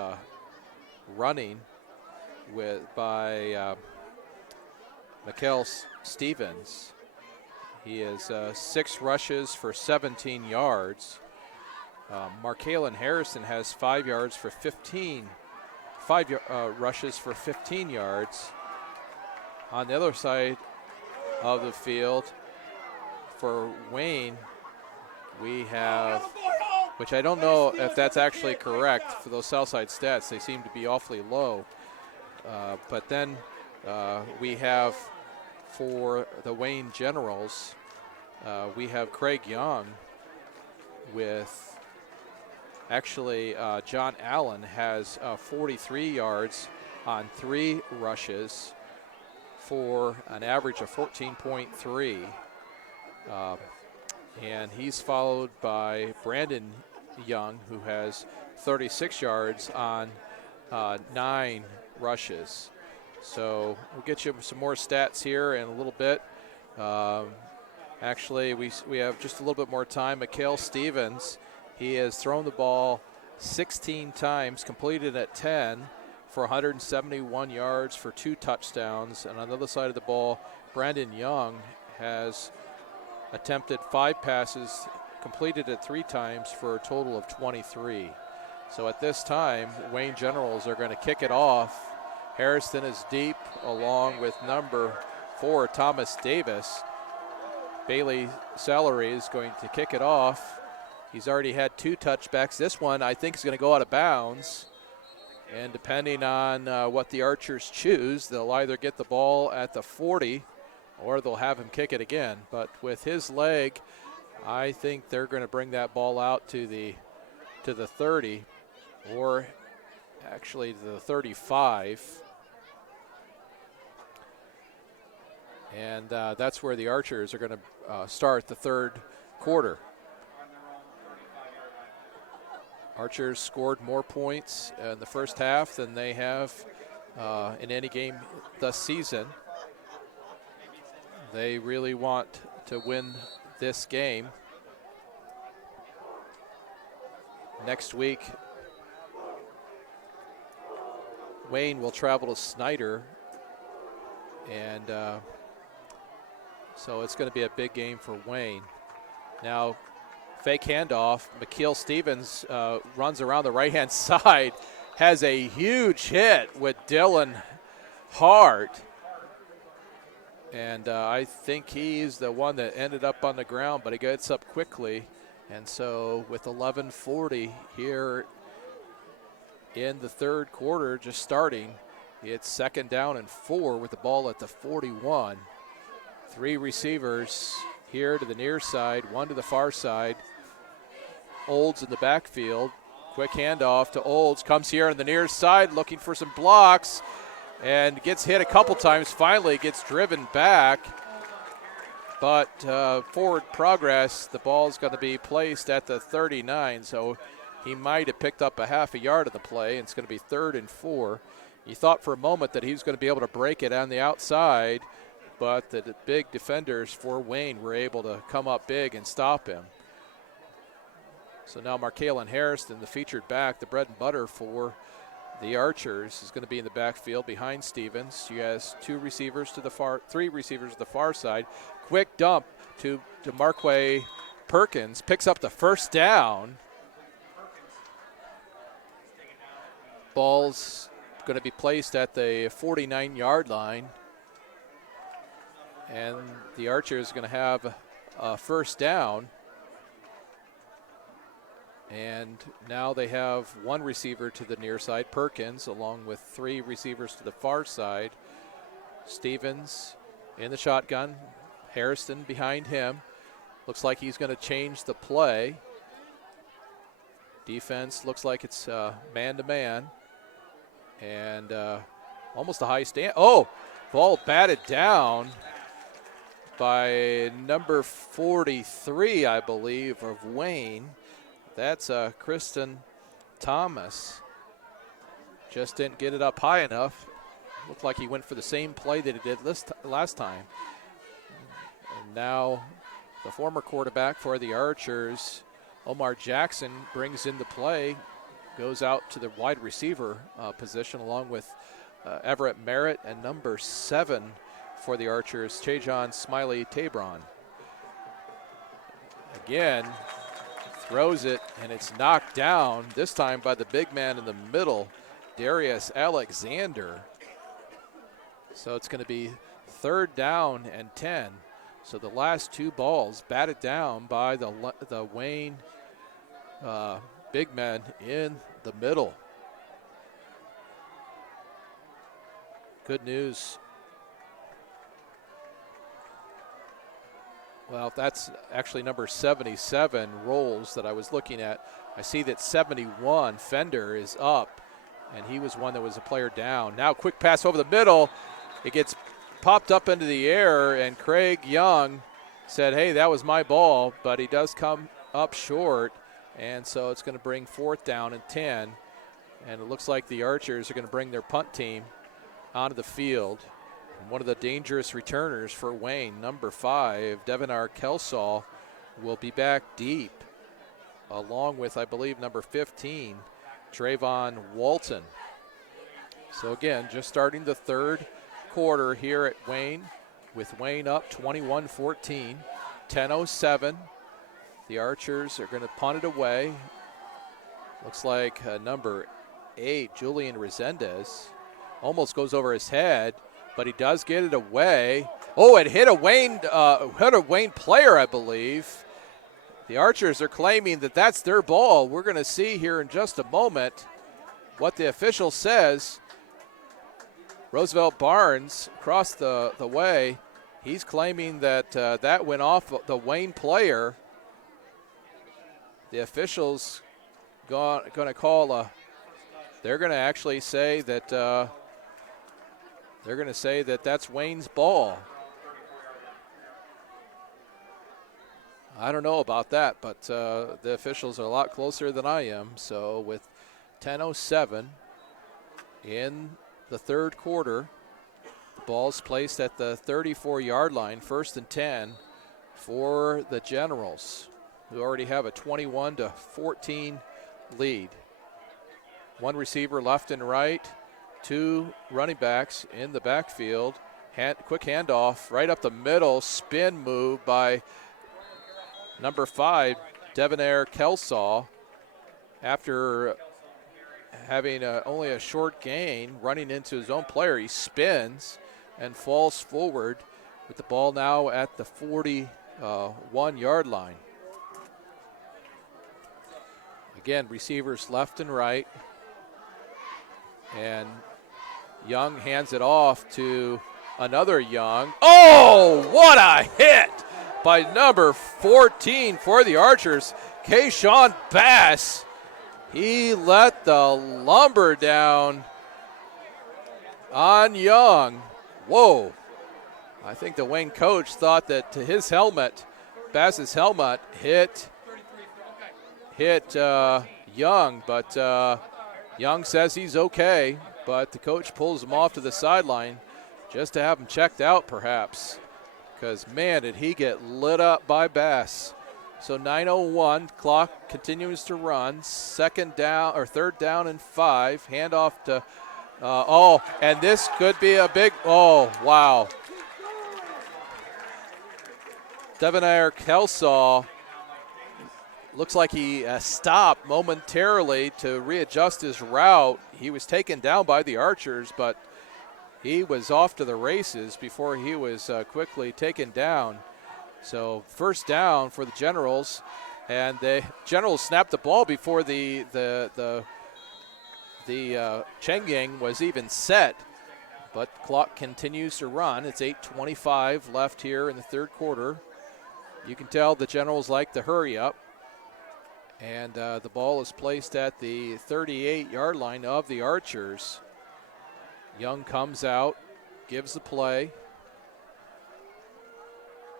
running by Mikael Stevens. He is 6 rushes for 17 yards. Markalen Harrison has 5 rushes for 15 yards. On the other side of the field for Wayne, we have, which I don't know if that's actually correct for those Southside stats. They seem to be awfully low. But then we have, for the Wayne Generals, we have Craig Young with, actually John Allen has 43 yards on 3 rushes for an average of 14.3. And he's followed by Brandon Young, who has 36 yards on 9 rushes. So we'll get you some more stats here in a little bit. Actually, we have just a little bit more time. Mikael Stevens, he has thrown the ball 16 times, completed at 10 for 171 yards for 2 touchdowns. And on the other side of the ball, Brandon Young has attempted 5 passes, completed it 3 times for a total of 23. So at this time, Wayne Generals are going to kick it off. Harrison is deep along with number 4, Thomas Davis. Bailey Salary is going to kick it off. He's already had 2 touchbacks. This one, I think, is going to go out of bounds. And depending on what the Archers choose, they'll either get the ball at the 40 or they'll have him kick it again. But with his leg, I think they're going to bring that ball out to the 30, or actually to the 35. And that's where the Archers are going to start the third quarter. Archers scored more points in the first half than they have in any game this season. They really want to win this game. Next week, Wayne will travel to Snyder, and so it's going to be a big game for Wayne. Now, fake handoff. Mikael Stevens runs around the right-hand side, has a huge hit with Dylan Hart. And I think he's the one that ended up on the ground, but he gets up quickly. And so with 11:40 here in the third quarter just starting, it's 2nd down and 4 with the ball at the 41. 3 receivers here to the near side, 1 to the far side. Olds in the backfield. Quick handoff to Olds. Comes here on the near side looking for some blocks and gets hit a couple times. Finally gets driven back. But forward progress, the ball's going to be placed at the 39, so he might have picked up a half a yard of the play, and it's going to be 3rd and 4. You thought for a moment that he was going to be able to break it on the outside, but the big defenders for Wayne were able to come up big and stop him. So now Markalen Harrison, the featured back, the bread and butter for the Archers, is going to be in the backfield behind Stevens. She has 3 receivers to the far side. Quick dump to DeMarque Perkins, picks up the first down. Ball's going to be placed at the 49-yard line. And the Archers are going to have a first down. And now they have 1 receiver to the near side, Perkins, along with 3 receivers to the far side. Stevens in the shotgun. Harrison behind him. Looks like he's going to change the play. Defense looks like it's man-to-man. And almost a high stand. Oh, ball batted down by number 43, I believe, of Wayne. That's Kristen Thomas. Just didn't get it up high enough. Looked like he went for the same play that he did last time. And now the former quarterback for the Archers, Omar Jackson, brings in the play, goes out to the wide receiver position along with Everett Merritt and number 7 for the Archers, Chajon Smiley Tabron. Again, throws it, and it's knocked down, this time by the big man in the middle, Darius Alexander. So it's going to be 3rd down and 10. So the last 2 balls batted down by the Wayne big men in the middle. Good news. Well, that's actually number 77, Rolls, that I was looking at. I see that 71, Fender, is up, and he was one that was a player down. Now quick pass over the middle. It gets popped up into the air, and Craig Young said, hey, that was my ball, but he does come up short, and so it's going to bring 4th down and 10, and it looks like the Archers are going to bring their punt team onto the field. One of the dangerous returners for Wayne, number 5, Devonar Kelsall, will be back deep, along with, I believe, number 15, Trayvon Walton. So again, just starting the 3rd quarter here at Wayne, with Wayne up 21-14, 10:07. The Archers are going to punt it away. Looks like number 8, Julian Resendez, almost goes over his head, but he does get it away. Oh, it hit a Wayne player, I believe. The Archers are claiming that that's their ball. We're going to see here in just a moment what the official says. Roosevelt Barnes across the way. He's claiming that that went off the Wayne player. The officials going to call they're going to actually say that that's Wayne's ball. I don't know about that, but the officials are a lot closer than I am. So with 10:07 in the 3rd quarter, the ball's placed at the 34-yard line, 1st and 10 for the Generals, who already have a 21-14 lead. 1 receiver left and right, 2 running backs in the backfield. Quick handoff right up the middle, spin move by number 5, Devonair Kelsall. After having only a short gain, running into his own player, he spins and falls forward with the ball now at the 41-yard line. Again, receivers left and right. And Young hands it off to another Young. Oh, what a hit by number 14 for the Archers, Kayshawn Bass. He let the lumber down on Young. Whoa. I think the Wayne coach thought that his helmet, Bass's helmet, hit Young, but Young says he's okay, but the coach pulls him off to the sideline just to have him checked out perhaps, because man, did he get lit up by Bass. So 9:01, clock continues to run, third down and 5, handoff to, and this could be a big, wow. Devonair Kelsaw looks like he stopped momentarily to readjust his route. He was taken down by the Archers, but he was off to the races before he was quickly taken down. So first down for the Generals, and the Generals snapped the ball before the Chenggang was even set. But the clock continues to run. It's 8:25 left here in the third quarter. You can tell the Generals like to hurry up. And the ball is placed at the 38-yard line of the Archers. Young comes out, gives the play.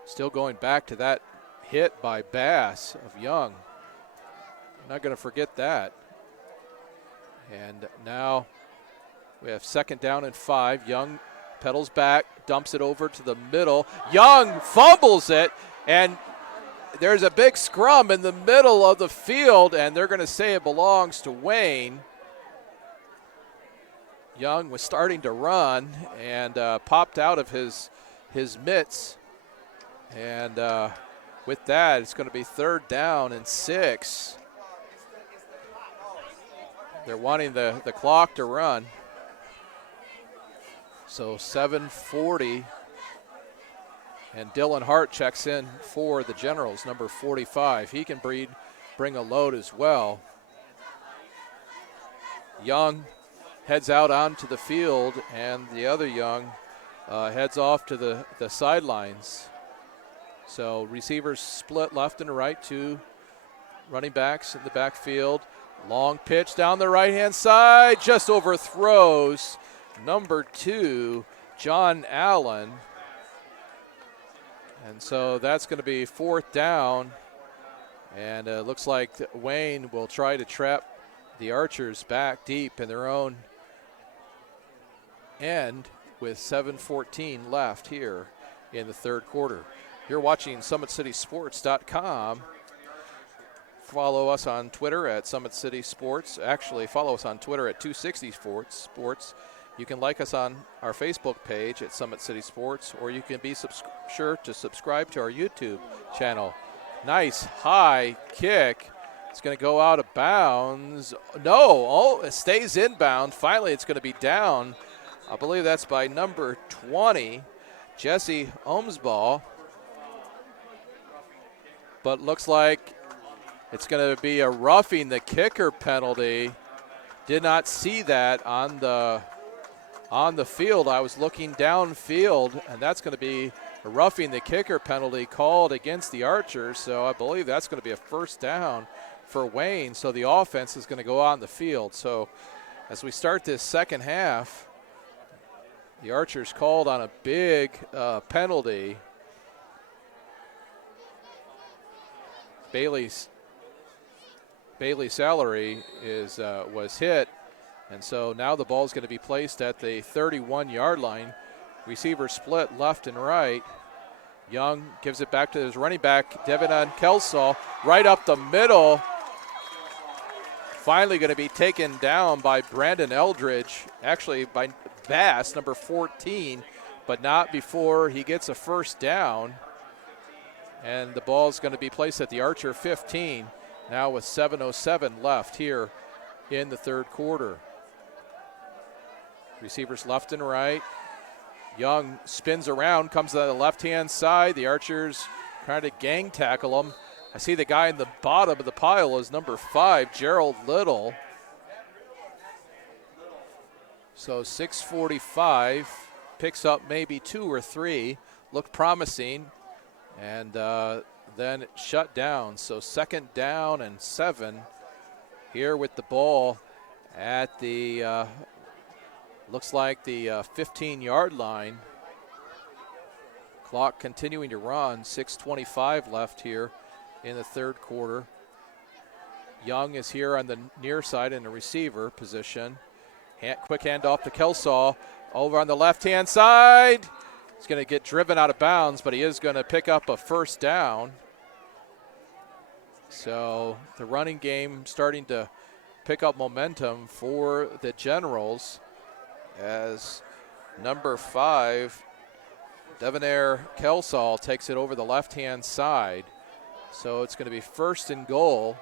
Still going back to that hit by Bass of Young. I'm not going to forget that. And now we have second down and 5. Young pedals back, dumps it over to the middle. Young fumbles it, and there's a big scrum in the middle of the field, and they're going to say it belongs to Wayne. Young was starting to run and popped out of his mitts. And with that, it's going to be third down and 6. They're wanting the clock to run. So 7:40. And Dylan Hart checks in for the Generals, number 45. He can bring a load as well. Young heads out onto the field, and the other Young heads off to the sidelines. So receivers split left and right, 2 running backs in the backfield. Long pitch down the right-hand side, just overthrows number 2, John Allen. And so that's going to be fourth down. And it looks like Wayne will try to trap the Archers back deep in their own end with 7:14 left here in the third quarter. You're watching SummitCitySports.com. Follow us on Twitter at Summit City Sports. Actually, follow us on Twitter at 260 Sports. You can like us on our Facebook page at Summit City Sports, or you can be sure to subscribe to our YouTube channel. Nice high kick. It's going to go out of bounds. No, it stays inbound. Finally, it's going to be down. I believe that's by number 20, Jesse Ohmsball. But looks like it's going to be a roughing the kicker penalty. Did not see that on the field. I was looking downfield, and that's going to be a roughing the kicker penalty called against the Archers. So I believe that's going to be a first down for Wayne. So the offense is going to go on the field. So as we start this second half, the Archers called on a big penalty. Bailey's salary was hit, and so now the ball is going to be placed at the 31-yard line. Receiver split left and right. Young gives it back to his running back, Devonair Kelsaw, right up the middle. Finally going to be taken down by Brandon Eldridge, actually by Bass, number 14, but not before he gets a first down. And the ball is going to be placed at the Archer 15, now with 7:07 left here in the third quarter. Receivers left and right. Young spins around, comes to the left-hand side. The Archers trying to gang tackle him. I see the guy in the bottom of the pile is number 5, Gerald Little. So 6:45, picks up maybe 2 or 3, looked promising, and then it shut down. So second down and 7 here with the ball at the, looks like the 15-yard line. Clock continuing to run, 6:25 left here in the third quarter. Young is here on the near side in the receiver position. Quick handoff to Kelsaw over on the left-hand side. He's going to get driven out of bounds, but he is going to pick up a first down. So the running game starting to pick up momentum for the Generals as number 5, Devonair Kelsaw, takes it over the left-hand side. So it's going to be first and goal.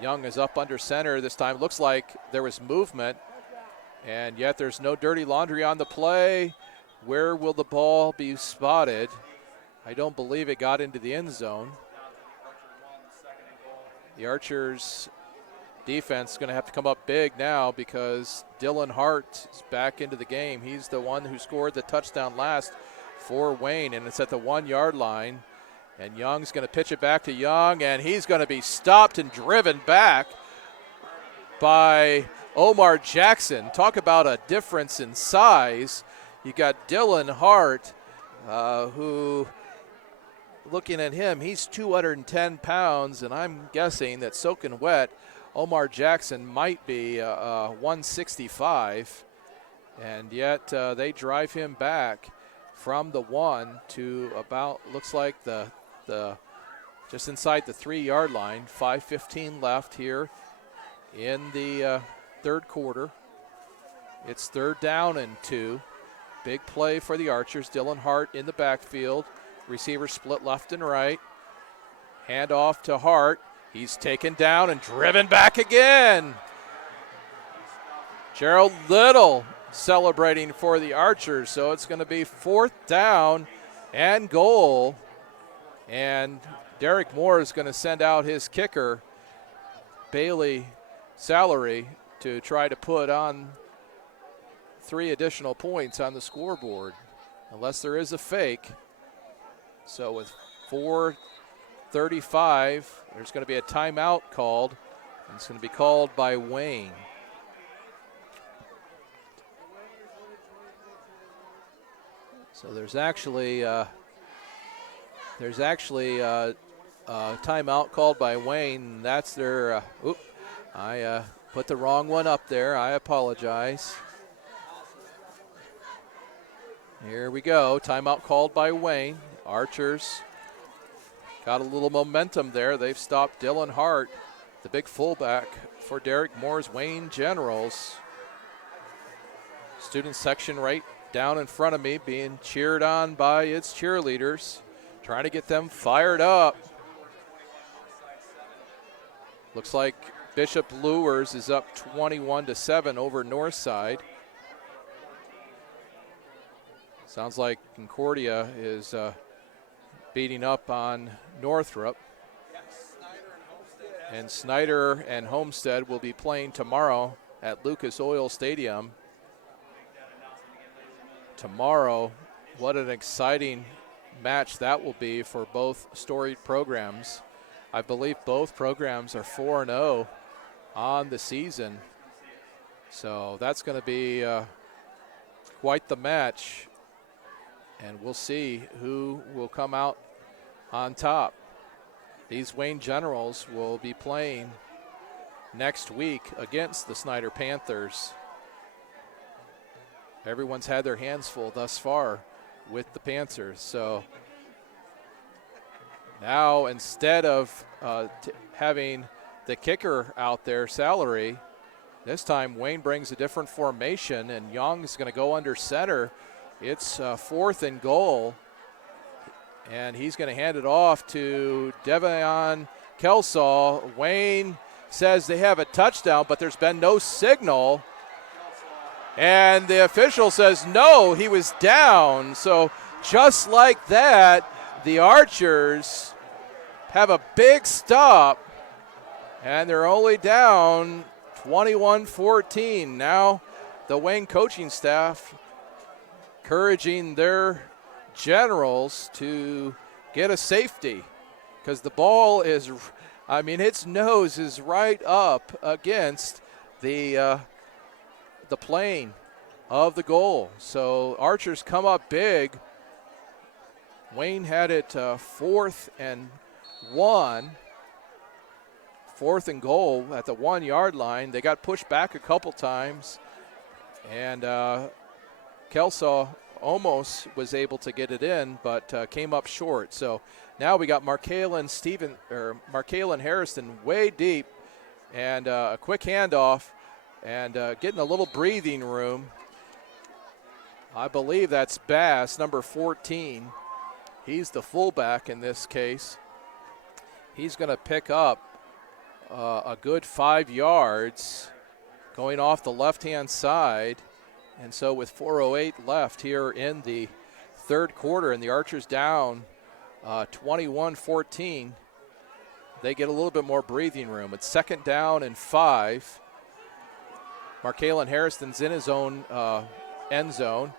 Young is up under center this time. Looks like there was movement, and yet there's no dirty laundry on the play. Where will the ball be spotted? I don't believe it got into the end zone. The Archers defense is going to have to come up big now because Dylan Hart is back into the game. He's the one who scored the touchdown last for Wayne, and it's at the 1-yard line. And Young's going to pitch it back to Young, and he's going to be stopped and driven back by Omar Jackson. Talk about a difference in size. You got Dylan Hart, who, looking at him, he's 210 pounds, and I'm guessing that soaking wet, Omar Jackson might be 165, and yet they drive him back from the 1 to about, looks like the just inside the 3-yard line. 5:15 left here in the third quarter. It's third down and 2. Big play for the Archers. Dylan Hart in the backfield. Receivers split left and right. Hand off to Hart. He's taken down and driven back again. Gerald Little celebrating for the Archers. So it's going to be 4th down and goal. And Derek Moore is going to send out his kicker, Bailey Salary, to try to put on 3 additional points on the scoreboard, unless there is a fake. So with 4:35, there's going to be a timeout called, and it's going to be called by Wayne. So there's actually a timeout called by Wayne. That's their, I put the wrong one up there. I apologize. Here we go. Timeout called by Wayne. Archers got a little momentum there. They've stopped Dylan Hart, the big fullback for Derek Moore's Wayne Generals. Student section right down in front of me being cheered on by its cheerleaders, trying to get them fired up. Looks like Bishop Lures is up 21-7 over Northside. Sounds like Concordia is beating up on Northrop. And Snyder and Homestead will be playing tomorrow at Lucas Oil Stadium. Tomorrow, what an exciting match that will be for both storied programs. I believe both programs are 4-0 on the season. So that's going to be quite the match. And we'll see who will come out on top. These Wayne Generals will be playing next week against the Snyder Panthers. Everyone's had their hands full thus far with the Panthers. So now instead of having the kicker out there, Salary, this time Wayne brings a different formation, and Young's going to go under center. It's 4th and goal, and he's going to hand it off to Devion Kelsaw. Wayne says they have a touchdown, but there's been no signal. And the official says, no, he was down. So just like that, the Archers have a big stop, and they're only down 21-14. Now the Wayne coaching staff encouraging their Generals to get a safety, because the ball is, its nose is right up against the plane. of the goal. So Archers come up big. Wayne had it 4th and 1. 4th and goal at the 1-yard line. They got pushed back a couple times, and Kelsaw almost was able to get it in, but came up short. So now we got Markalen Harrison way deep, and a quick handoff, and getting a little breathing room. I believe that's Bass, number 14. He's the fullback in this case. He's going to pick up a good 5 yards going off the left-hand side. And so with 4:08 left here in the third quarter and the Archers down 21-14, they get a little bit more breathing room. It's 2nd down and 5. Markalen Harrison's in his own end zone,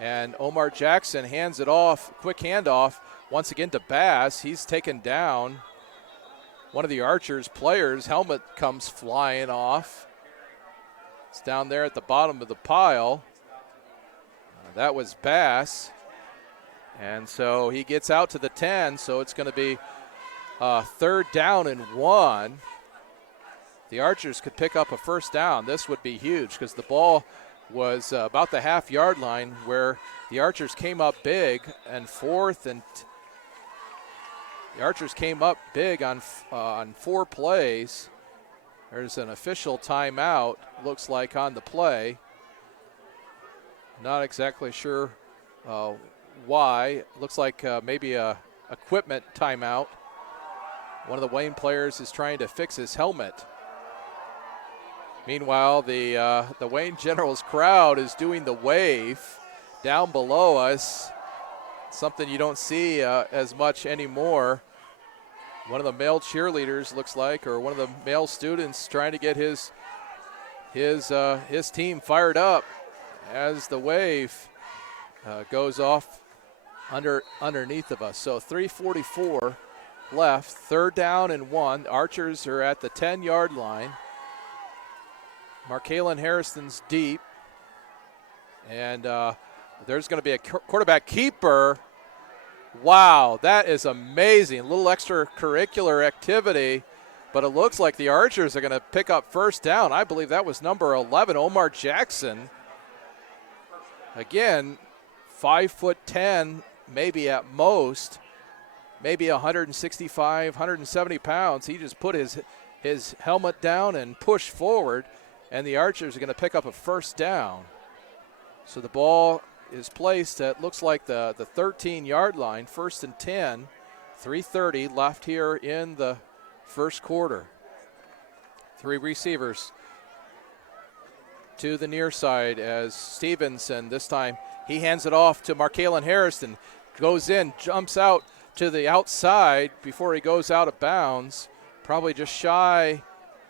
and Omar Jackson hands it off, quick handoff, once again to Bass. He's taken down. One of the Archers players' helmet comes flying off. It's down there at the bottom of the pile. That was Bass. And so he gets out to the 10, so it's going to be 3rd down and 1. The Archers could pick up a 1st down. This would be huge because the ball was about the half-yard line where the Archers came up big, and 4th and the Archers came up big on 4 plays. There's an official timeout, looks like, on the play. Not exactly sure why. Looks like maybe a equipment timeout. One of the Wayne players is trying to fix his helmet. Meanwhile, the Wayne Generals crowd is doing the wave down below us. Something you don't see as much anymore. One of the male cheerleaders, looks like, or one of the male students trying to get his team fired up as the wave goes off underneath of us. So 3:44 left, 3rd down and 1. Archers are at the 10-yard line. Markalen Harrison's deep, and there's going to be a quarterback keeper. Wow, that is amazing. A little extracurricular activity, but it looks like the Archers are going to pick up 1st down. I believe that was number 11, Omar Jackson. Again, 5'10", maybe at most, maybe 165, 170 pounds. He just put his helmet down and pushed forward, and the Archers are going to pick up a 1st down. So the ball is placed at, looks like the 13-yard line, 1st and 10, 3:30 left here in the first quarter. 3 receivers to the near side as Stevenson, this time he hands it off to Markalen Harrison, goes in, jumps out to the outside before he goes out of bounds, probably just shy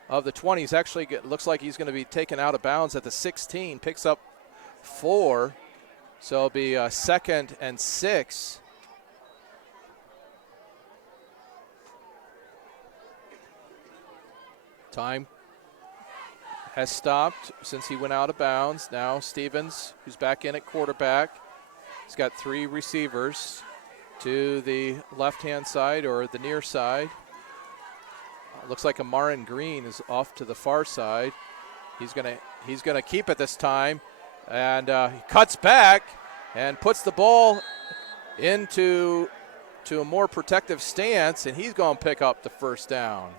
of the 20s. Actually, it looks like he's going to be taken out of bounds at the 16, picks up 4. So it'll be 2nd and 6. Time has stopped since he went out of bounds. Now Stevens, who's back in at quarterback, he's got 3 receivers to the left-hand side or the near side. Looks like Amarin Green is off to the far side. He's gonna keep it this time. And he cuts back and puts the ball into a more protective stance, and he's going to pick up the 1st down.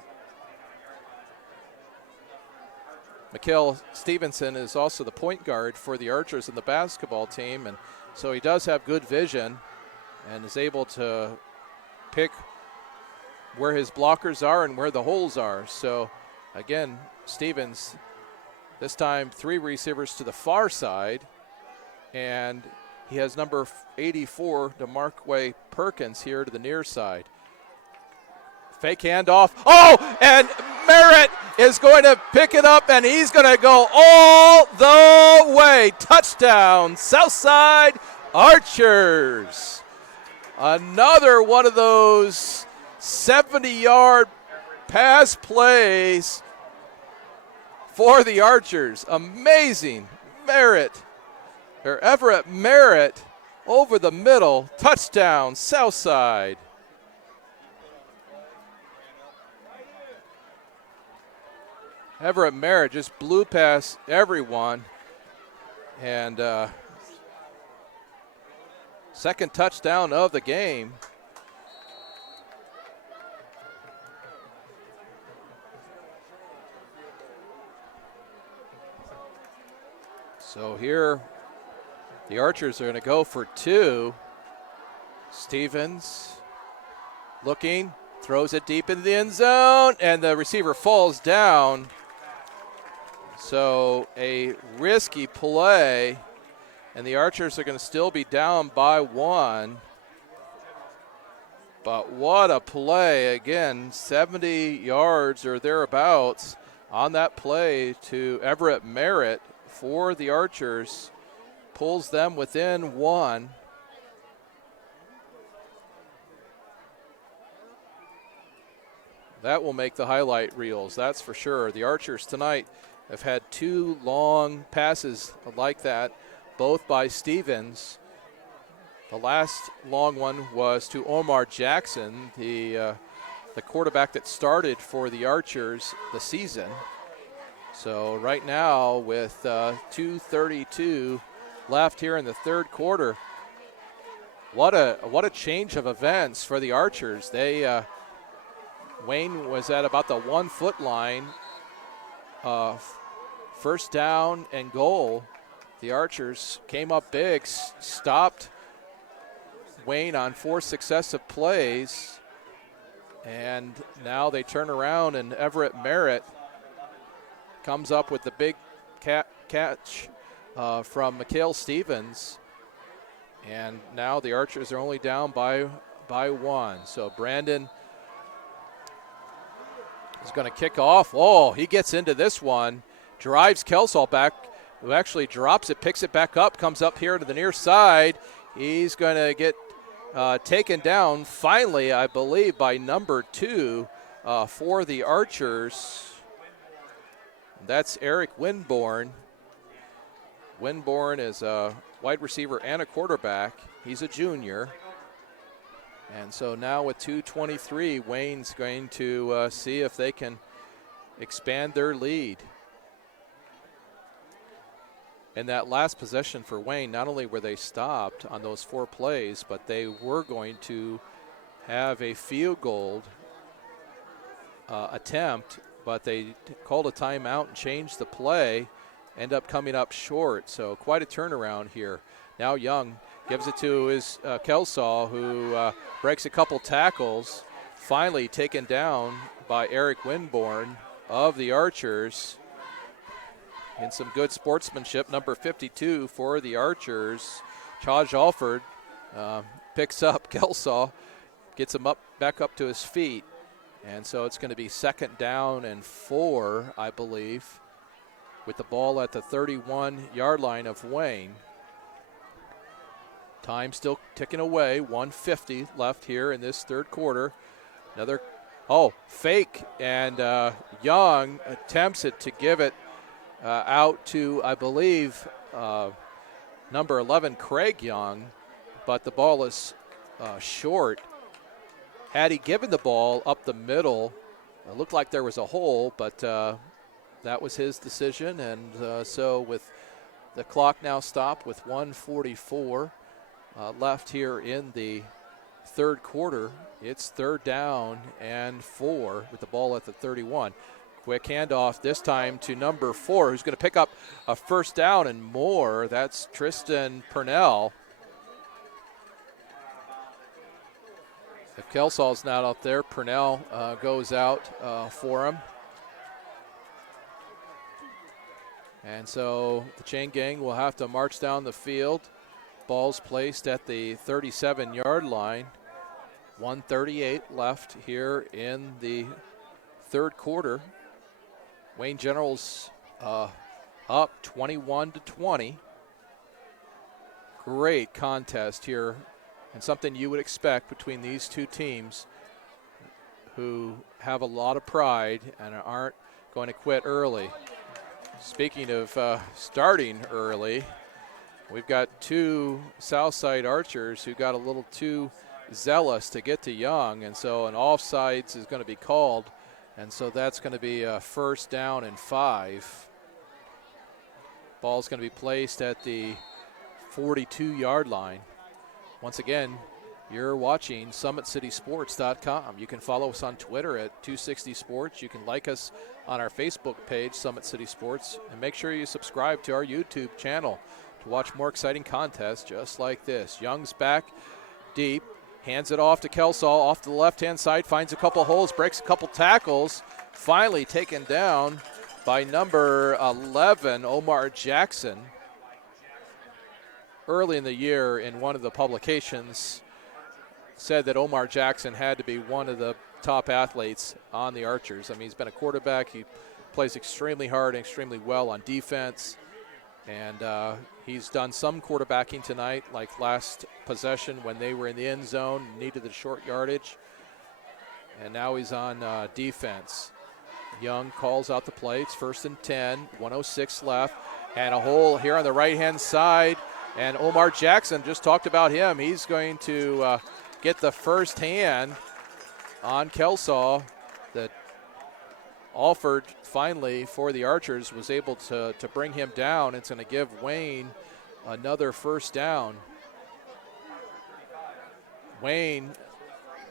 Mikhail Stevenson is also the point guard for the Archers in the basketball team, and so he does have good vision and is able to pick where his blockers are and where the holes are. So, again, Stevens, this time 3 receivers to the far side, and he has number 84, DeMarquay Perkins, here to the near side. Fake handoff. Oh, and Merritt is going to pick it up, and he's going to go all the way. Touchdown, Southside Archers. Another one of those 70-yard pass plays for the Archers. Amazing. Merritt or Everett Merritt over the middle. Touchdown, Southside. Everett Merritt just blew past everyone. And second touchdown of the game. So here, the Archers are going to go for two. Stevens looking, throws it deep into the end zone, and the receiver falls down. So a risky play, and the Archers are going to still be down by one. But what a play. Again, 70 yards or thereabouts on that play to Everett Merritt for the Archers. Pulls them within one. That will make the highlight reels, that's for sure. The Archers tonight have had two long passes like that, both by Stevens. The last long one was to Omar Jackson, the quarterback that started for the Archers the season. So right now with 2:32 left here in the third quarter, what a change of events for the Archers. They Wayne was at about the 1 foot line. First down and goal. The Archers came up big, stopped Wayne on 4 successive plays, and now they turn around and Everett Merritt comes up with the big catch from Mikhail Stevens, and now the Archers are only down by one. So Brandon is going to kick off. Oh, he gets into this one, drives Kelsall back, who actually drops it, picks it back up, comes up here to the near side. He's going to get taken down finally, I believe, by number 2 for the Archers. That's Eric Winborn. Winborn is a wide receiver and a quarterback. He's a junior. And so now with 2:23, Wayne's going to see if they can expand their lead. In that last possession for Wayne, not only were they stopped on those 4 plays, but they were going to have a field goal attempt, but they called a timeout and changed the play, end up coming up short. So quite a turnaround here. Now Young gives it to his Kelsall, who breaks a couple tackles, finally taken down by Eric Winborn of the Archers. And some good sportsmanship, number 52 for the Archers. Chaj Alford picks up Kelsall, gets him back up to his feet. And so it's going to be 2nd down and 4, I believe, with the ball at the 31-yard line of Wayne. Time still ticking away, 1:50 left here in this third quarter. Another, fake, and Young attempts it to give it out to, I believe, number 11, Craig Young, but the ball is short. Had he given the ball up the middle, it looked like there was a hole, but that was his decision. And so with the clock now stopped with 1:44 left here in the third quarter, it's 3rd down and 4 with the ball at the 31. Quick handoff this time to number 4, who's going to pick up a 1st down and more. That's Tristan Purnell. If Kelsall's not out there, Purnell goes out for him. And so the chain gang will have to march down the field. Ball's placed at the 37-yard line. 1:38 left here in the third quarter. Wayne General's up 21-20. Great contest here, and something you would expect between these two teams who have a lot of pride and aren't going to quit early. Speaking of starting early, We've got two Southside Archers who got a little too zealous to get to Young, and so an offsides is going to be called, and so that's going to be a first down and 5. Ball's going to be placed at the 42-yard line. Once again, you're watching SummitCitySports.com. You can follow us on Twitter at 260 Sports. You can like us on our Facebook page, Summit City Sports, and make sure you subscribe to our YouTube channel to watch more exciting contests just like this. Young's back deep, hands it off to Kelsaw, off to the left-hand side, finds a couple holes, breaks a couple tackles, finally taken down by number 11, Omar Jackson. Early in the year in one of the publications said that Omar Jackson had to be one of the top athletes on the Archers. I mean, he's been a quarterback. He plays extremely hard and extremely well on defense. And he's done some quarterbacking tonight, like last possession when they were in the end zone, needed the short yardage. And now he's on defense. Young calls out the play. It's 1st and 10, 1:06 left. And a hole here on the right-hand side. And Omar Jackson, just talked about him. He's going to get the first hand on Kelsaw that Alford finally for the Archers was able to bring him down. It's going to give Wayne another first down. Wayne,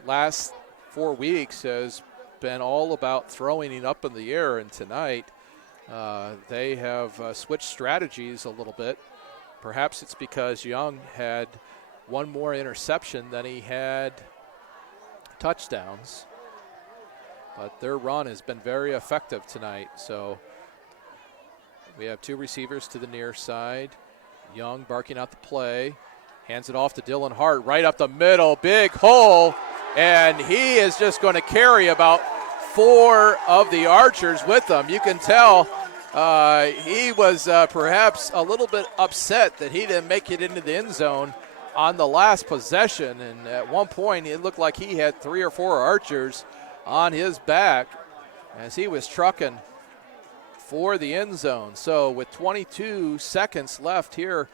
last 4 weeks, has been all about throwing it up in the air, and tonight they have switched strategies a little bit. Perhaps it's because Young had one more interception than he had touchdowns. But their run has been very effective tonight. So we have two receivers to the near side. Young barking out the play. Hands it off to Dylan Hart right up the middle. Big hole. And he is just going to carry about 4 of the Archers with him. You can tell he was perhaps a little bit upset that he didn't make it into the end zone on the last possession. And at one point, it looked like he had 3 or 4 Archers on his back as he was trucking for the end zone. So with 22 seconds left here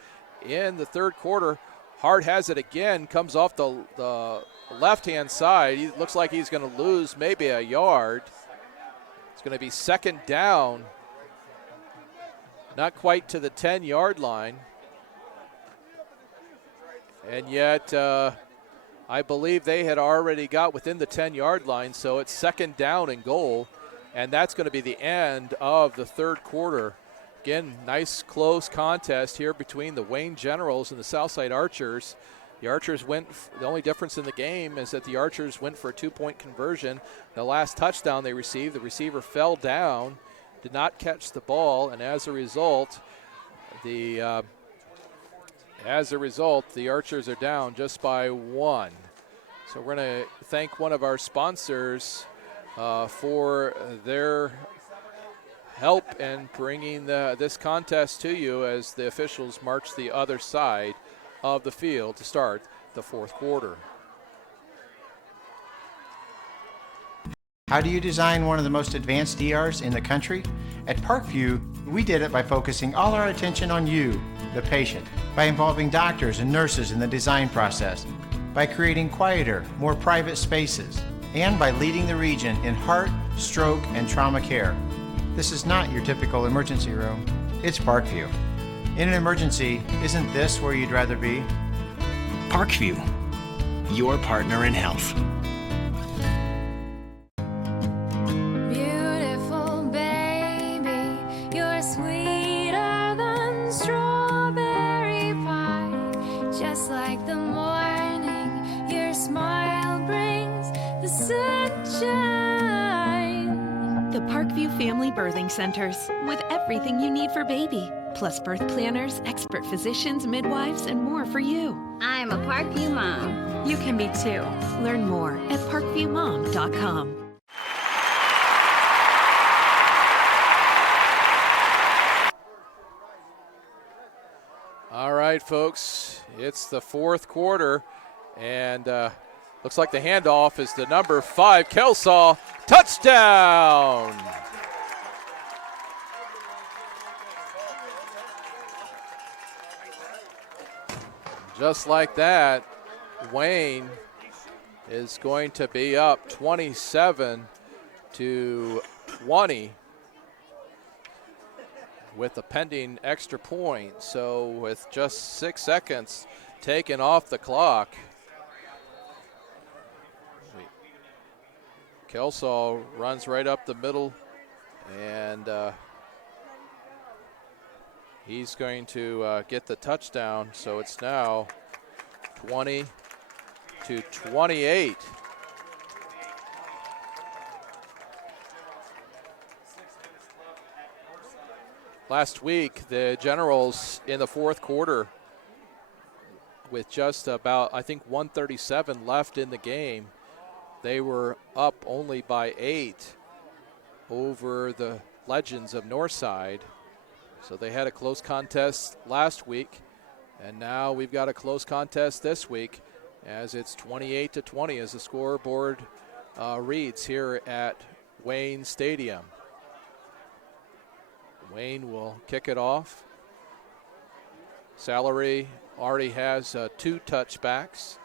in the third quarter, Hart has it again, comes off the left-hand side. He looks like he's going to lose maybe a yard. It's going to be second down, not quite to the 10-yard line. And yet I believe they had already got within the 10-yard line, so it's second down and goal, and that's going to be the end of the third quarter. Again, nice close contest here between the Wayne Generals and the Southside Archers. The Archers went, the only difference in the game is that the Archers went for a 2-point conversion. The last touchdown they received, the receiver fell down, did not catch the ball, and as a result, the Archers are down just by 1. So we're going to thank one of our sponsors for their help in bringing this contest to you as the officials march the other side of the field to start the fourth quarter. How do you design one of the most advanced DRs in the country? At Parkview, we did it by focusing all our attention on you, the patient, by involving doctors and nurses in the design process, by creating quieter, more private spaces, and by leading the region in heart, stroke, and trauma care. This is not your typical emergency room. It's Parkview. In an emergency, isn't this where you'd rather be? Parkview, your partner in health. Beautiful baby, you're sweeter than strawberry pie. Just like the morning, your smile brings the sunshine. The Parkview Family Birthing Centers, with everything you need for baby, plus birth planners, expert physicians, midwives, and more for you. I'm a Parkview mom. You can be too. Learn more at parkviewmom.com. All right, folks, it's the fourth quarter, and looks like the handoff is to number 5, Kelsaw. Touchdown! Just like that, Wayne is going to be up 27-20 with a pending extra point. So with just 6 seconds taken off the clock, Kelsall runs right up the middle, and he's going to get the touchdown. So it's now 20-28. Last week, the Generals in the fourth quarter, with just about, I think, 1:37 left in the game, they were up only by 8 over the Legends of Northside. So they had a close contest last week, and now we've got a close contest this week, as it's 28-20 as the scoreboard reads here at Wayne Stadium. Wayne will kick it off. Salary already has 2 touchbacks.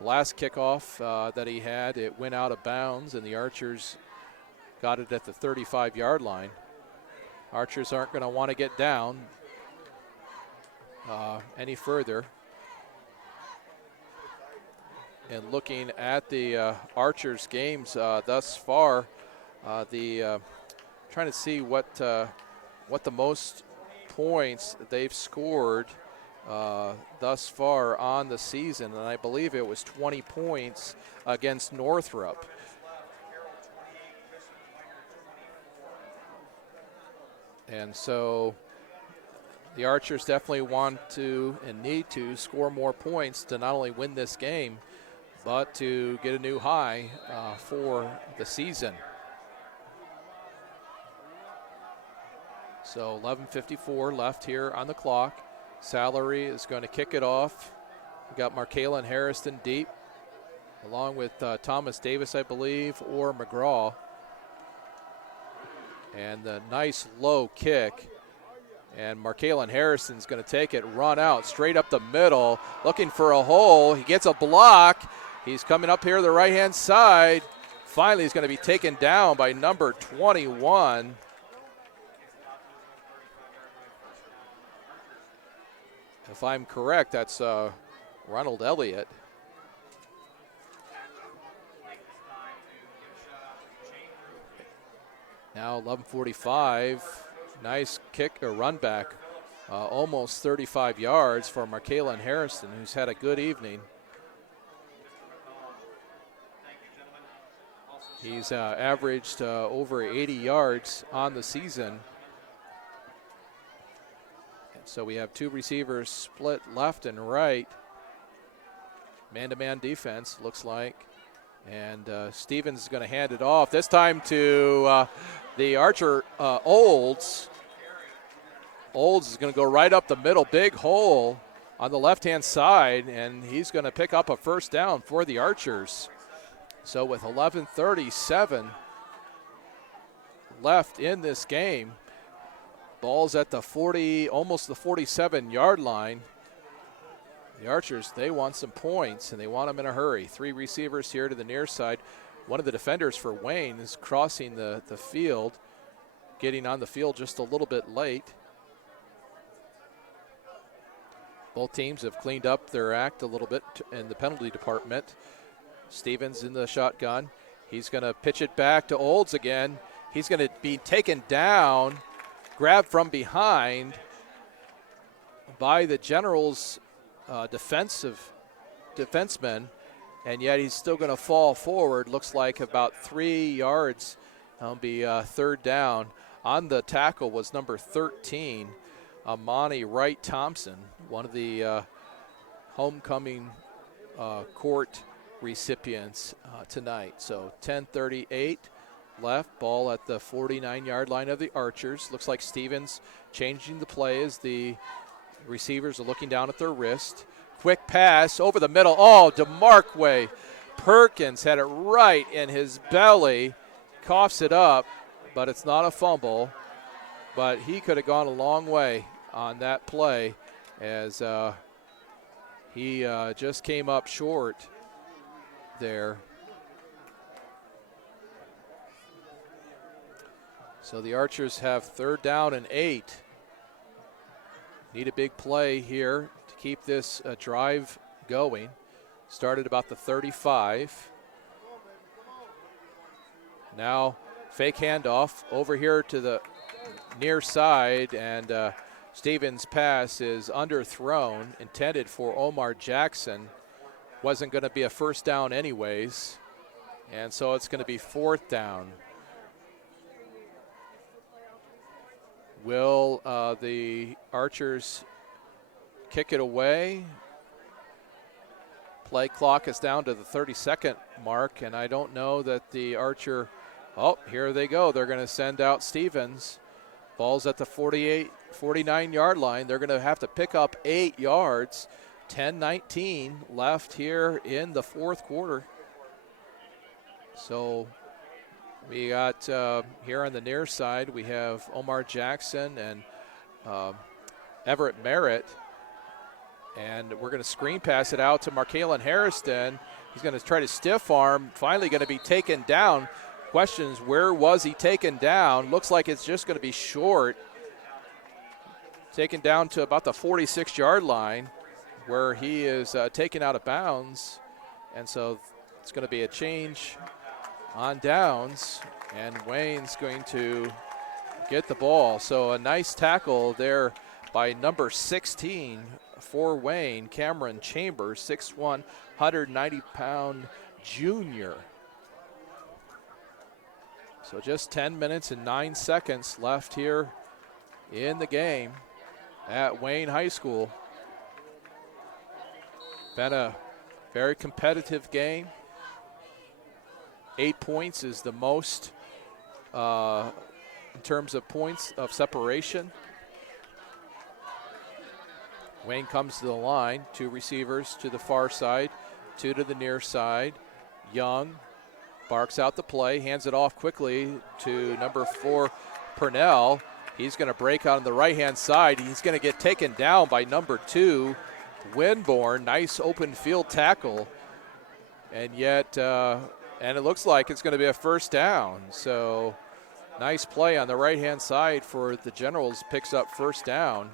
Last kickoff that he had, it went out of bounds, and the Archers got it at the 35-yard line. Archers aren't going to want to get down any further. And looking at the Archers games thus far, trying to see what the most points they've scored thus far on the season, and I believe it was 20 points against Northrop. And so the Archers definitely want to and need to score more points to not only win this game, but to get a new high for the season. So 11:54 left here on the clock. Salary is going to kick it off. We got Markalen Harrison deep, along with Thomas Davis, I believe, or McGraw. And the nice low kick. And Markalen Harrison's going to take it, run out, straight up the middle, looking for a hole. He gets a block. He's coming up here to the right-hand side. Finally, he's going to be taken down by number 21. If I'm correct, that's Ronald Elliott. Now 11:45, nice kick or run back, almost 35 yards for Markalen Harrison, who's had a good evening. He's averaged over 80 yards on the season. So we have 2 receivers split left and right. Man-to-man defense, looks like. And Stevens is going to hand it off, this time to the Archer, Olds. Olds is going to go right up the middle, big hole on the left-hand side, and he's going to pick up a first down for the Archers. So with 11:37 left in this game, ball's at the 40, almost the 47-yard line. The Archers, they want some points, and they want them in a hurry. 3 receivers here to the near side. One of the defenders for Wayne is crossing the field, getting on the field just a little bit late. Both teams have cleaned up their act a little bit in the penalty department. Stevens in the shotgun. He's going to pitch it back to Olds again. He's going to be taken down, grabbed from behind by the Generals' defenseman, and yet he's still going to fall forward. Looks like about 3 yards. That'll be third down. On the tackle was number 13, Amani Wright Thompson, one of the homecoming court recipients tonight. So 10:38 left, ball at the 49-yard line of the Archers. Looks like Stevens changing the play as the receivers are looking down at their wrist. Quick pass over the middle. Oh, DeMarque Perkins had it right in his belly. Coughs it up, but it's not a fumble. But he could have gone a long way on that play as He just came up short there. So the Archers have 3rd down and 8. Need a big play here to keep this drive going. Started about the 35. Now fake handoff over here to the near side, and Stevens' pass is underthrown, intended for Omar Jackson. Wasn't going to be a first down anyways, and so it's going to be 4th down. Will the Archers kick it away? Play clock is down to the 32nd mark, and I don't know that the Archer, oh, here they go. They're going to send out Stevens. Ball's at the 49-yard line. They're going to have to pick up 8 yards. 10-19 left here in the 4th quarter. So we got here on the near side, we have Omar Jackson and Everett Merritt. And we're going to screen pass it out to Markalen Harrison. He's going to try to stiff arm, finally going to be taken down. Questions, where was he taken down? Looks like it's just going to be short. Taken down to about the 46-yard line where he is taken out of bounds. And so it's going to be a change on downs, and Wayne's going to get the ball. So a nice tackle there by number 16 for Wayne, Cameron Chambers, 6'1", 190-pound junior. So just 10 minutes and 9 seconds left here in the game at Wayne High School. Been a very competitive game. 8 points is the most in terms of points of separation. Wayne comes to the line, 2 receivers to the far side, 2 to the near side. Young barks out the play, hands it off quickly to number 4, Purnell. He's going to break on the right-hand side. He's going to get taken down by number 2, Winborn. Nice open field tackle. And yet, and it looks like it's going to be a first down. So nice play on the right-hand side for the Generals, picks up first down.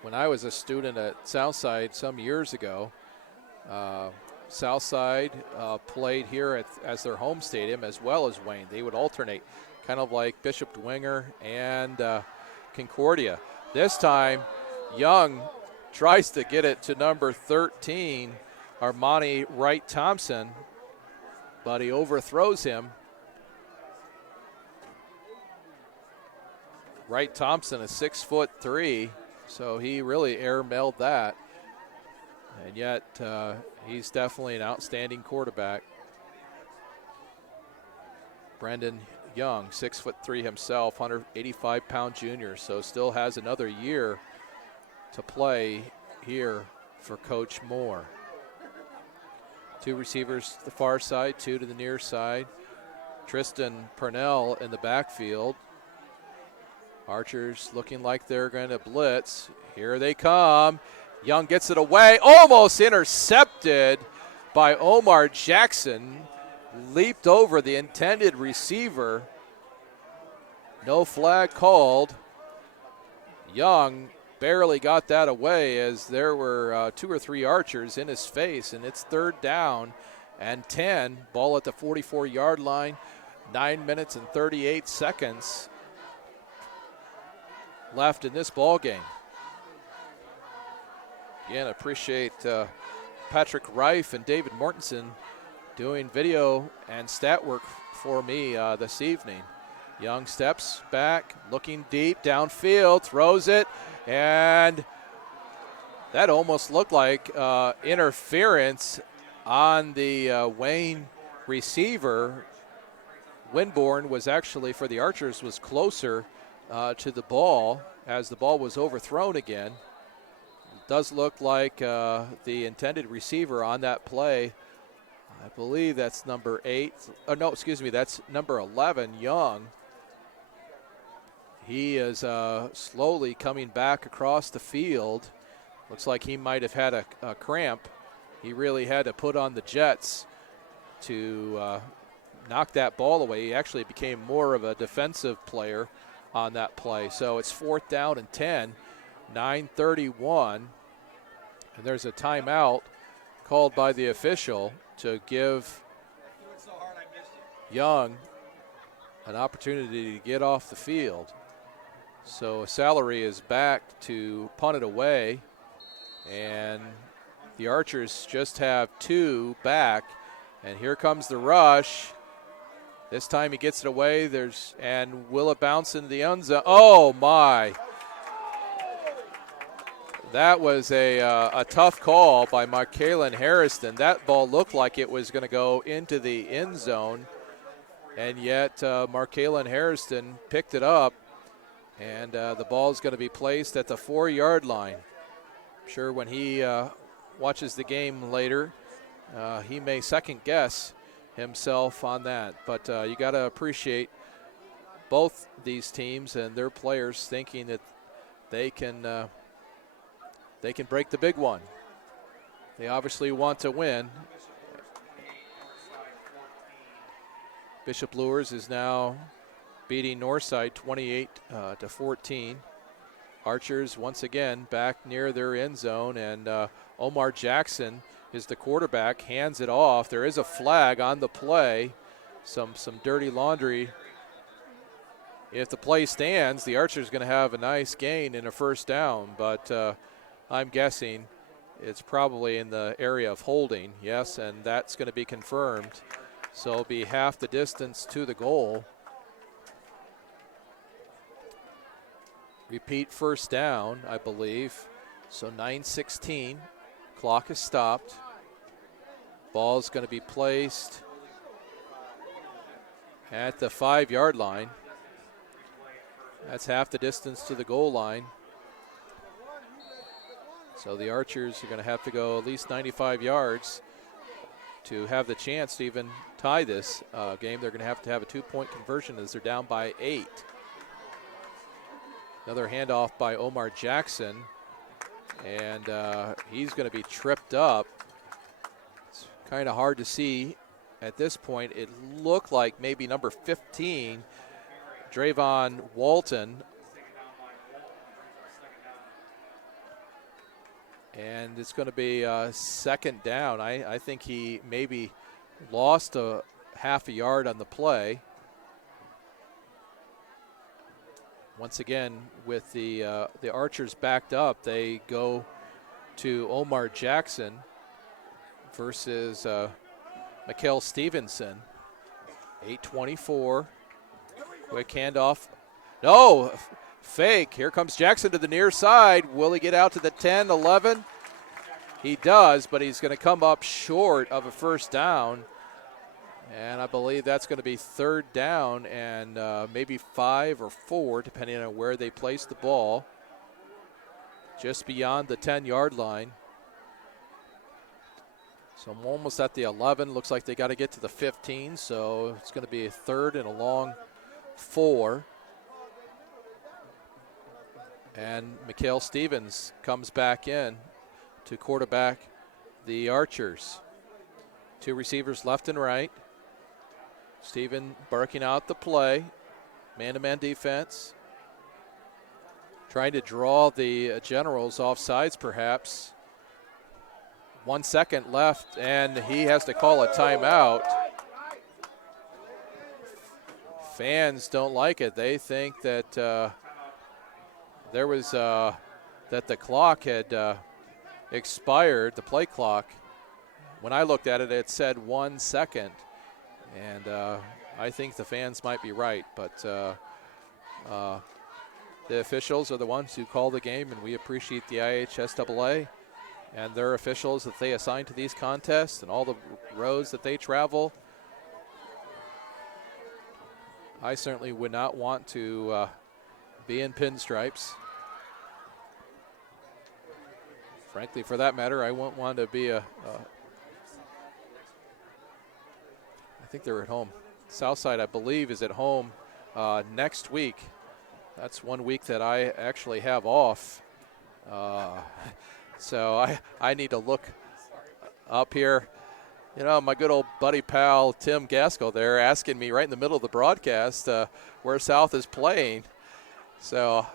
When I was a student at Southside some years ago, Southside played here as their home stadium as well as Wayne. They would alternate, kind of like Bishop Dwenger and Concordia. This time, Young tries to get it to number 13, Armani Wright Thompson, but he overthrows him. Wright Thompson is 6'3", so he really airmailed that. And yet, he's definitely an outstanding quarterback. Brendan Young, 6'3" himself, 185-pound junior, so still has another year to play here for Coach Moore. 2 receivers to the far side, 2 to the near side. Tristan Purnell in the backfield. Archers looking like they're going to blitz. Here they come. Young gets it away, almost intercepted by Omar Jackson. Leaped over the intended receiver. No flag called. Young barely got that away as there were 2 or 3 Archers in his face, and it's 3rd down and 10. Ball at the 44-yard line. 9 minutes and 38 seconds left in this ball game. Again, appreciate Patrick Reif and David Mortensen doing video and stat work for me this evening. Young steps back, looking deep downfield, throws it, and that almost looked like interference on the Wayne receiver. Winborn was actually, for the Archers, was closer to the ball as the ball was overthrown again. It does look like the intended receiver on that play I believe that's number 8. Oh, no, excuse me, that's number 11, Young. He is slowly coming back across the field. Looks like he might have had a cramp. He really had to put on the jets to knock that ball away. He actually became more of a defensive player on that play. So it's 4th down and 10, 9:31. And there's a timeout called by the official to give Young an opportunity to get off the field. So Salary is back to punt it away, and the Archers just have 2 back, and here comes the rush. This time he gets it away. And will it bounce into the end zone? Oh my! That was a tough call by Markalen Harrison. That ball looked like it was going to go into the end zone, and yet Markalen Harrison picked it up, and the ball is going to be placed at the 4-yard line. I'm sure when he watches the game later, he may second guess himself on that. But you got to appreciate both these teams and their players thinking that they can break the big one. They obviously want to win. Bishop Luers is now beating Northside 28-14. Archers once again back near their end zone, and Omar Jackson is the quarterback, hands it off. There is a flag on the play, some dirty laundry. If the play stands, the Archers going to have a nice gain in a 1st down, but I'm guessing it's probably in the area of holding, yes, and that's going to be confirmed. So it'll be half the distance to the goal. Repeat 1st down, I believe. So 9:16, clock is stopped. Ball's going to be placed at the 5-yard line. That's half the distance to the goal line. So the Archers are going to have to go at least 95 yards to have the chance to even tie this game. They're going to have a 2-point conversion as they're down by 8. Another handoff by Omar Jackson, and he's going to be tripped up. It's kind of hard to see at this point. It looked like maybe number 15, Drayvon Walton. And it's going to be 2nd down. I think he maybe lost a half a yard on the play. Once again, with the Archers backed up, they go to Omar Jackson versus Mikael Stevenson. 8:24. Quick handoff. No, fake. Here comes Jackson to the near side. Will he get out to the 10, 11? He does, but he's going to come up short of a 1st down. And I believe that's going to be 3rd down and maybe 5 or 4, depending on where they place the ball. Just beyond the 10-yard line. So I'm almost at the 11. Looks like they got to get to the 15, so it's going to be a 3rd and a long 4. And Mikael Stevens comes back in to quarterback the Archers. 2 receivers left and right. Steven barking out the play. Man-to-man defense. Trying to draw the Generals off sides perhaps. 1 second left, and he has to call a timeout. Fans don't like it. They think that there was that the clock had expired, the play clock. When I looked at it, it said 1 second. And I think the fans might be right, but the officials are the ones who call the game, and we appreciate the IHSAA and their officials that they assign to these contests and all the roads that they travel. I certainly would not want to be in pinstripes. Frankly, for that matter, I wouldn't want to be think they're at home. Southside, I believe, is at home next week. That's 1 week that I actually have off. So I need to look up here. You know, my good old buddy pal Tim Gaskell there asking me right in the middle of the broadcast where South is playing. So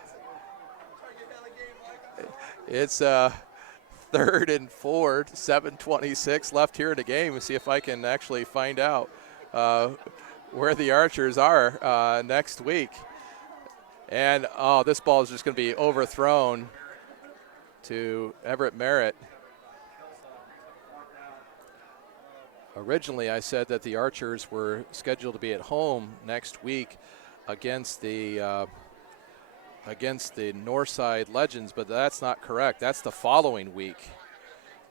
it's 3rd and 4, 7:26 left here in the game. We'll see if I can actually find out where the Archers are next week. And, this ball is just going to be overthrown to Everett Merritt. Originally, I said that the Archers were scheduled to be at home next week against the Northside Legends, but that's not correct. That's the following week.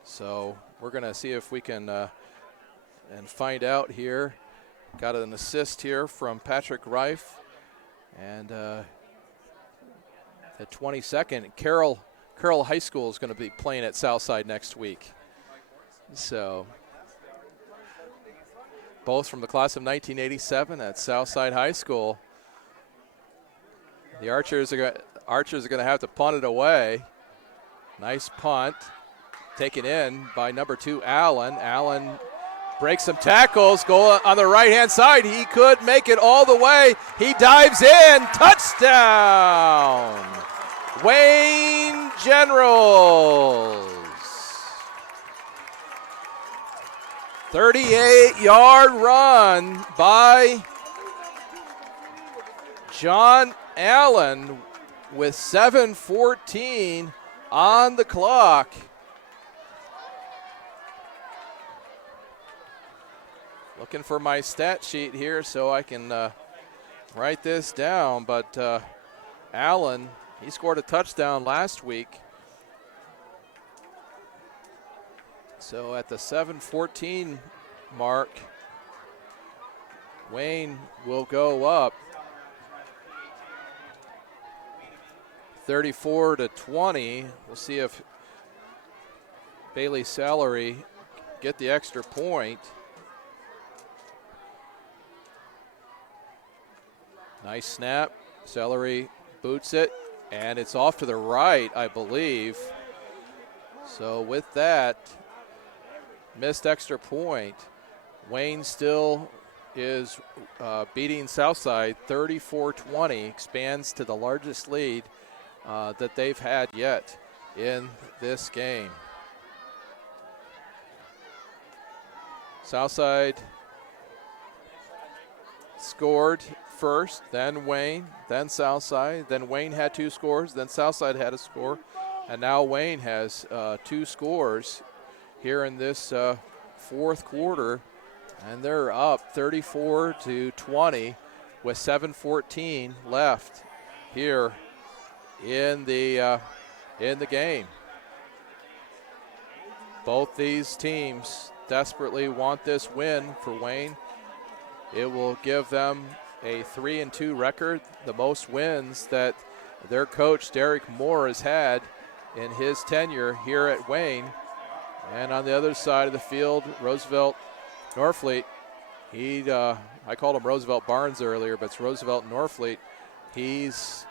So we're going to see if we can and find out here. Got an assist here from Patrick Reif. And the 22nd, Carroll High School is going to be playing at Southside next week. So both from the class of 1987 at Southside High School. The Archers are going to have to punt it away. Nice punt. Taken in by number 2, Allen. Allen breaks some tackles. Goal on the right-hand side. He could make it all the way. He dives in. Touchdown! Wayne Generals. 38-yard run by John Allen with 7:14 on the clock. Looking for my stat sheet here so I can write this down, but Allen, he scored a touchdown last week. So at the 7:14 mark, Wayne will go up 34-20. We'll see if Bailey Salary get the extra point. Nice snap. Salary boots it, and it's off to the right, I believe. So with that, missed extra point. Wayne still is beating Southside 34-20, expands to the largest lead that they've had yet in this game. Southside scored first, then Wayne, then Southside, then Wayne had 2 scores, then Southside had a score, and now Wayne has 2 scores here in this fourth quarter, and they're up 34-20 with 7:14 left here in the game. Both these teams desperately want this win for Wayne. It will give them a 3-2 record, the most wins that their coach Derek Moore has had in his tenure here at Wayne. And on the other side of the field, Roosevelt Norfleet. I called him Roosevelt Barnes earlier, but it's Roosevelt Norfleet. He's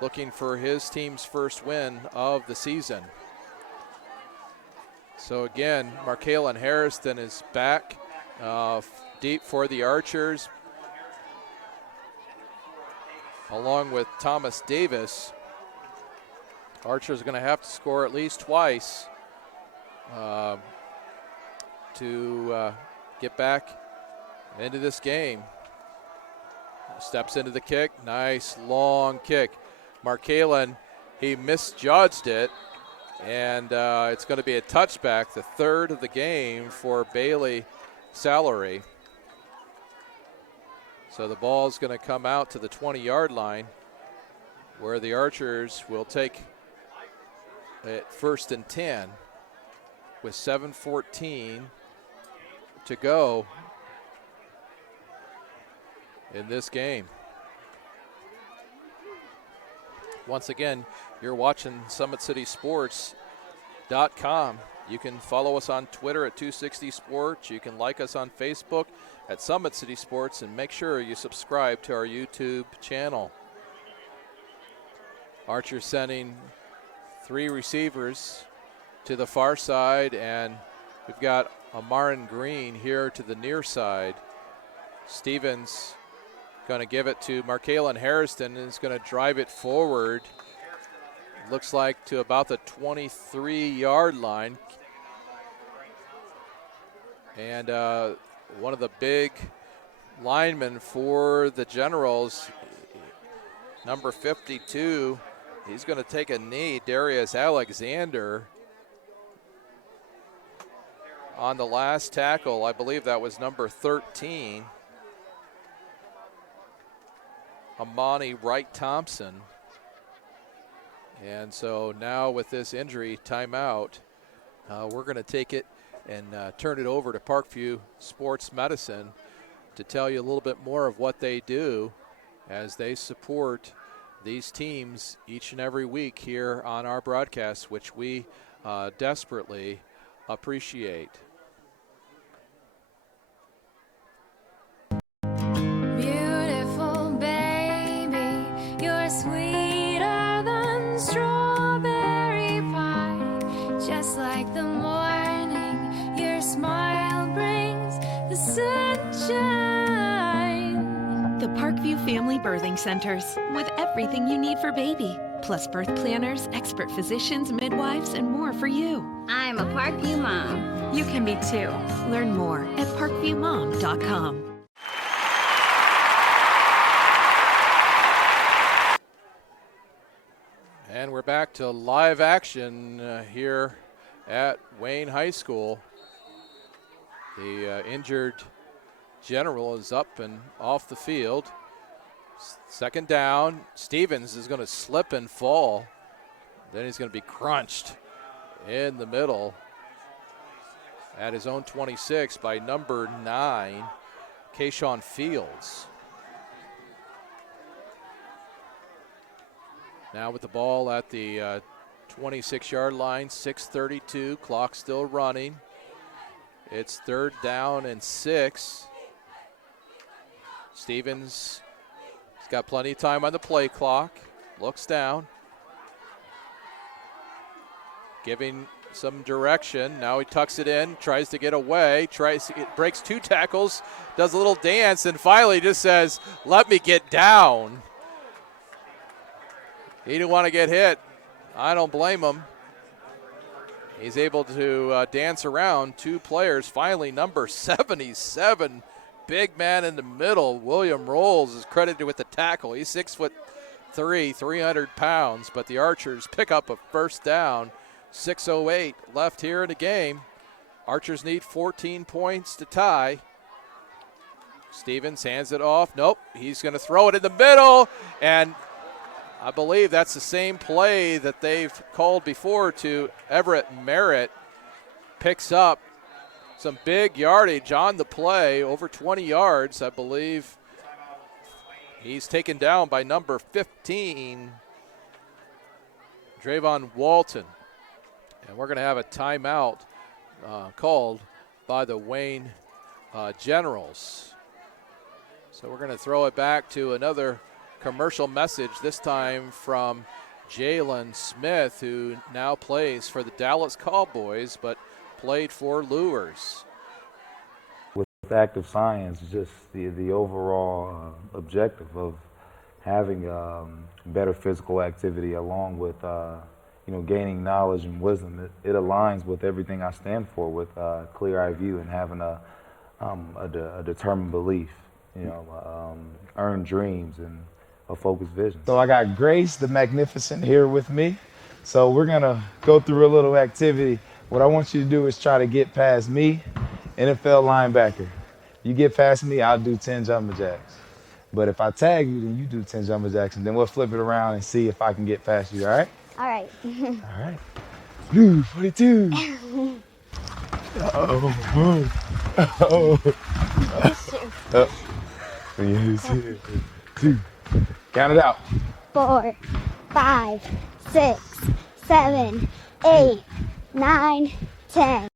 looking for his team's first win of the season. So again, Markalen Harrison is back deep for the Archers, along with Thomas Davis. Archers are going to have to score at least twice to get back into this game. Steps into the kick. Nice long kick. Markalen, he misjudged it, and it's going to be a touchback, the 3rd of the game for Bailey Salary. So the ball is going to come out to the 20-yard line, where the Archers will take it 1st and 10 with 7:14 to go in this game. Once again, you're watching SummitCitySports.com You can follow us on Twitter at 260 Sports. You can like us on Facebook at Summit City Sports, and make sure you subscribe to our YouTube channel. Archer sending 3 receivers to the far side, and we've got Amarin Green here to the near side. Stevens going to give it to Markalen Harrison, and is going to drive it forward. Looks like to about the 23-yard line. And one of the big linemen for the Generals, number 52, he's going to take a knee, Darius Alexander. On the last tackle, I believe that was number 13, Amani Wright Thompson. And so now with this injury timeout, we're going to take it and turn it over to Parkview Sports Medicine to tell you a little bit more of what they do as they support these teams each and every week here on our broadcast, which we desperately appreciate. Beautiful baby, you're sweeter than strawberry pie. Just like the morning, your smile brings the sunshine. The Parkview Family Birthing Centers, with everything you need for baby, plus birth planners, expert physicians, midwives, and more for you. I'm a Parkview mom. You can be too. Learn more at parkviewmom.com. And we're back to live action here at Wayne High School. The injured General is up and off the field. Second down. Stevens is going to slip and fall. Then he's going to be crunched in the middle at his own 26 by number 9, Kayshawn Fields. Now with the ball at the 26-yard line, 6:32, clock still running. It's 3rd down and 6. Stevens has got plenty of time on the play clock. Looks down. Giving some direction. Now he tucks it in, tries to get away, breaks 2 tackles, does a little dance, and finally just says, "Let me get down." He didn't want to get hit. I don't blame him. He's able to dance around 2 players. Finally, number 77, big man in the middle, William Rolls, is credited with the tackle. He's 6'3", 300 pounds, but the Archers pick up a first down. 6:08 left here in the game. Archers need 14 points to tie. Stevens hands it off. Nope, he's going to throw it in the middle, and I believe that's the same play that they've called before to Everett Merritt. Picks up some big yardage on the play, over 20 yards, I believe. He's taken down by number 15, Drayvon Walton. And we're going to have a timeout called by the Wayne Generals. So we're going to throw it back to another commercial message, this time from Jalen Smith, who now plays for the Dallas Cowboys, but played for Lures. With active science, just the overall objective of having better physical activity along with gaining knowledge and wisdom, it aligns with everything I stand for, with clear-eye view and having a determined belief, earned dreams and a focused vision. So I got Grace the Magnificent here with me. So we're gonna go through a little activity. What I want you to do is try to get past me, NFL linebacker. You get past me, I'll do 10 jumping jacks. But if I tag you, then you do 10 jumping jacks, and then we'll flip it around and see if I can get past you, all right? All right. All right. Blue 42. Uh-oh. Uh-oh. Yes, 2. Count it out. 4, 5, 6, 7, 8, 9, 10.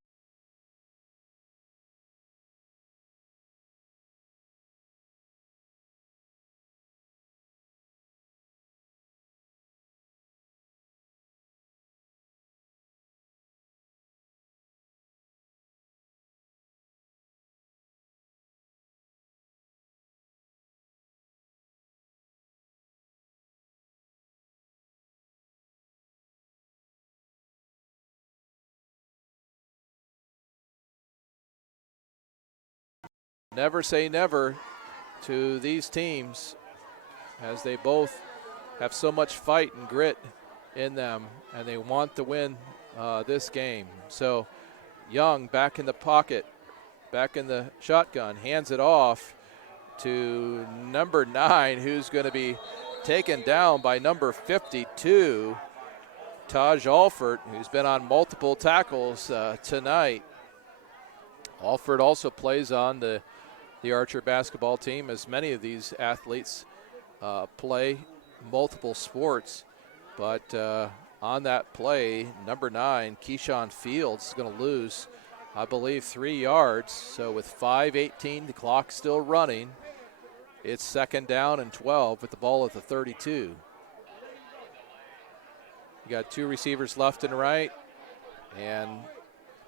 Never say never to these teams, as they both have so much fight and grit in them, and they want to win this game. So Young back in the pocket, back in the shotgun, hands it off to number 9, who's going to be taken down by number 52, Taj Alford, who's been on multiple tackles tonight. Alford also plays on the Archer basketball team, as many of these athletes play multiple sports. But on that play, number 9, Keyshawn Fields, is going to lose, I believe, 3 yards. So with 5:18, the clock still running, it's 2nd down and 12 with the ball at the 32. You got 2 receivers left and right, and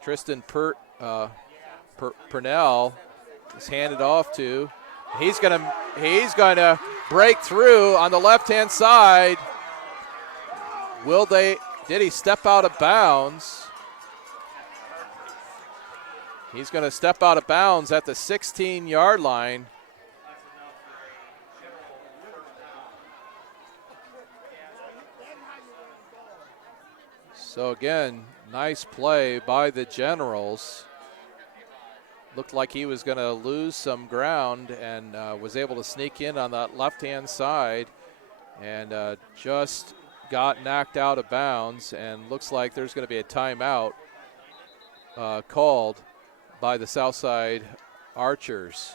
Tristan Purnell is handed off to. He's gonna break through on the left-hand side. Did he step out of bounds? He's gonna step out of bounds at the 16-yard line. So again, nice play by the Generals. Looked like he was going to lose some ground and was able to sneak in on that left-hand side and just got knocked out of bounds, and looks like there's going to be a timeout called by the Southside Archers.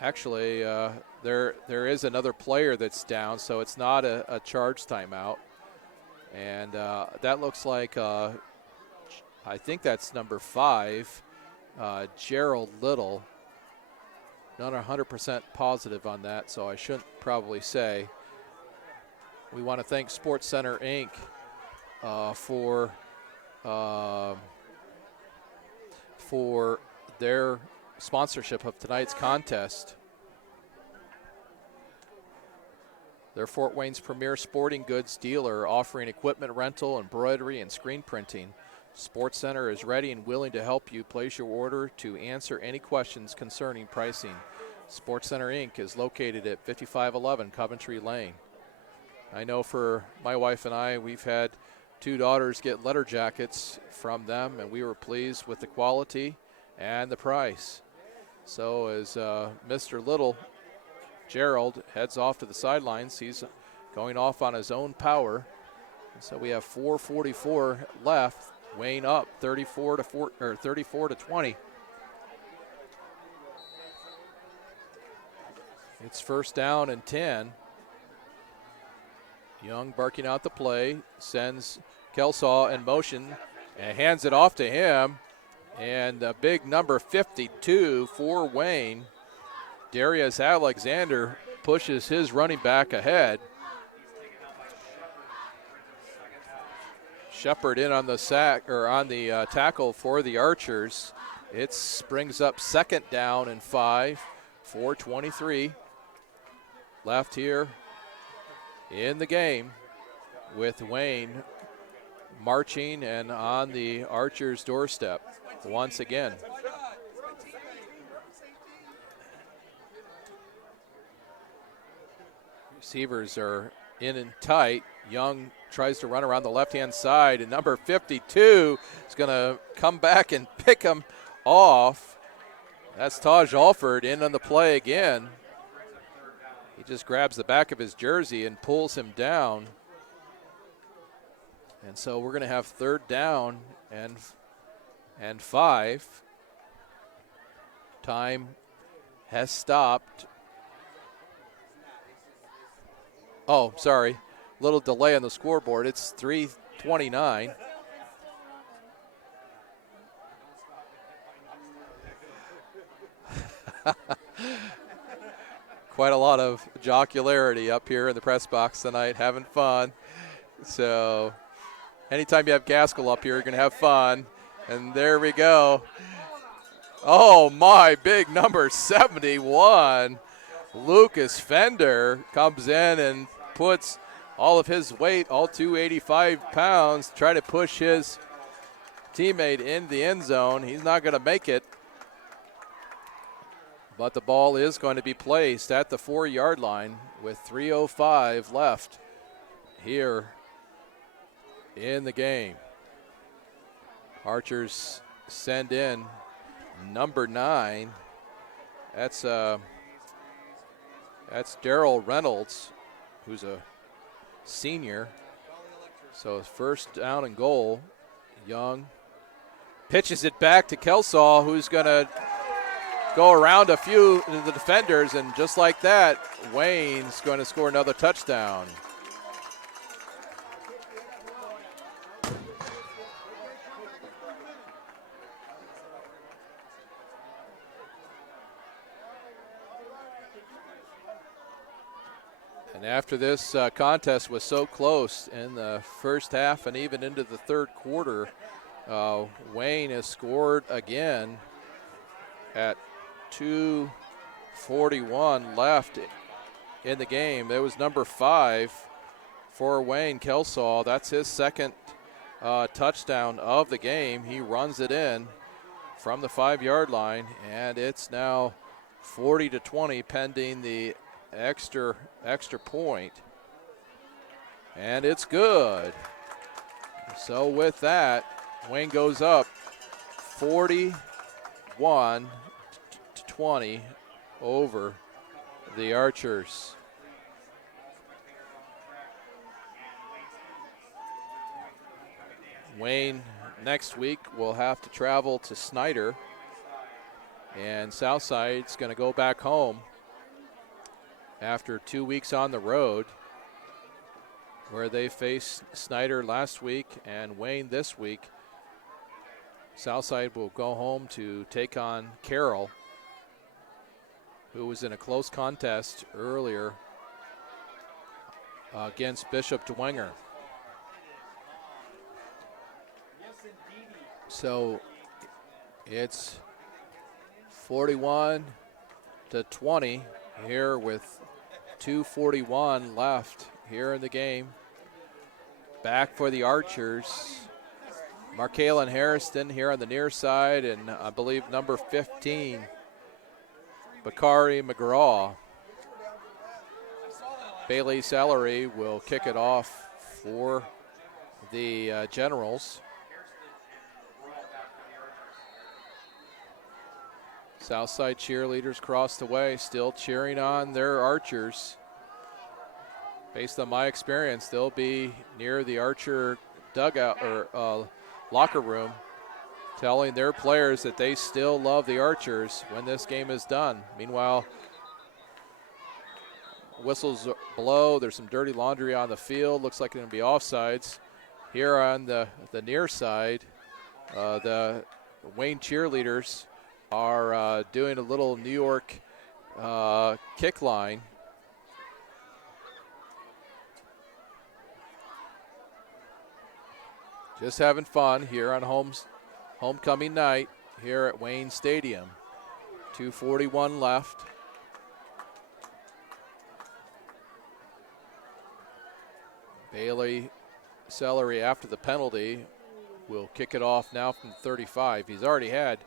Actually, there is another player that's down, so it's not a charge timeout. And that looks like, I think that's number 5, Gerald Little. Not 100% positive on that, so I shouldn't probably say. We want to thank Sports Center Inc. For their sponsorship of tonight's contest. They're Fort Wayne's premier sporting goods dealer, offering equipment rental, embroidery, and screen printing. Sports Center is ready and willing to help you place your order to answer any questions concerning pricing. Sports Center Inc. is located at 5511 Coventry Lane. I know for my wife and I, we've had 2 daughters get letter jackets from them, and we were pleased with the quality and the price. So as Mr. Little, Gerald, heads off to the sidelines, he's going off on his own power. So we have 4:44 left. Wayne up 34 to 20. It's 1st down and 10. Young barking out the play, sends Kelsaw in motion and hands it off to him. And a big number 52 for Wayne, Darius Alexander, pushes his running back ahead. Shepard in on the sack, or on the tackle for the Archers. It brings up 2nd down and 5, 4:23 left here in the game, with Wayne marching and on the Archers' doorstep once again. Receivers are in and tight. Young tries to run around the left-hand side, and number 52 is going to come back and pick him off. That's Taj Alford in on the play again. He just grabs the back of his jersey and pulls him down. And so we're going to have 3rd down and 5. Time has stopped. Oh, sorry. Little delay on the scoreboard. It's 3:29. Quite a lot of jocularity up here in the press box tonight, having fun. So anytime you have Gaskell up here, you're going to have fun. And there we go. Oh, my, big number 71. Lucas Fender comes in and puts all of his weight, all 285 pounds, try to push his teammate in the end zone. He's not going to make it. But the ball is going to be placed at the 4-yard line with 3:05 left here in the game. Archers send in number 9. That's Darrell Reynolds, who's a senior. So first down and goal. Young pitches it back to Kelsaw, who's going to go around a few of the defenders, and just like that, Wayne's going to score another touchdown. And after this contest was so close in the first half and even into the third quarter, Wayne has scored again at 2:41 left in the game. There was number 5 for Wayne, Kelsaw. That's his second touchdown of the game. He runs it in from the 5-yard line, and it's now 40-20 pending the extra point. And it's good. So with that, Wayne goes up 41-20 over the Archers. Wayne next week will have to travel to Snyder, and Southside's going to go back home after 2 weeks on the road, where they faced Snyder last week and Wayne this week. Southside will go home to take on Carroll, who was in a close contest earlier against Bishop Dwenger. So it's 41-20 here with 2:41 left here in the game. Back for the Archers, Markalen Harrison here on the near side, and I believe number 15, Bakari McGraw. Bailey Salary will kick it off for the Generals. Southside cheerleaders across the way still cheering on their Archers. Based on my experience, they'll be near the Archer dugout or locker room, telling their players that they still love the Archers when this game is done. Meanwhile, whistles blow. There's some dirty laundry on the field. Looks like it's going to be offsides. Here on the near side, the Wayne cheerleaders are doing a little New York kick line. Just having fun here on homecoming night here at Wayne Stadium. 2:41 left. Bailey Celery, after the penalty, will kick it off now from 35. He's already had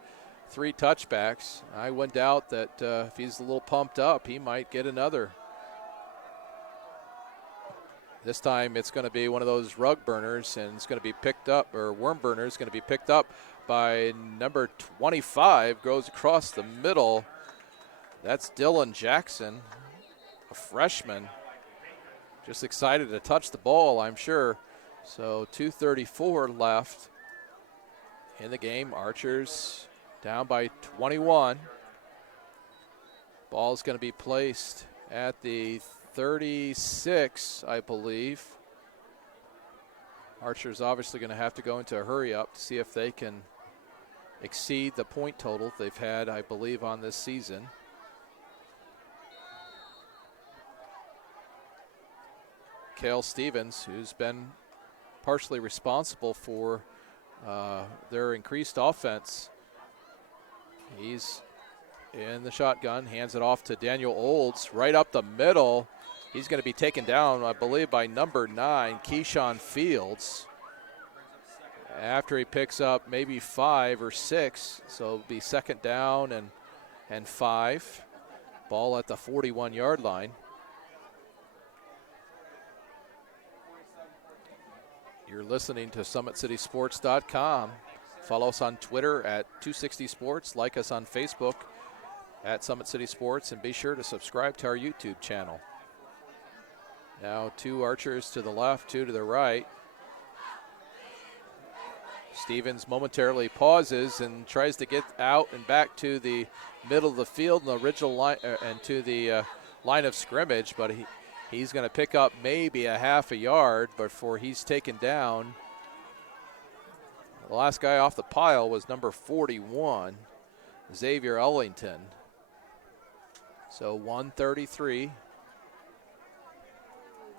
3 touchbacks. I wouldn't doubt that if he's a little pumped up, he might get another. This time it's going to be one of those rug burners, and it's going to be picked up, or worm burners, going to be picked up by number 25, goes across the middle. That's Dylan Jackson, a freshman. Just excited to touch the ball, I'm sure. So 2:34 left in the game. Archers down by 21. Ball's going to be placed at the 36, I believe. Archer's obviously going to have to go into a hurry up to see if they can exceed the point total they've had, I believe, on this season. Cale Stevens, who's been partially responsible for their increased offense. He's in the shotgun, hands it off to Daniel Olds, right up the middle. He's going to be taken down, I believe, by number 9, Keyshawn Fields, after he picks up maybe 5 or 6. So it'll be second down and 5. Ball at the 41-yard line. You're listening to SummitCitySports.com. Follow us on Twitter at 260sports. Like us on Facebook at Summit City Sports. And be sure to subscribe to our YouTube channel. Now 2 archers to the left, 2 to the right. Stevens momentarily pauses and tries to get out and back to the middle of the field, the original line, and to the line of scrimmage, but he's going to pick up maybe a half a yard before he's taken down. The last guy off the pile was number 41, Xavier Ellington. So 1:33.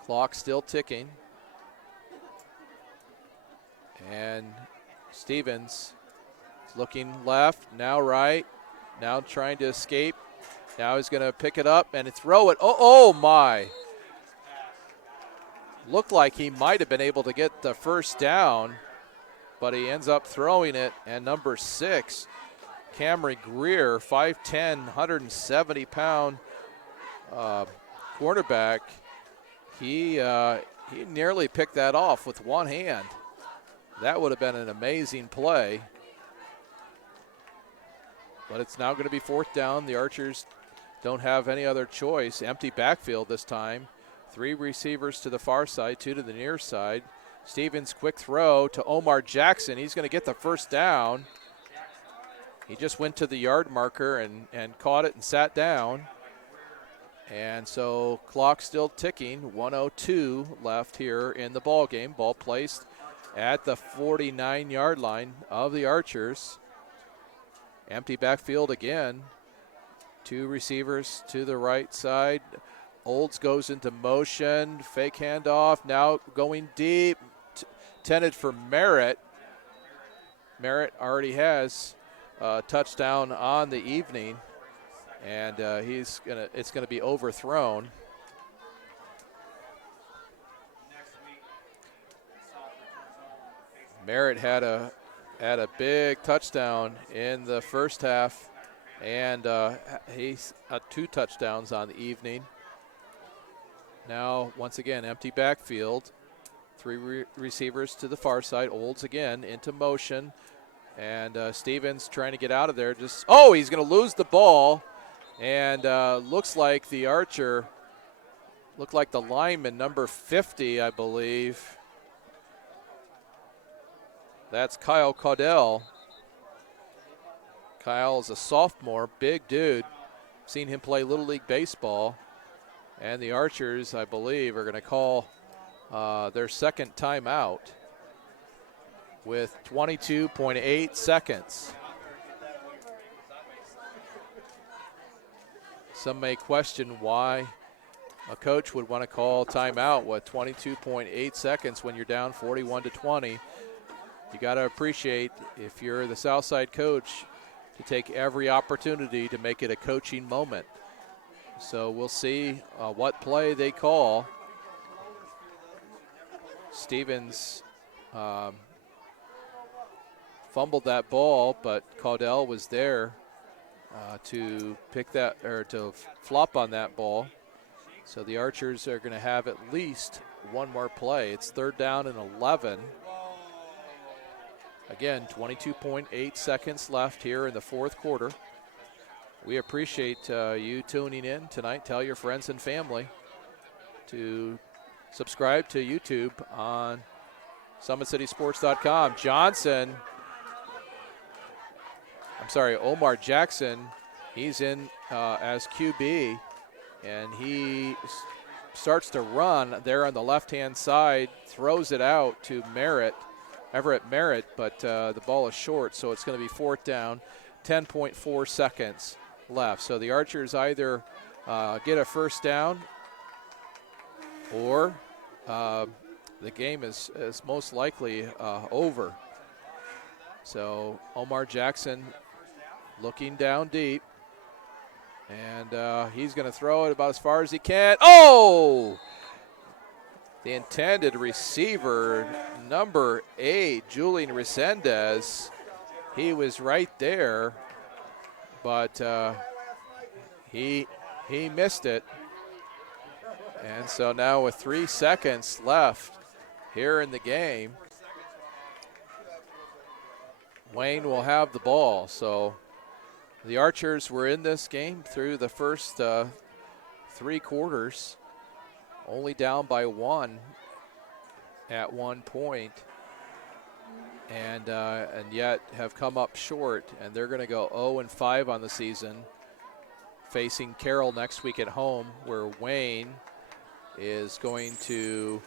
Clock still ticking. And Stevens is looking left, now right, now trying to escape. Now he's going to pick it up and throw it. Oh my. Looked like he might have been able to get the first down, but he ends up throwing it. And number 6, Camry Greer, 5'10", 170-pound cornerback, he nearly picked that off with one hand. That would have been an amazing play. But it's now going to be 4th down. The Archers don't have any other choice. Empty backfield this time. 3 receivers to the far side, 2 to the near side. Stevens, quick throw to Omar Jackson. He's going to get the first down. He just went to the yard marker and caught it and sat down. And so clock still ticking. 1:02 left here in the ball game. Ball placed at the 49-yard line of the Archers. Empty backfield again. 2 receivers to the right side. Olds goes into motion. Fake handoff. Now going deep. Intended for Merritt. Merritt already has a touchdown on the evening. And it's gonna be overthrown. Merritt had a big touchdown in the first half, and he's 2 touchdowns on the evening. Now once again empty backfield, 3 receivers to the far side. Olds again into motion, and Stevens trying to get out of there. He's going to lose the ball. And looks like the Archer, looked like the lineman, number 50, I believe. That's Kyle Caudell. Kyle is a sophomore, big dude. Seen him play Little League Baseball. And the Archers, I believe, are going to call their second timeout with 22.8 seconds. Some may question why a coach would want to call timeout with 22.8 seconds when you're down 41-20. You got to appreciate, if you're the Southside coach, to take every opportunity to make it a coaching moment. So we'll see what play they call. Stevens fumbled that ball, but Caudell was there to pick that, or to flop on that ball. So the Archers are going to have at least one more play. It's 3rd down and 11. Again, 22.8 seconds left here in the 4th quarter. We appreciate you tuning in tonight. Tell your friends and family to subscribe to YouTube on SummitCitySports.com. Omar Jackson, he's in as QB, and he starts to run there on the left-hand side, throws it out to Everett Merritt, but the ball is short, so it's going to be 4th down, 10.4 seconds left. So the Archers either get a first down or the game is most likely over. So Omar Jackson looking down deep, and he's going to throw it about as far as he can. Oh! The intended receiver, number 8, Julian Resendez, he was right there, but he missed it. And so now with 3 seconds left here in the game, Wayne will have the ball. So the Archers were in this game through the first 3 quarters, only down by 1 at one point, and yet have come up short, and they're going to go 0-5 on the season, facing Carroll next week at home, where Wayne is going to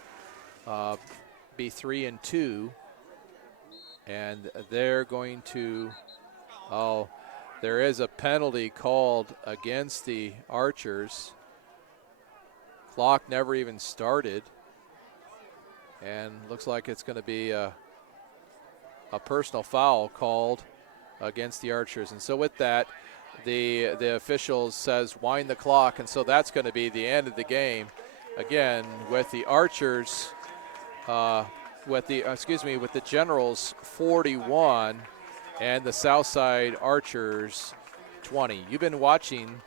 be 3-2, and they're going to, there is a penalty called against the Archers. Clock never even started, and looks like it's going to be a personal foul called against the Archers. And so with that, the official says wind the clock, and so that's going to be the end of the game. Again, with the Archers, with the Generals 41 and the Southside Archers 20. You've been watching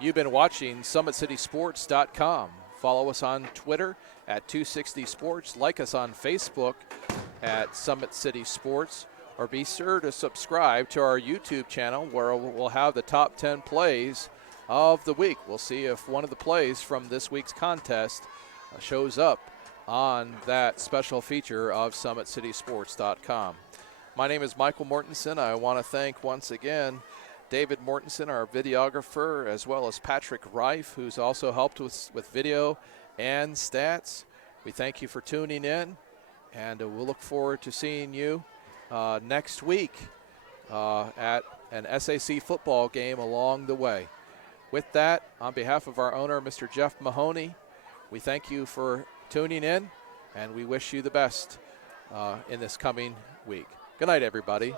SummitCitySports.com. Follow us on Twitter at 260 Sports. Like us on Facebook at Summit City Sports. Or be sure to subscribe to our YouTube channel, where we'll have the top 10 plays of the week. We'll see if one of the plays from this week's contest shows up on that special feature of SummitCitySports.com. My name is Michael Mortensen. I want to thank once again David Mortensen, our videographer, as well as Patrick Reif, who's also helped with video and stats. We thank you for tuning in, and we'll look forward to seeing you next week at an SAC football game along the way. With that, on behalf of our owner, Mr. Jeff Mahoney, we thank you for tuning in, and we wish you the best in this coming week. Good night, everybody.